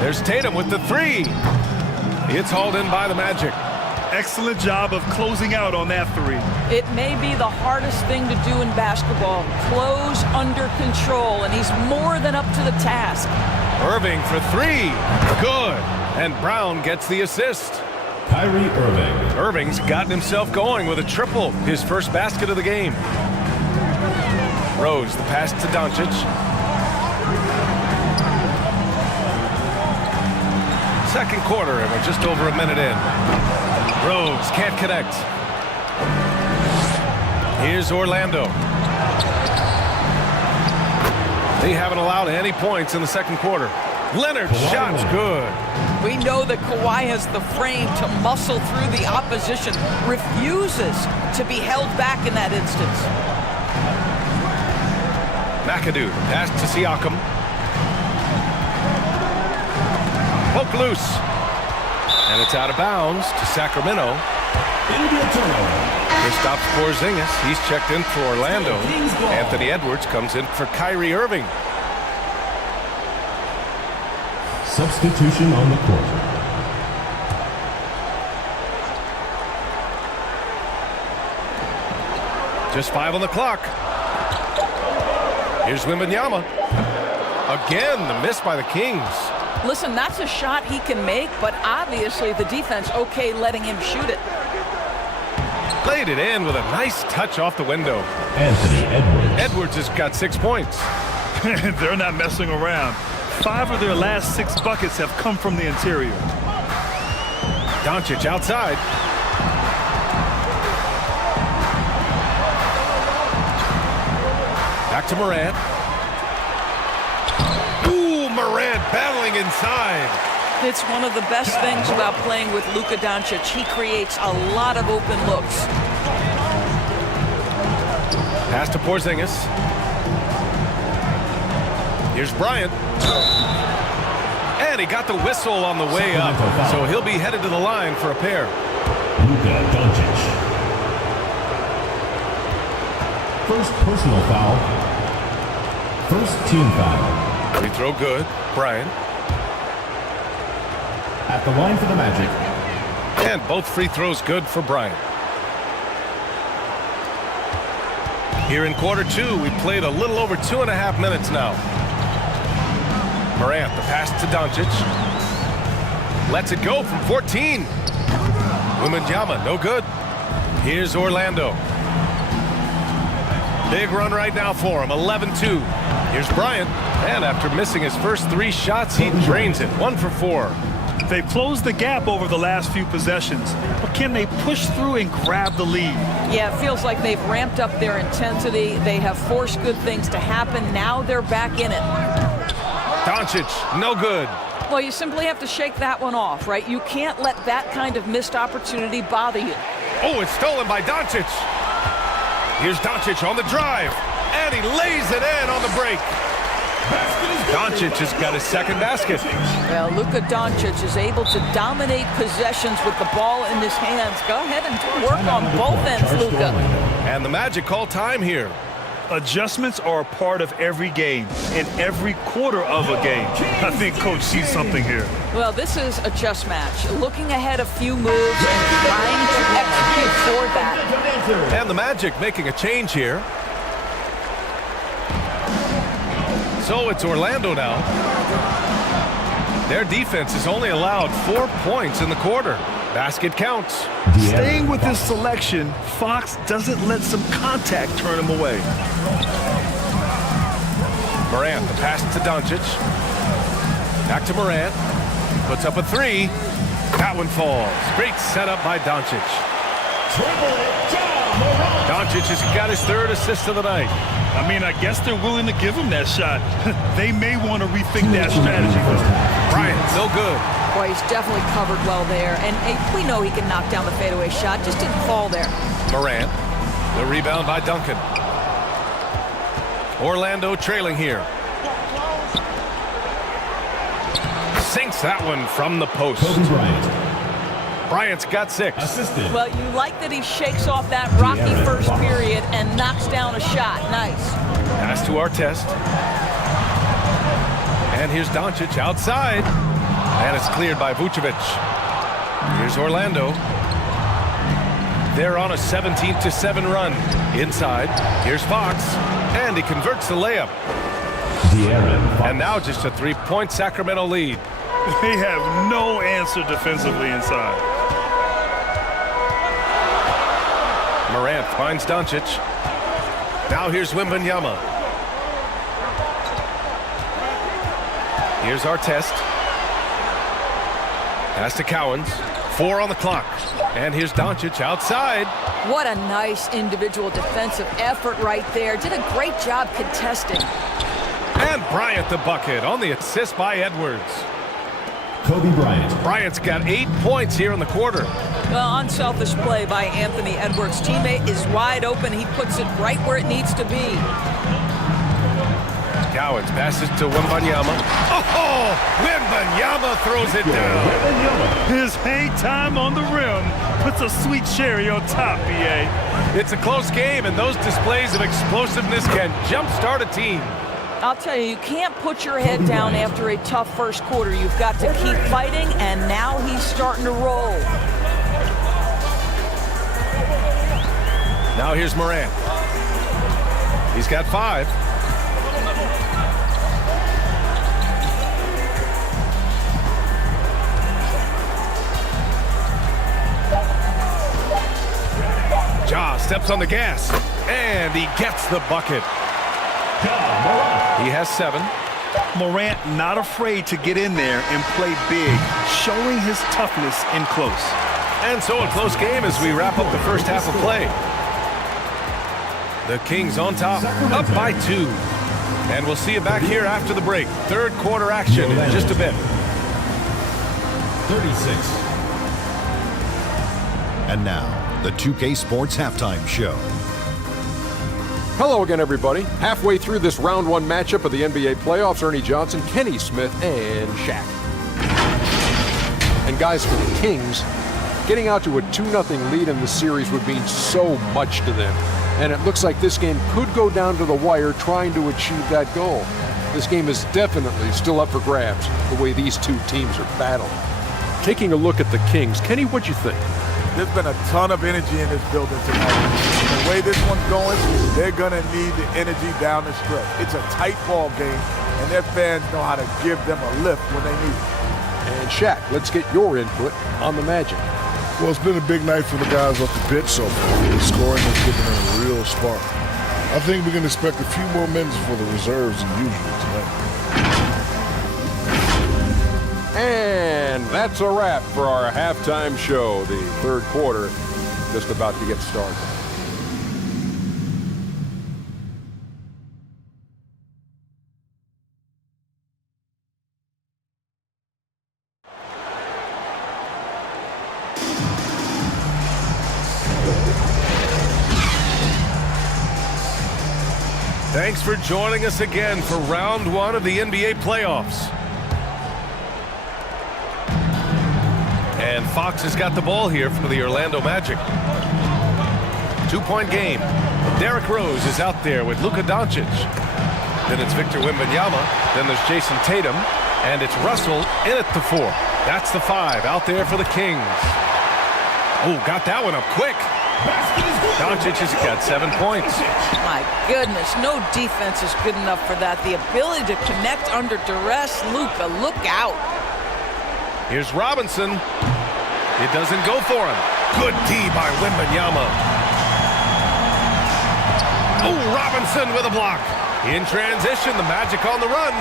There's Tatum with the 3. It's hauled in by the Magic. Excellent job of closing out on that 3. It may be the hardest thing to do in basketball. Close under control, and he's more than up to the task. Irving for 3. Good. And Brown gets the assist. Kyrie Irving. Irving's gotten himself going with a triple, his first basket of the game. Rose, the pass to Doncic. Second quarter, and we're just over a minute in. Rose can't connect. Here's Orlando. They haven't allowed any points in the second quarter. Leonard's shot's good. We know that Kawhi has the frame to muscle through the opposition, refuses to be held back in that instance. McAdoo, pass to Siakam. Poke loose. And it's out of bounds to Sacramento. Kristaps Porzingis, he's checked in for Orlando. Anthony Edwards comes in for Kyrie Irving. Substitution on the court. Just 5 on the clock. Here's Wembanyama. Again, the miss by the Kings. Listen, that's a shot he can make, but obviously the defense okay letting him shoot it. Played it in with a nice touch off the window. Anthony Edwards. Edwards has got 6 points. They're not messing around. 5 of their last 6 buckets have come from the interior. Doncic outside. Back to Morant. Ooh, Morant battling inside. It's one of the best things about playing with Luka Doncic. He creates a lot of open looks. Pass to Porzingis. Here's Bryant. And he got the whistle on the way up, so he'll be headed to the line for a pair. Luka Doncic. First personal foul. First team foul. Free throw good. Bryant. At the line for the Magic. And both free throws good for Bryant. Here in quarter 2, we played a little over 2.5 minutes now. Morant, the pass to Doncic. Lets it go from 14. Wembanyama, no good. Here's Orlando. Big run right now for him, 11-2. Here's Bryant, and after missing his first 3 shots, he drains it, 1 for 4. They've closed the gap over the last few possessions, but can they push through and grab the lead? Yeah, it feels like they've ramped up their intensity. They have forced good things to happen. Now they're back in it. Doncic, no good. Well, you simply have to shake that one off, right? You can't let that kind of missed opportunity bother you. Oh, it's stolen by Doncic. Here's Doncic on the drive, and he lays it in on the break. Doncic has got his second basket. Well, Luka Doncic is able to dominate possessions with the ball in his hands. Go ahead and work on both ends, Luka. And the Magic call time here. Adjustments are a part of every game, in every quarter of a game. I think Coach sees something here. Well, this is a chess match. Looking ahead a few moves and trying to execute for that. And the Magic making a change here. So it's Orlando now. Their defense has only allowed 4 points in the quarter. Basket counts. Staying with his selection, Fox doesn't let some contact turn him away. Morant, the pass to Doncic. Back to Morant. Puts up a three. That one falls. Great setup by Doncic. Doncic has got his third assist of the night. I mean, I guess they're willing to give him that shot. They may want to rethink that strategy. Bryant, no good. Boy, he's definitely covered well there. And hey, we know he can knock down the fadeaway shot. Just didn't fall there. Morant. The rebound by Duncan. Orlando trailing here. Sinks that one from the post. Bryant's got 6. Well, you like that he shakes off that rocky first period and knocks down a shot. Nice. Pass to Artest. And here's Doncic outside. And it's cleared by Vucevic. Here's Orlando. They're on a 17-7 run. Inside. Here's Fox. And he converts the layup. And now just a 3-point Sacramento lead. They have no answer defensively inside. Morant finds Doncic. Now here's Wembanyama. Here's Artest. Pass to Cowens. 4 on the clock. And here's Doncic outside. What a nice individual defensive effort right there. Did a great job contesting. And Bryant the bucket on the assist by Edwards. Kobe Bryant. Bryant's got 8 points here in the quarter. Well, unselfish play by Anthony Edwards. Teammate is wide open. He puts it right where it needs to be. Cowens passes to Wembanyama. Oh, Wembanyama throws it down. His hang time on the rim puts a sweet cherry on top, BA. It's a close game, and those displays of explosiveness can jumpstart a team. I'll tell you, you can't put your head down after a tough first quarter. You've got to keep fighting, and now he's starting to roll. Now here's Morant. He's got 5. Ja steps on the gas, and he gets the bucket. He has 7. Morant not afraid to get in there and play big, showing his toughness in close. And so a close game as we wrap up the first half of play. The Kings on top, up by 2. And we'll see you back here after the break. Third quarter action in just a bit. 36. And now, the 2K Sports Halftime Show. Hello again, everybody. Halfway through this round 1 matchup of the NBA playoffs, Ernie Johnson, Kenny Smith, and Shaq. And guys, for the Kings, getting out to a 2-0 lead in the series would mean so much to them. And it looks like this game could go down to the wire trying to achieve that goal. This game is definitely still up for grabs, the way these two teams are battling. Taking a look at the Kings, Kenny, what'd you think? There's been a ton of energy in this building tonight. The way this one's going, they're going to need the energy down the stretch. It's a tight ball game, and their fans know how to give them a lift when they need it. And Shaq, let's get your input on the Magic. Well, it's been a big night for the guys off the bench so far. The scoring has given them a real spark. I think we can expect a few more minutes for the reserves than usual tonight. And that's a wrap for our halftime show. The third quarter just about to get started. Thanks for joining us again for round 1 of the NBA playoffs. And Fox has got the ball here for the Orlando Magic. 2-point game. Derrick Rose is out there with Luka Doncic. Then it's Victor Wembanyama. Then there's Jason Tatum. And it's Russell in at the 4. That's the 5 out there for the Kings. Oh, got that one up quick. Doncic has got 7 points. My goodness, no defense is good enough for that. The ability to connect under duress. Luka, look out. Here's Robinson. It doesn't go for him. Good D by Wembanyama. Oh, Robinson with a block. In transition, the Magic on the run.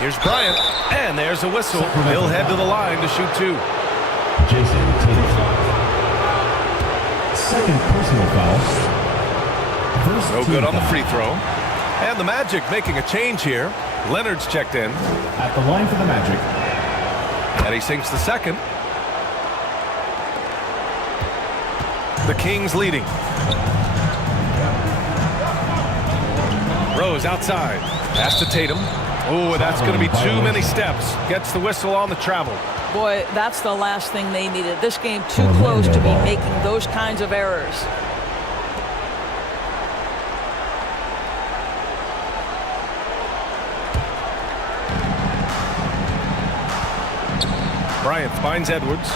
Here's Bryant, and there's a whistle. He'll head to the line to shoot 2. Jason Tatum. Second personal foul. First No good on the foul. free throw. And the Magic making a change here. Leonard's checked in. At the line for the Magic. And he sinks the second. The Kings leading. Rose outside. Pass to Tatum. Oh, that's going to be too many steps. Gets the whistle on the travel. Boy, that's the last thing they needed. This game too close to be making those kinds of errors. Bryant finds Edwards.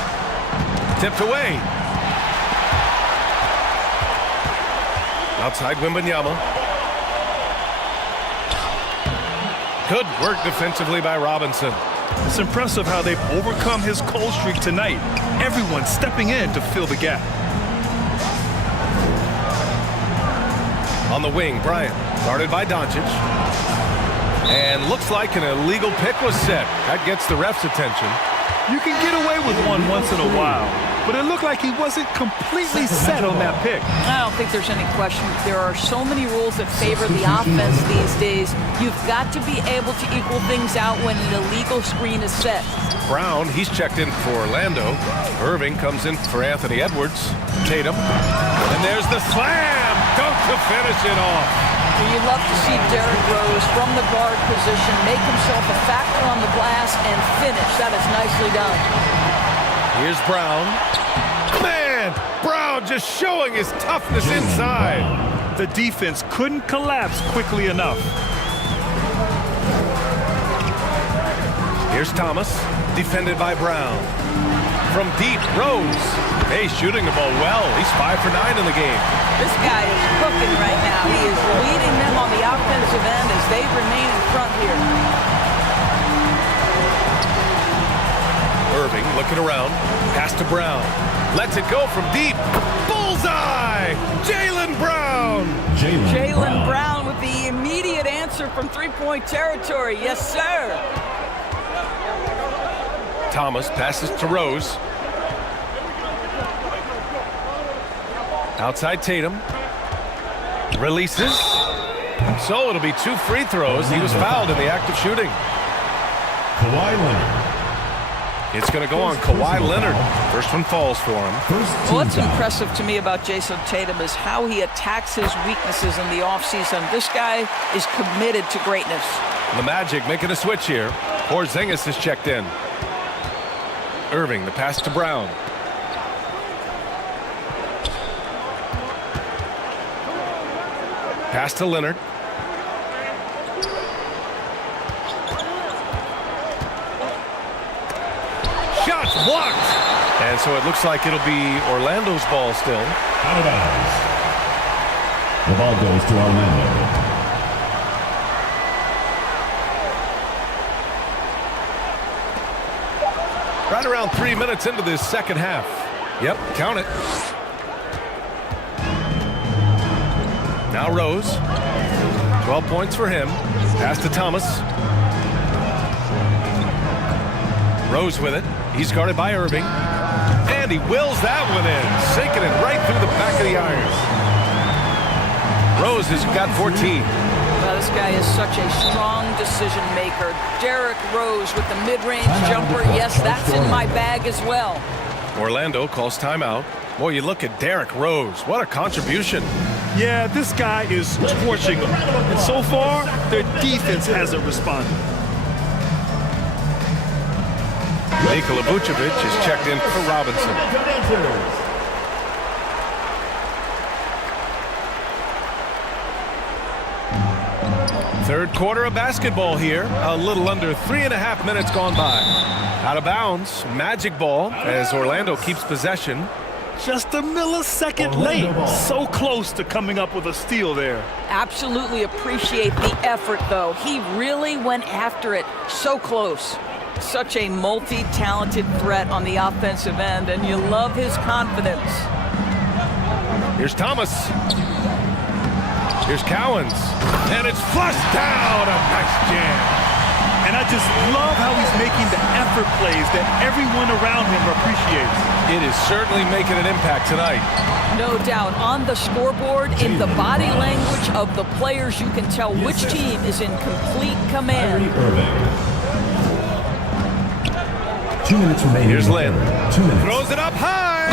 Tipped away. Outside Wembanyama. Good work defensively by Robinson. It's impressive how they've overcome his cold streak tonight. Everyone stepping in to fill the gap. On the wing, Bryant, guarded by Doncic. And looks like an illegal pick was set. That gets the ref's attention. You can get away with one once in a while, but it looked like he wasn't completely set on that pick. I don't think there's any question. There are so many rules that favor the offense these days. You've got to be able to equal things out when an illegal screen is set. Brown, he's checked in for Orlando. Irving comes in for Anthony Edwards. Tatum. And there's the slam! Dunk to finish it off. You'd love to see Derrick Rose from the guard position make himself a factor on the glass and finish. That is nicely done. Here's Brown. Man, Brown just showing his toughness inside. The defense couldn't collapse quickly enough. Here's Thomas, defended by Brown. From deep, Rose. Hey, shooting the ball well. He's 5 for 9 in the game. This guy is cooking right now. He is leading them on the offensive end as they remain in front here. Irving looking around. Pass to Brown. Lets it go from deep. Bullseye! Jaylen Brown! Jaylen Brown with the immediate answer from three-point territory. Yes, sir. Thomas passes to Rose. Outside Tatum. Releases. So it'll be 2 free throws. He was fouled in the act of shooting. Kawhi Leonard. It's going to go on Kawhi Leonard. First one falls for him. Well, what's impressive to me about Jason Tatum is how he attacks his weaknesses in the offseason. This guy is committed to greatness. The Magic making a switch here. Porzingis is checked in. Irving, the pass to Brown. Pass to Leonard. Shots blocked. And so it looks like it'll be Orlando's ball still. Out of bounds. The ball goes to Orlando. Right around 3 minutes into this second half. Yep, count it. Now Rose. 12 points for him. Pass to Thomas. Rose with it. He's guarded by Irving. And he wills that one in. Sinking it right through the back of the iron. Rose has got 14. Well, this guy is such a strong decision maker. Derrick Rose with the mid-range jumper. Yes, that's in my bag as well. Orlando calls timeout. Boy, you look at Derrick Rose. What a contribution. Yeah, this guy is torching them. And so far, their defense hasn't responded. Nikola Vucevic is checked in for Robinson. Third quarter of basketball here. A little under 3.5 minutes gone by. Out of bounds, Magic ball as Orlando keeps possession. Just a millisecond late. So close to coming up with a steal there. Absolutely appreciate the effort, though. He really went after it. So close. Such a multi-talented threat on the offensive end, and you love his confidence. Here's Thomas. Here's Cowens. And it's flushed down. A nice jam. And I just love how he's making the effort plays that everyone around him appreciates. It is certainly making an impact tonight. No doubt. On the scoreboard, in the body language of the players, you can tell which team is in complete command. 2 minutes remaining. Here's Lynn. 2 minutes. Throws it up high.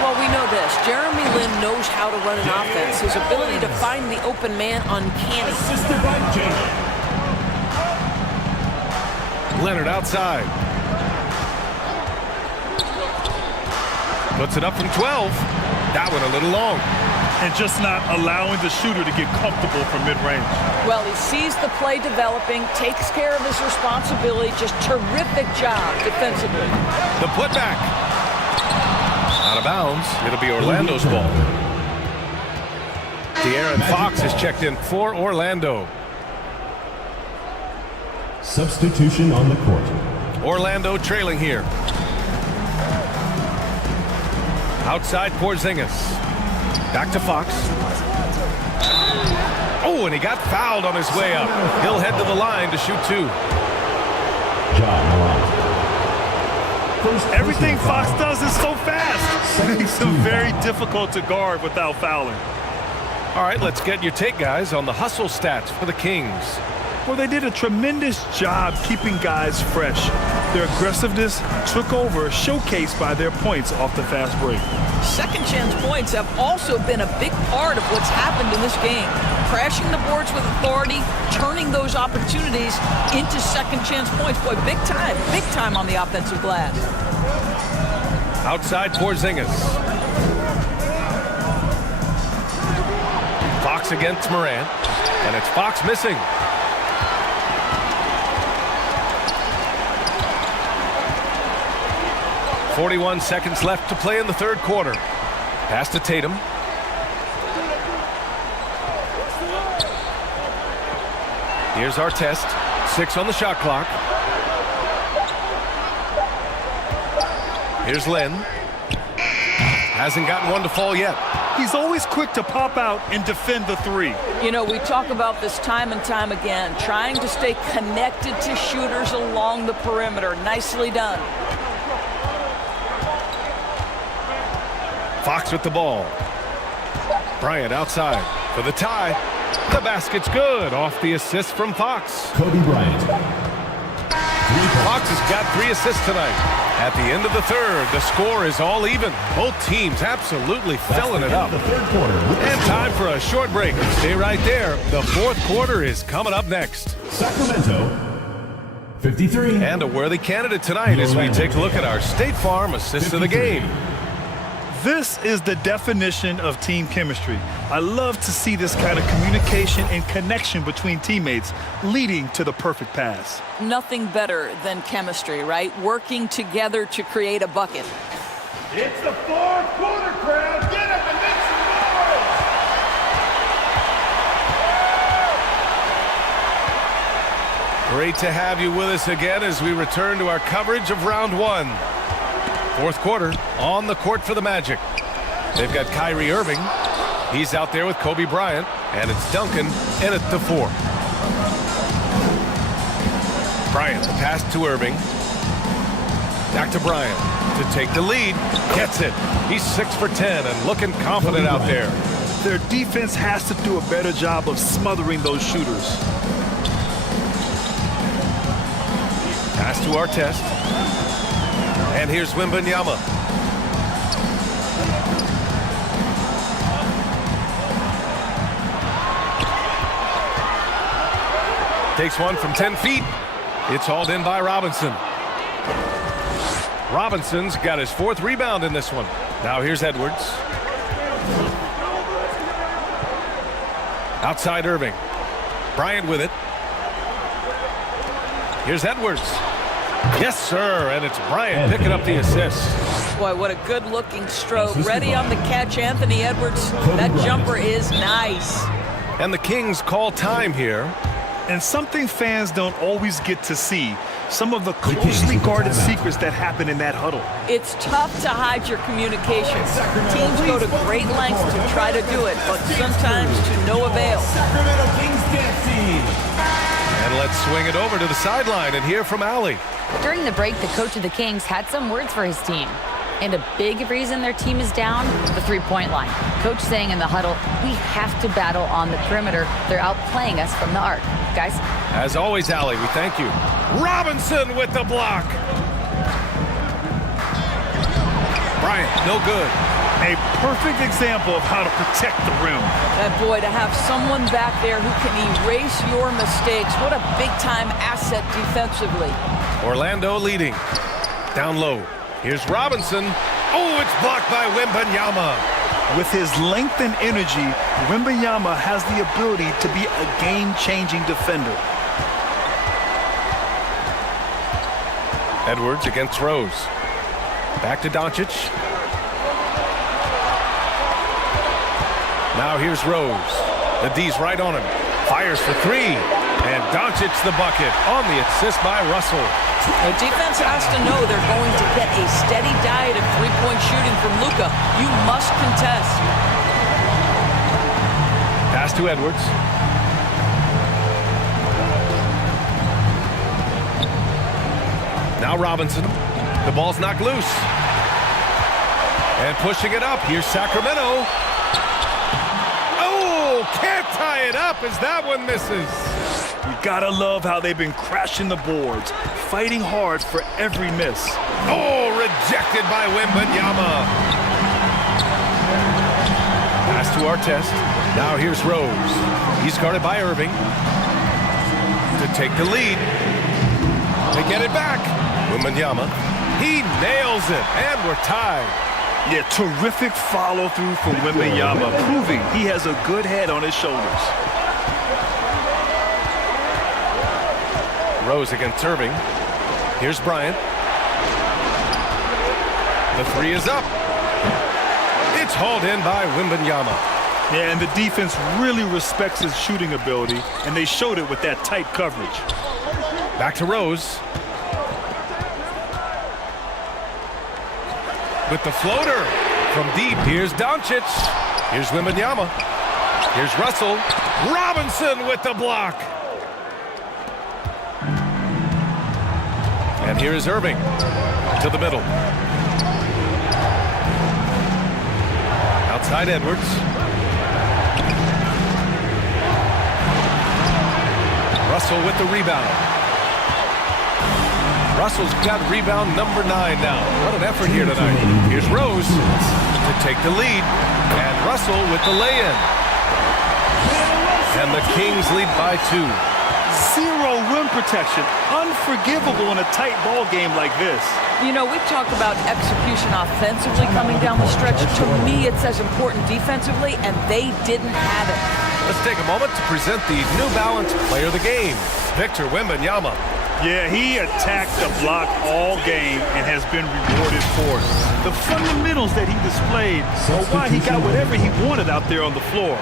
Well, we know this. Jeremy Lin knows how to run an offense. His ability to find the open man uncanny. Leonard outside. Puts it up from 12. That one a little long. And just not allowing the shooter to get comfortable from mid-range. Well, he sees the play developing, takes care of his responsibility. Just terrific job defensively. The putback. Out of bounds. It'll be Orlando's ball. De'Aaron Fox is checked in for Orlando. Substitution on the court. Orlando trailing here. Outside Porzingis. Back to Fox. Oh, and he got fouled on his way up. He'll head to the line to shoot 2. Everything Fox does is so fast. Makes him very difficult to guard without fouling. All right, let's get your take, guys, on the hustle stats for the Kings. Well, they did a tremendous job keeping guys fresh. Their aggressiveness took over, showcased by their points off the fast break. Second chance points have also been a big part of what's happened in this game. Crashing the boards with authority, turning those opportunities into second chance points. Boy, big time on the offensive glass. Outside Porzingis. Fox against Morant, and it's Fox missing. .41 seconds left to play in the third quarter. Pass to Tatum. Here's Artest. 6 on the shot clock. Here's Len. Hasn't gotten one to fall yet. He's always quick to pop out and defend the 3. You know, we talk about this time and time again, trying to stay connected to shooters along the perimeter. Nicely done. Fox with the ball. Bryant outside for the tie. The basket's good. Off the assist from Fox. Kobe Bryant. Fox has got 3 assists tonight. At the end of the third, the score is all even. Both teams absolutely filling it up. The third quarter. And time for a short break. Stay right there. The fourth quarter is coming up next. Sacramento, 53. And a worthy candidate tonight as we take a look at our State Farm assist of the game. This is the definition of team chemistry. I love to see this kind of communication and connection between teammates leading to the perfect pass. Nothing better than chemistry, right? Working together to create a bucket. It's the fourth quarter, crowd. Get up and make some noise. Great to have you with us again as we return to our coverage of round 1. Fourth quarter on the court for the Magic. They've got Kyrie Irving. He's out there with Kobe Bryant, and it's Duncan in at the 4. Bryant, the pass to Irving. Back to Bryant to take the lead. Gets it. He's 6 for 10 and looking confident out there. Their defense has to do a better job of smothering those shooters. Pass to Artest. And here's Wembanyama. Takes one from 10 feet. It's hauled in by Robinson. Robinson's got his 4th rebound in this one. Now here's Edwards. Outside Irving. Bryant with it. Here's Edwards. Yes, sir, and it's Bryant picking up the assist. Boy, what a good-looking stroke. Ready on the catch, Anthony Edwards. That jumper is nice. And the Kings call time here. And something fans don't always get to see, some of the closely guarded secrets that happen in that huddle. It's tough to hide your communications. Teams go to great lengths to try to do it, but sometimes to no avail. Sacramento Kings dance team. And let's swing it over to the sideline and hear from Allie. During the break, the coach of the Kings had some words for his team. And a big reason their team is down, the three-point line. Coach saying in the huddle, we have to battle on the perimeter. They're outplaying us from the arc. Guys? As always, Allie, we thank you. Robinson with the block. Bryant, no good. A perfect example of how to protect the rim. And boy, to have someone back there who can erase your mistakes, what a big-time asset defensively. Orlando leading. Down low. Here's Robinson. Oh, it's blocked by Wembanyama. With his length and energy, Wembanyama has the ability to be a game-changing defender. Edwards against Rose. Back to Doncic. Now here's Rose. The D's right on him. Fires for three. And Doncic the bucket on the assist by Russell. The defense has to know they're going to get a steady diet of three-point shooting from Luka. You must contest. Pass to Edwards. Now Robinson. The ball's knocked loose. And pushing it up. Here's Sacramento. Oh, can't tie it up as that one misses. You gotta love how they've been crashing the boards, fighting hard for every miss. Oh, rejected by Wembanyama. Pass to Artest. Now here's Rose. He's guarded by Irving. To take the lead. They get it back. Wembanyama. He nails it, and we're tied. Yeah, terrific follow-through from Wembanyama, proving he has a good head on his shoulders. Rose against Irving. Here's Bryant. The three is up. It's hauled in by Wembanyama. Yeah, and the defense really respects his shooting ability, and they showed it with that tight coverage. Back to Rose. With the floater from deep. Here's Doncic. Here's Wembanyama. Here's Russell. Robinson with the block. And here is Irving to the middle. Outside Edwards. Russell with the rebound. Russell's got rebound number 9 now. What an effort here tonight. Here's Rose to take the lead. And Russell with the lay-in. And the Kings lead by 2. Zero rim protection. Unforgivable in a tight ball game like this. You know, we've talked about execution offensively coming down the stretch. To me, it's as important defensively, and they didn't have it. Let's take a moment to present the New Balance Player of the Game, Victor Wembanyama. Yeah, he attacked the block all game and has been rewarded for it. The fundamentals that he displayed are why he got whatever he wanted out there on the floor.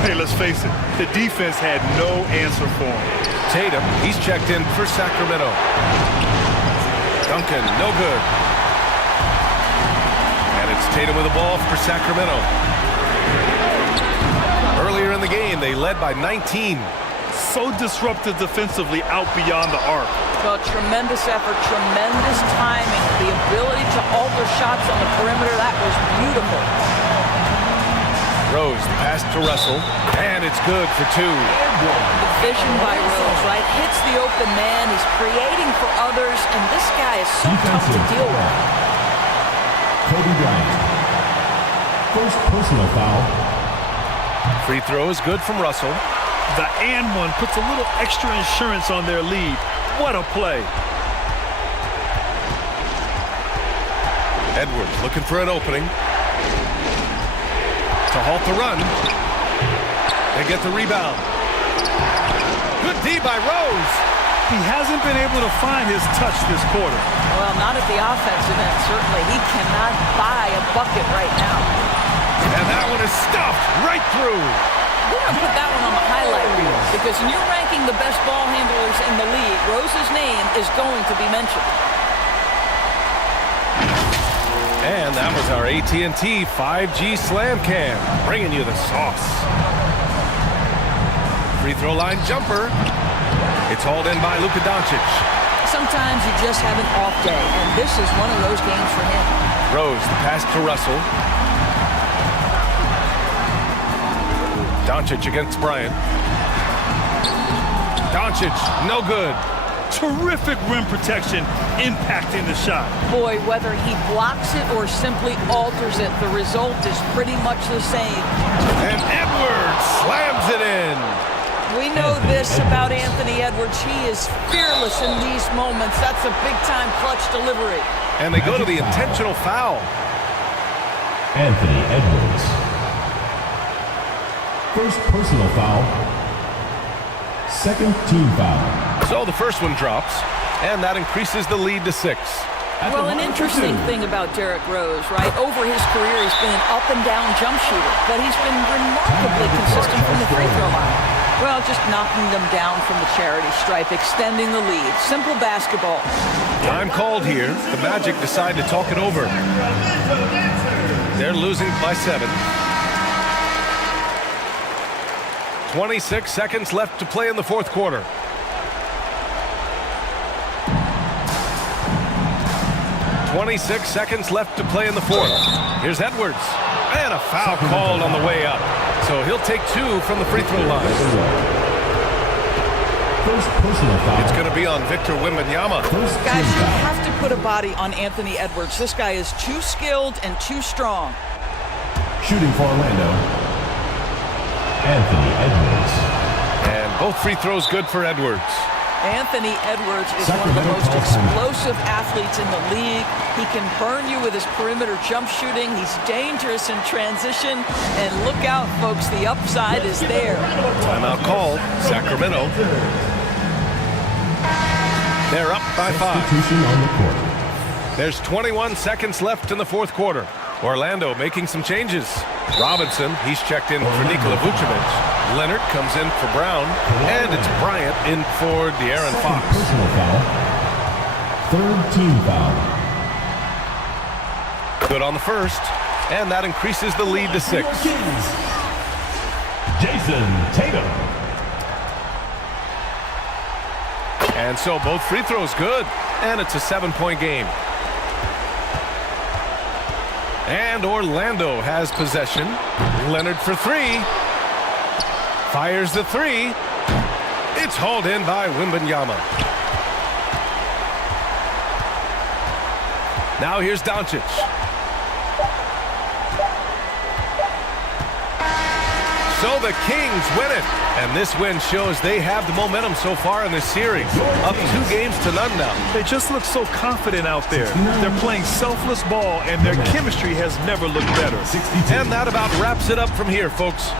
Hey, let's face it, the defense had no answer for him. Tatum, he's checked in for Sacramento. Duncan, no good. And it's Tatum with the ball for Sacramento. Earlier in the game, they led by 19. So disruptive defensively out beyond the arc. Well, tremendous effort, tremendous timing. The ability to alter shots on the perimeter, that was beautiful. Rose, the pass to Russell, and it's good for 2. The vision by Rose, right? Hits the open man, he's creating for others, and this guy is so tough to deal with. Kobe Bryant. First personal foul. Free throw is good from Russell. The and one puts a little extra insurance on their lead. What a play. Edwards looking for an opening. To halt the run. They get the rebound. Good D by Rose. He hasn't been able to find his touch this quarter. Well, not at the offensive end, certainly. He cannot buy a bucket right now. And that one is stuffed right through. we're going to put that one on the highlight reel because when you're ranking the best ball handlers in the league, Rose's name is going to be mentioned. And that was our AT&T 5G Slam Cam, bringing you the sauce. Free throw line jumper. It's hauled in by Luka Doncic. Sometimes you just have an off day, and this is one of those games for him. Rose, the pass to Russell. Doncic against Bryant. Doncic, no good. Terrific rim protection, impacting the shot. Boy, whether he blocks it or simply alters it, the result is pretty much the same. And Edwards slams it in. We know this about Anthony Edwards. He is fearless in these moments. That's a big-time clutch delivery. And they go to the intentional foul. Anthony Edwards. First personal foul. Second team foul. So the first one drops, and that increases the lead to 6. Well, an interesting thing about Derrick Rose, right? Over his career, he's been an up-and-down jump shooter, but he's been remarkably consistent from the free throw line. Well, just knocking them down from the charity stripe, extending the lead. Simple basketball. Time called here. The Magic decide to talk it over. They're losing by 7. 26 seconds left to play in the fourth quarter. .26 seconds left to play in the fourth. Here's Edwards. And a foul called on the way up. So he'll take 2 from the free throw line. First personal foul. It's going to be on Victor Wembanyama. Guys, you have to put a body on Anthony Edwards. This guy is too skilled and too strong. Shooting for Orlando, Anthony Edwards. And both free throws good for Edwards. Anthony Edwards is one of the most explosive athletes in the league. He can burn you with his perimeter jump shooting. He's dangerous in transition. And look out, folks, the upside is there. Timeout called. Sacramento. They're up by 5. There's 21 seconds left in the fourth quarter. Orlando making some changes. Robinson, he's checked in for Nikola Vucevic. Leonard comes in for Brown. And it's Bryant in for De'Aaron Fox. Personal foul. Third team foul. Good on the first. And that increases the lead to 6. Jason Tatum. And so both free throws good. And it's a 7-point game. And Orlando has possession. Leonard for 3. Fires the 3. It's hauled in by Wembanyama. Now here's Doncic. So the Kings win it. And this win shows they have the momentum so far in this series. Up 2 games to none now. They just look so confident out there. They're playing selfless ball, and their chemistry has never looked better. And that about wraps it up from here, folks.